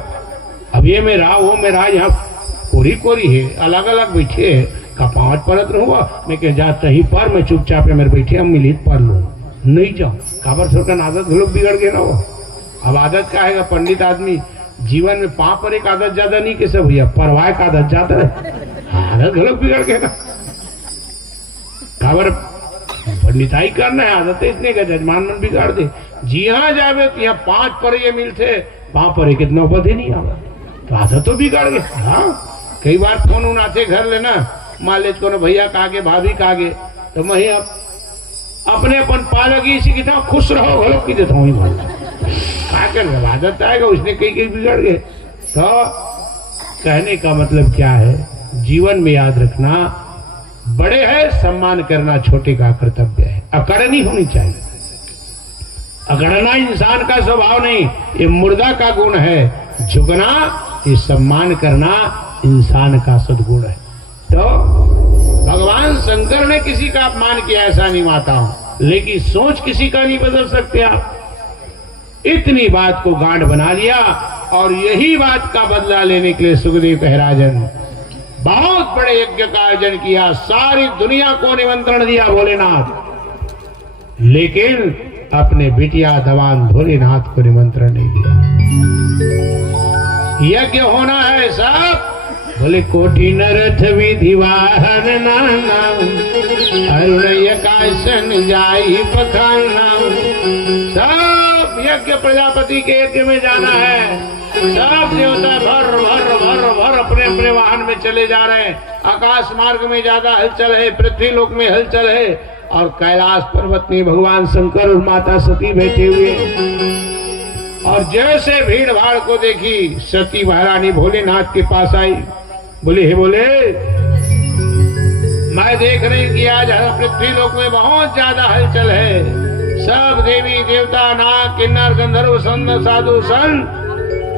अब ये में रहा वो में रहा यहाँ कोरी कोरी है अलग अलग बैठे है का 5 परत रहूँगा मैं कह जाता ही पर मैं चुपचाप मेरे बैठे हम मिली पर लू नहीं जाऊँ काबर थोड़ा आदत लोग बिगड़ गए ना वो अब आदत का है पंडित आदमी जीवन में 5 पर एक आदत ज्यादा नहीं कैसे भैया परवाह का आदत ज्यादा है आदत लोग बिगड़ गए ना काबर पंडिताई करना है आदत इतने का जजमान मन बिगाड़ दे जी हाँ जावे तो यहाँ 5 पर ये मिलते 5 पर एक इतना पद ही नहीं आवा तो आदत तो बिगाड़ गए। हाँ कई बार फोन उन आते घर लेना मान ले को भैया कागे भाभी कागे तो मैं अपने अपन पालगी इसी की तरह खुश रहो घलो की देता हूँ क्या कर आदत आएगा उसने कई बिगड़ गए। तो कहने का मतलब क्या है जीवन में याद रखना बड़े है सम्मान करना छोटे का कर्तव्य है अकड़नी होनी चाहिए। अकड़ना इंसान का स्वभाव नहीं ये मुर्दा का गुण है झुकना ये सम्मान करना इंसान का सद्गुण है। तो भगवान शंकर ने किसी का अपमान किया ऐसा नहीं माता हूं लेकिन सोच किसी का नहीं बदल सकते आप। इतनी बात को गांठ बना लिया और यही बात का बदला लेने के लिए सुखदेव कह राजन बहुत बड़े यज्ञ का आयोजन किया, सारी दुनिया को निमंत्रण दिया भोलेनाथ, लेकिन अपने बिटिया दवान भोलेनाथ को निमंत्रण नहीं दिया। यज्ञ होना है सब, बोले कोटि नरथ विधि वाहन नाना अरुण यकासन जाई पखाना। सब यज्ञ प्रजापति के यज्ञ में जाना है, सब देवता भर भर भर भर अपने अपने वाहन में चले जा रहे हैं। आकाश मार्ग में ज्यादा हलचल है, पृथ्वी लोक में हलचल है, और कैलाश पर्वत में भगवान शंकर और माता सती बैठे हुए। और जैसे भीड़ भाड़ को देखी सती महारानी भोलेनाथ के पास आई, बोले हे बोले, मैं देख रही कि आज पृथ्वी लोक में बहुत ज्यादा हलचल है, सब देवी देवता नाग किन्नर गंधर्व संत साधु संत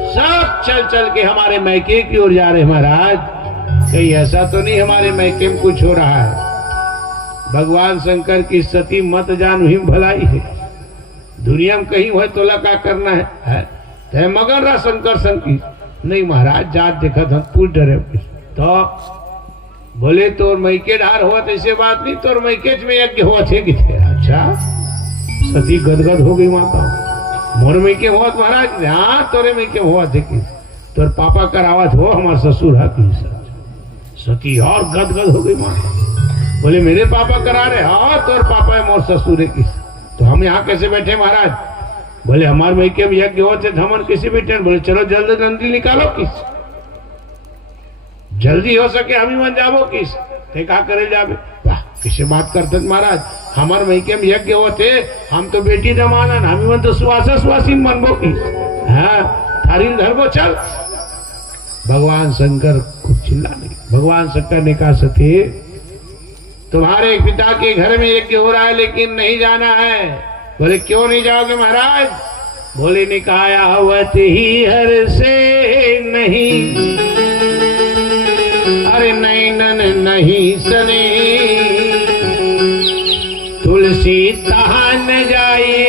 सब चल चल के हमारे मैके की ओर जा रहे महाराज। कहीं ऐसा तो नहीं हमारे मैके में कुछ हो रहा है? भगवान शंकर की सती मत जान ही भलाई है, दुनिया में कहीं हुए तो लगा करना है तो मगर रहा शंकर संकी नहीं महाराज, जात देखा था पूछ डरे तो बोले तोर मैके ढार हुआ तो ऐसे बात नहीं, तोर मैके में यज्ञ हुआ थे कि थे। अच्छा, सती गदगद हो गई माता, मोर में के हुआ महाराज? हाँ तोरे में के हुआ थे कि तोर पापा करावत हो हमारे ससुर है कि। सती और गदगद हो गई माता, बोले मेरे पापा करा रहे? हाँ तोर पापा है मोर ससुर है किस, तो हम यहाँ कैसे बैठे महाराज? बोले हमारे में के यज्ञ होते थे हम किसी बैठे। बोले चलो जल्दी जल्दी निकालो किस, जल्दी हो सके हम ही मन जाबो किस, क्या करे जाबे? वाह किसे बात करते महाराज, हमारे मैके में यज्ञ होते, हम तो बेटी जमाना हम ही मन तो सुहासा सुहासी मनबो की। हाँ थारी धर्मो चल। भगवान शंकर कुछ चिल्ला नहीं। भगवान शंकर ने कहा सती तुम्हारे पिता के घर में यज्ञ हो रहा है लेकिन नहीं जाना है। बोले क्यों नहीं जाओगे महाराज? बोले ने कहा आवत ही हर से नहीं, अरे नैनन नहीं सने, तुलसी तहा न जाइए,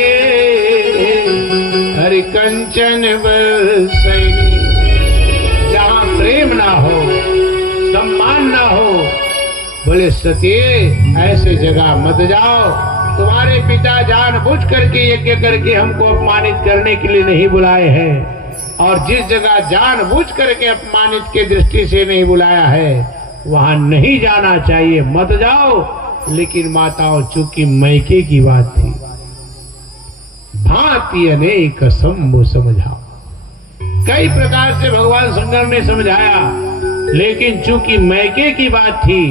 अरे कंचन बरसैनी। जहां प्रेम ना हो, सम्मान ना हो, बोले सती ऐसे जगह मत जाओ। तुम्हारे पिता जानबूझ करके यज्ञ करके हमको अपमानित करने के लिए नहीं बुलाए हैं, और जिस जगह जानबूझ करके अपमानित के दृष्टि से नहीं बुलाया है वहां नहीं जाना चाहिए, मत जाओ। लेकिन माताओं चूंकि मैके की बात थी, भांति अनेक संभो समझाओ, कई प्रकार से भगवान शंकर ने समझाया, लेकिन चूंकि मैके की बात थी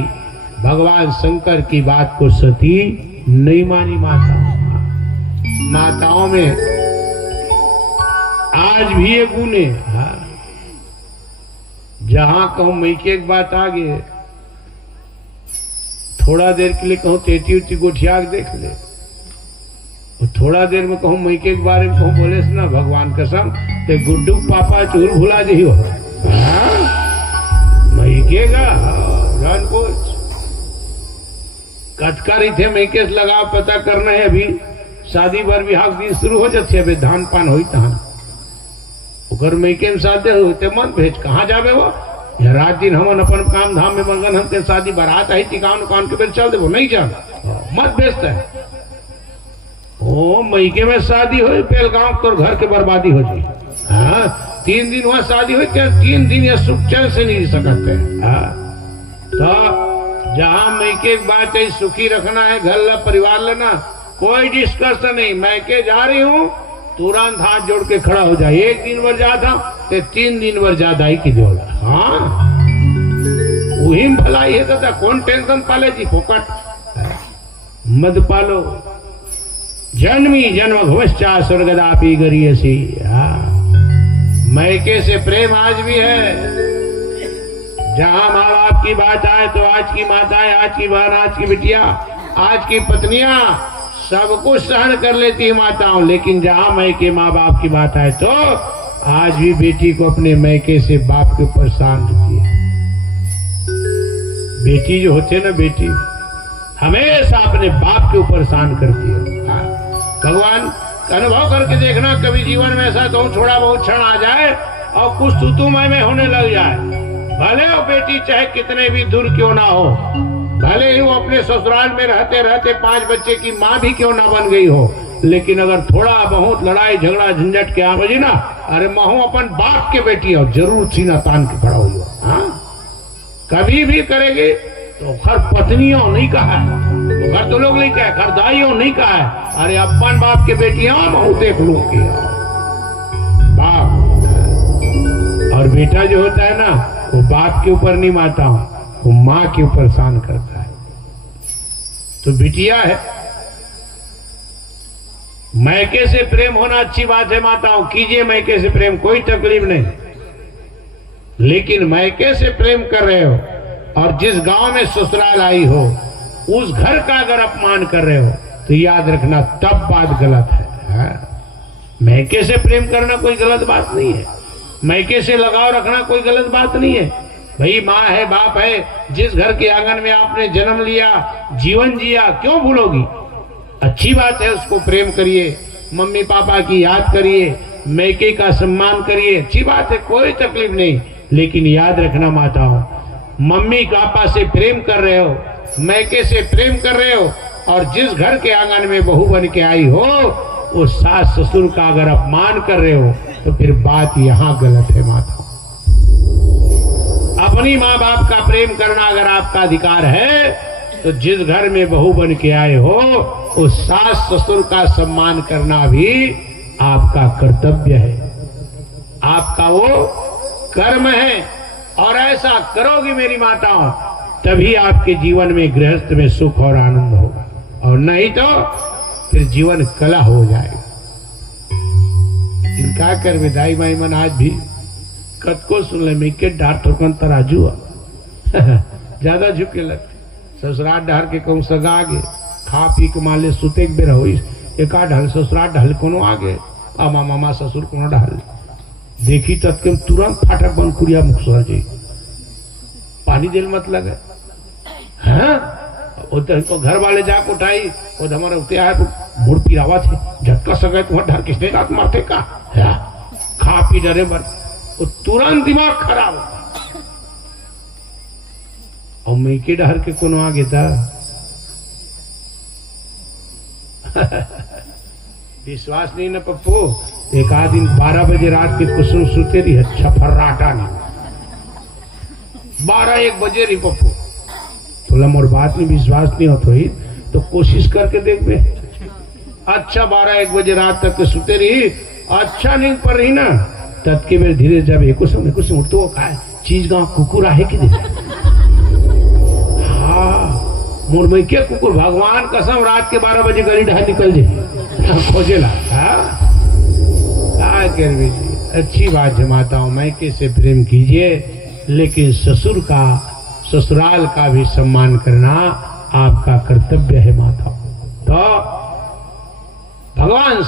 भगवान शंकर की बात को सती नहीं मानी। माताओं में आज भी ये गुण है। हाँ। जहां कहूं मैके एक बात आ गई, थोड़ा देर के लिए कहूं तेती उती गोठिया देख ले, और थोड़ा देर में कहूं मैके के बारे में कहूं बोले ना भगवान कसम ते गुड्डू पापा चूर भुला जी हो। मैके का जान कुछ कटकारी थे मैके लगाव पता करना है। अभी शादी बर विहाग दिन शुरू हो जाते, अभी धान पान हो ओकर मैके में शादी होते मन भेज कहाँ जावे वो, या रात दिन हमन अपन काम धाम में मगन, हम शादी बारात आई टिकान उकान के बेर चल दे, वो नहीं चल मत भेजता है। ओ मैके में शादी हो पेल गाँव तो घर के बर्बादी हो जाए। हाँ 3 दिन वहां शादी हो, 3 दिन या सुख चैन से नहीं सकते। हाँ तो जहां मैके बात है सुखी रखना है, घर ला परिवार लेना, कोई डिस्कशन नहीं। मैके जा रही हूँ तुरंत हाथ जोड़ के खड़ा हो जाए। 1 दिन भर जाता तो 3 दिन भर ज्यादा ही की जोड़। हाँ वही भलाई है दादा, कौन टेंशन पाले जी, फोकट मत पालो। जन्मी जन्म भवश्चा स्वर्गदापी गरियसी। मैके से प्रेम आज भी है। जहां माँ बाप की बात आए तो आज की माताएं, आज की बहन, आज की बिटिया, आज की पत्नियां सब कुछ सहन कर लेती है माताओं, लेकिन जहां मैके माँ बाप की बात आए तो आज भी बेटी को अपने मैके से बाप के ऊपर शांत होती है। बेटी जो होती है ना, बेटी हमेशा अपने बाप के ऊपर शांत करती है। भगवान अनुभव करके देखना, कभी जीवन में ऐसा तो थोड़ा बहुत क्षण आ जाए और कुछ तू-तू-मैं में होने लग जाए। भले वो बेटी चाहे कितने भी दूर क्यों ना हो, भले ही वो अपने ससुराल में रहते रहते 5 बच्चे की माँ भी क्यों ना बन गई हो, लेकिन अगर थोड़ा बहुत लड़ाई झगड़ा झंझट के आ बजी ना, अरे महू अपन बाप के बेटी हो, जरूर सीना तान के खड़ा हुई। हाँ, कभी भी करेगी तो घर पत्नियों नहीं कहा है, घर तो लोग नहीं कहे, घर दाइयों नहीं कहा है, अरे अपन बाप के बेटियां महू देख लू की बाप। और बेटा जो होता है ना, वो बाप के ऊपर नहीं मारता हूं, वो माँ के ऊपर शान करता है। तो बिटिया है, मैके से प्रेम होना अच्छी बात है माताओं, कीजिए मैके से प्रेम, कोई तकलीफ नहीं। लेकिन मैके से प्रेम कर रहे हो और जिस गांव में ससुराल आई हो उस घर का अगर अपमान कर रहे हो तो याद रखना तब बात गलत है। मैके से प्रेम करना कोई गलत बात नहीं है, मैके से लगाव रखना कोई गलत बात नहीं है। भाई माँ है, बाप है, जिस घर के आंगन में आपने जन्म लिया, जीवन जिया, क्यों भूलोगी? अच्छी बात है, उसको प्रेम करिए, मम्मी पापा की याद करिए, मैके का सम्मान करिए, अच्छी बात है, कोई तकलीफ नहीं। लेकिन याद रखना माताओं, मम्मी पापा से प्रेम कर रहे हो, मैके से प्रेम कर रहे हो और जिस घर के आंगन में बहू बन के आई हो उस सास ससुर का अगर अपमान कर रहे हो तो फिर बात यहाँ गलत है माताओं। अपनी माँ बाप का प्रेम करना अगर आपका अधिकार है तो जिस घर में बहू बन के आए हो उस सास ससुर का सम्मान करना भी आपका कर्तव्य है, आपका वो कर्म है। और ऐसा करोगी मेरी माताओं तभी आपके जीवन में गृहस्थ में सुख और आनंद होगा, और नहीं तो फिर जीवन कला हो जाएगा। इनका कर विदाई माई मन आज भी कद को सुन ले, मिके डार ठोकन तराजू ज्यादा झुके लगते, ससुराल डहर के कहूँ सगा आगे, खा पी के माले सुते बेर हो, एक ढहल ससुराल ढहल कोनो आगे, मामा मामा ससुर कोनो ढहल देखी तत्के तुरंत फाटक बंद कुरिया मुख सर जाई, पानी दिल मत लगे। हाँ, तो घर वाले जाके उठाई, वो हमारे उठे आए तो मुड़ पिरावा थे, झटका सके तुम्हारा ढर किसने रात मारते का, खा पी डरे बन, वो तुरंत दिमाग खराब होता। और मैके डहर के कोनो आगे था विश्वास नहीं ना पप्पू, एक आध दिन 12 बजे रात के कुसुम सुते रही, अच्छा फर्राटा नहीं, 12-1 बजे रही पप्पू, बोला मोर बात में विश्वास नहीं होता ही तो कोशिश करके देख बे। अच्छा 12-1 बजे रात तक के सुते रही, अच्छा नहीं पड़ रही ना, तब के बेर धीरे जब एक उठतो का चीज गाँव कुकुर आहे कि हाँ मोर में क्या कुकुर, भगवान कसम रात के 12 बजे गली ढहा निकल जाए खोजेला। अच्छी बात है माताओं, मैके से प्रेम कीजिए, लेकिन ससुर का ससुराल का भी सम्मान करना आपका कर्तव्य है माताओं। तो भगवान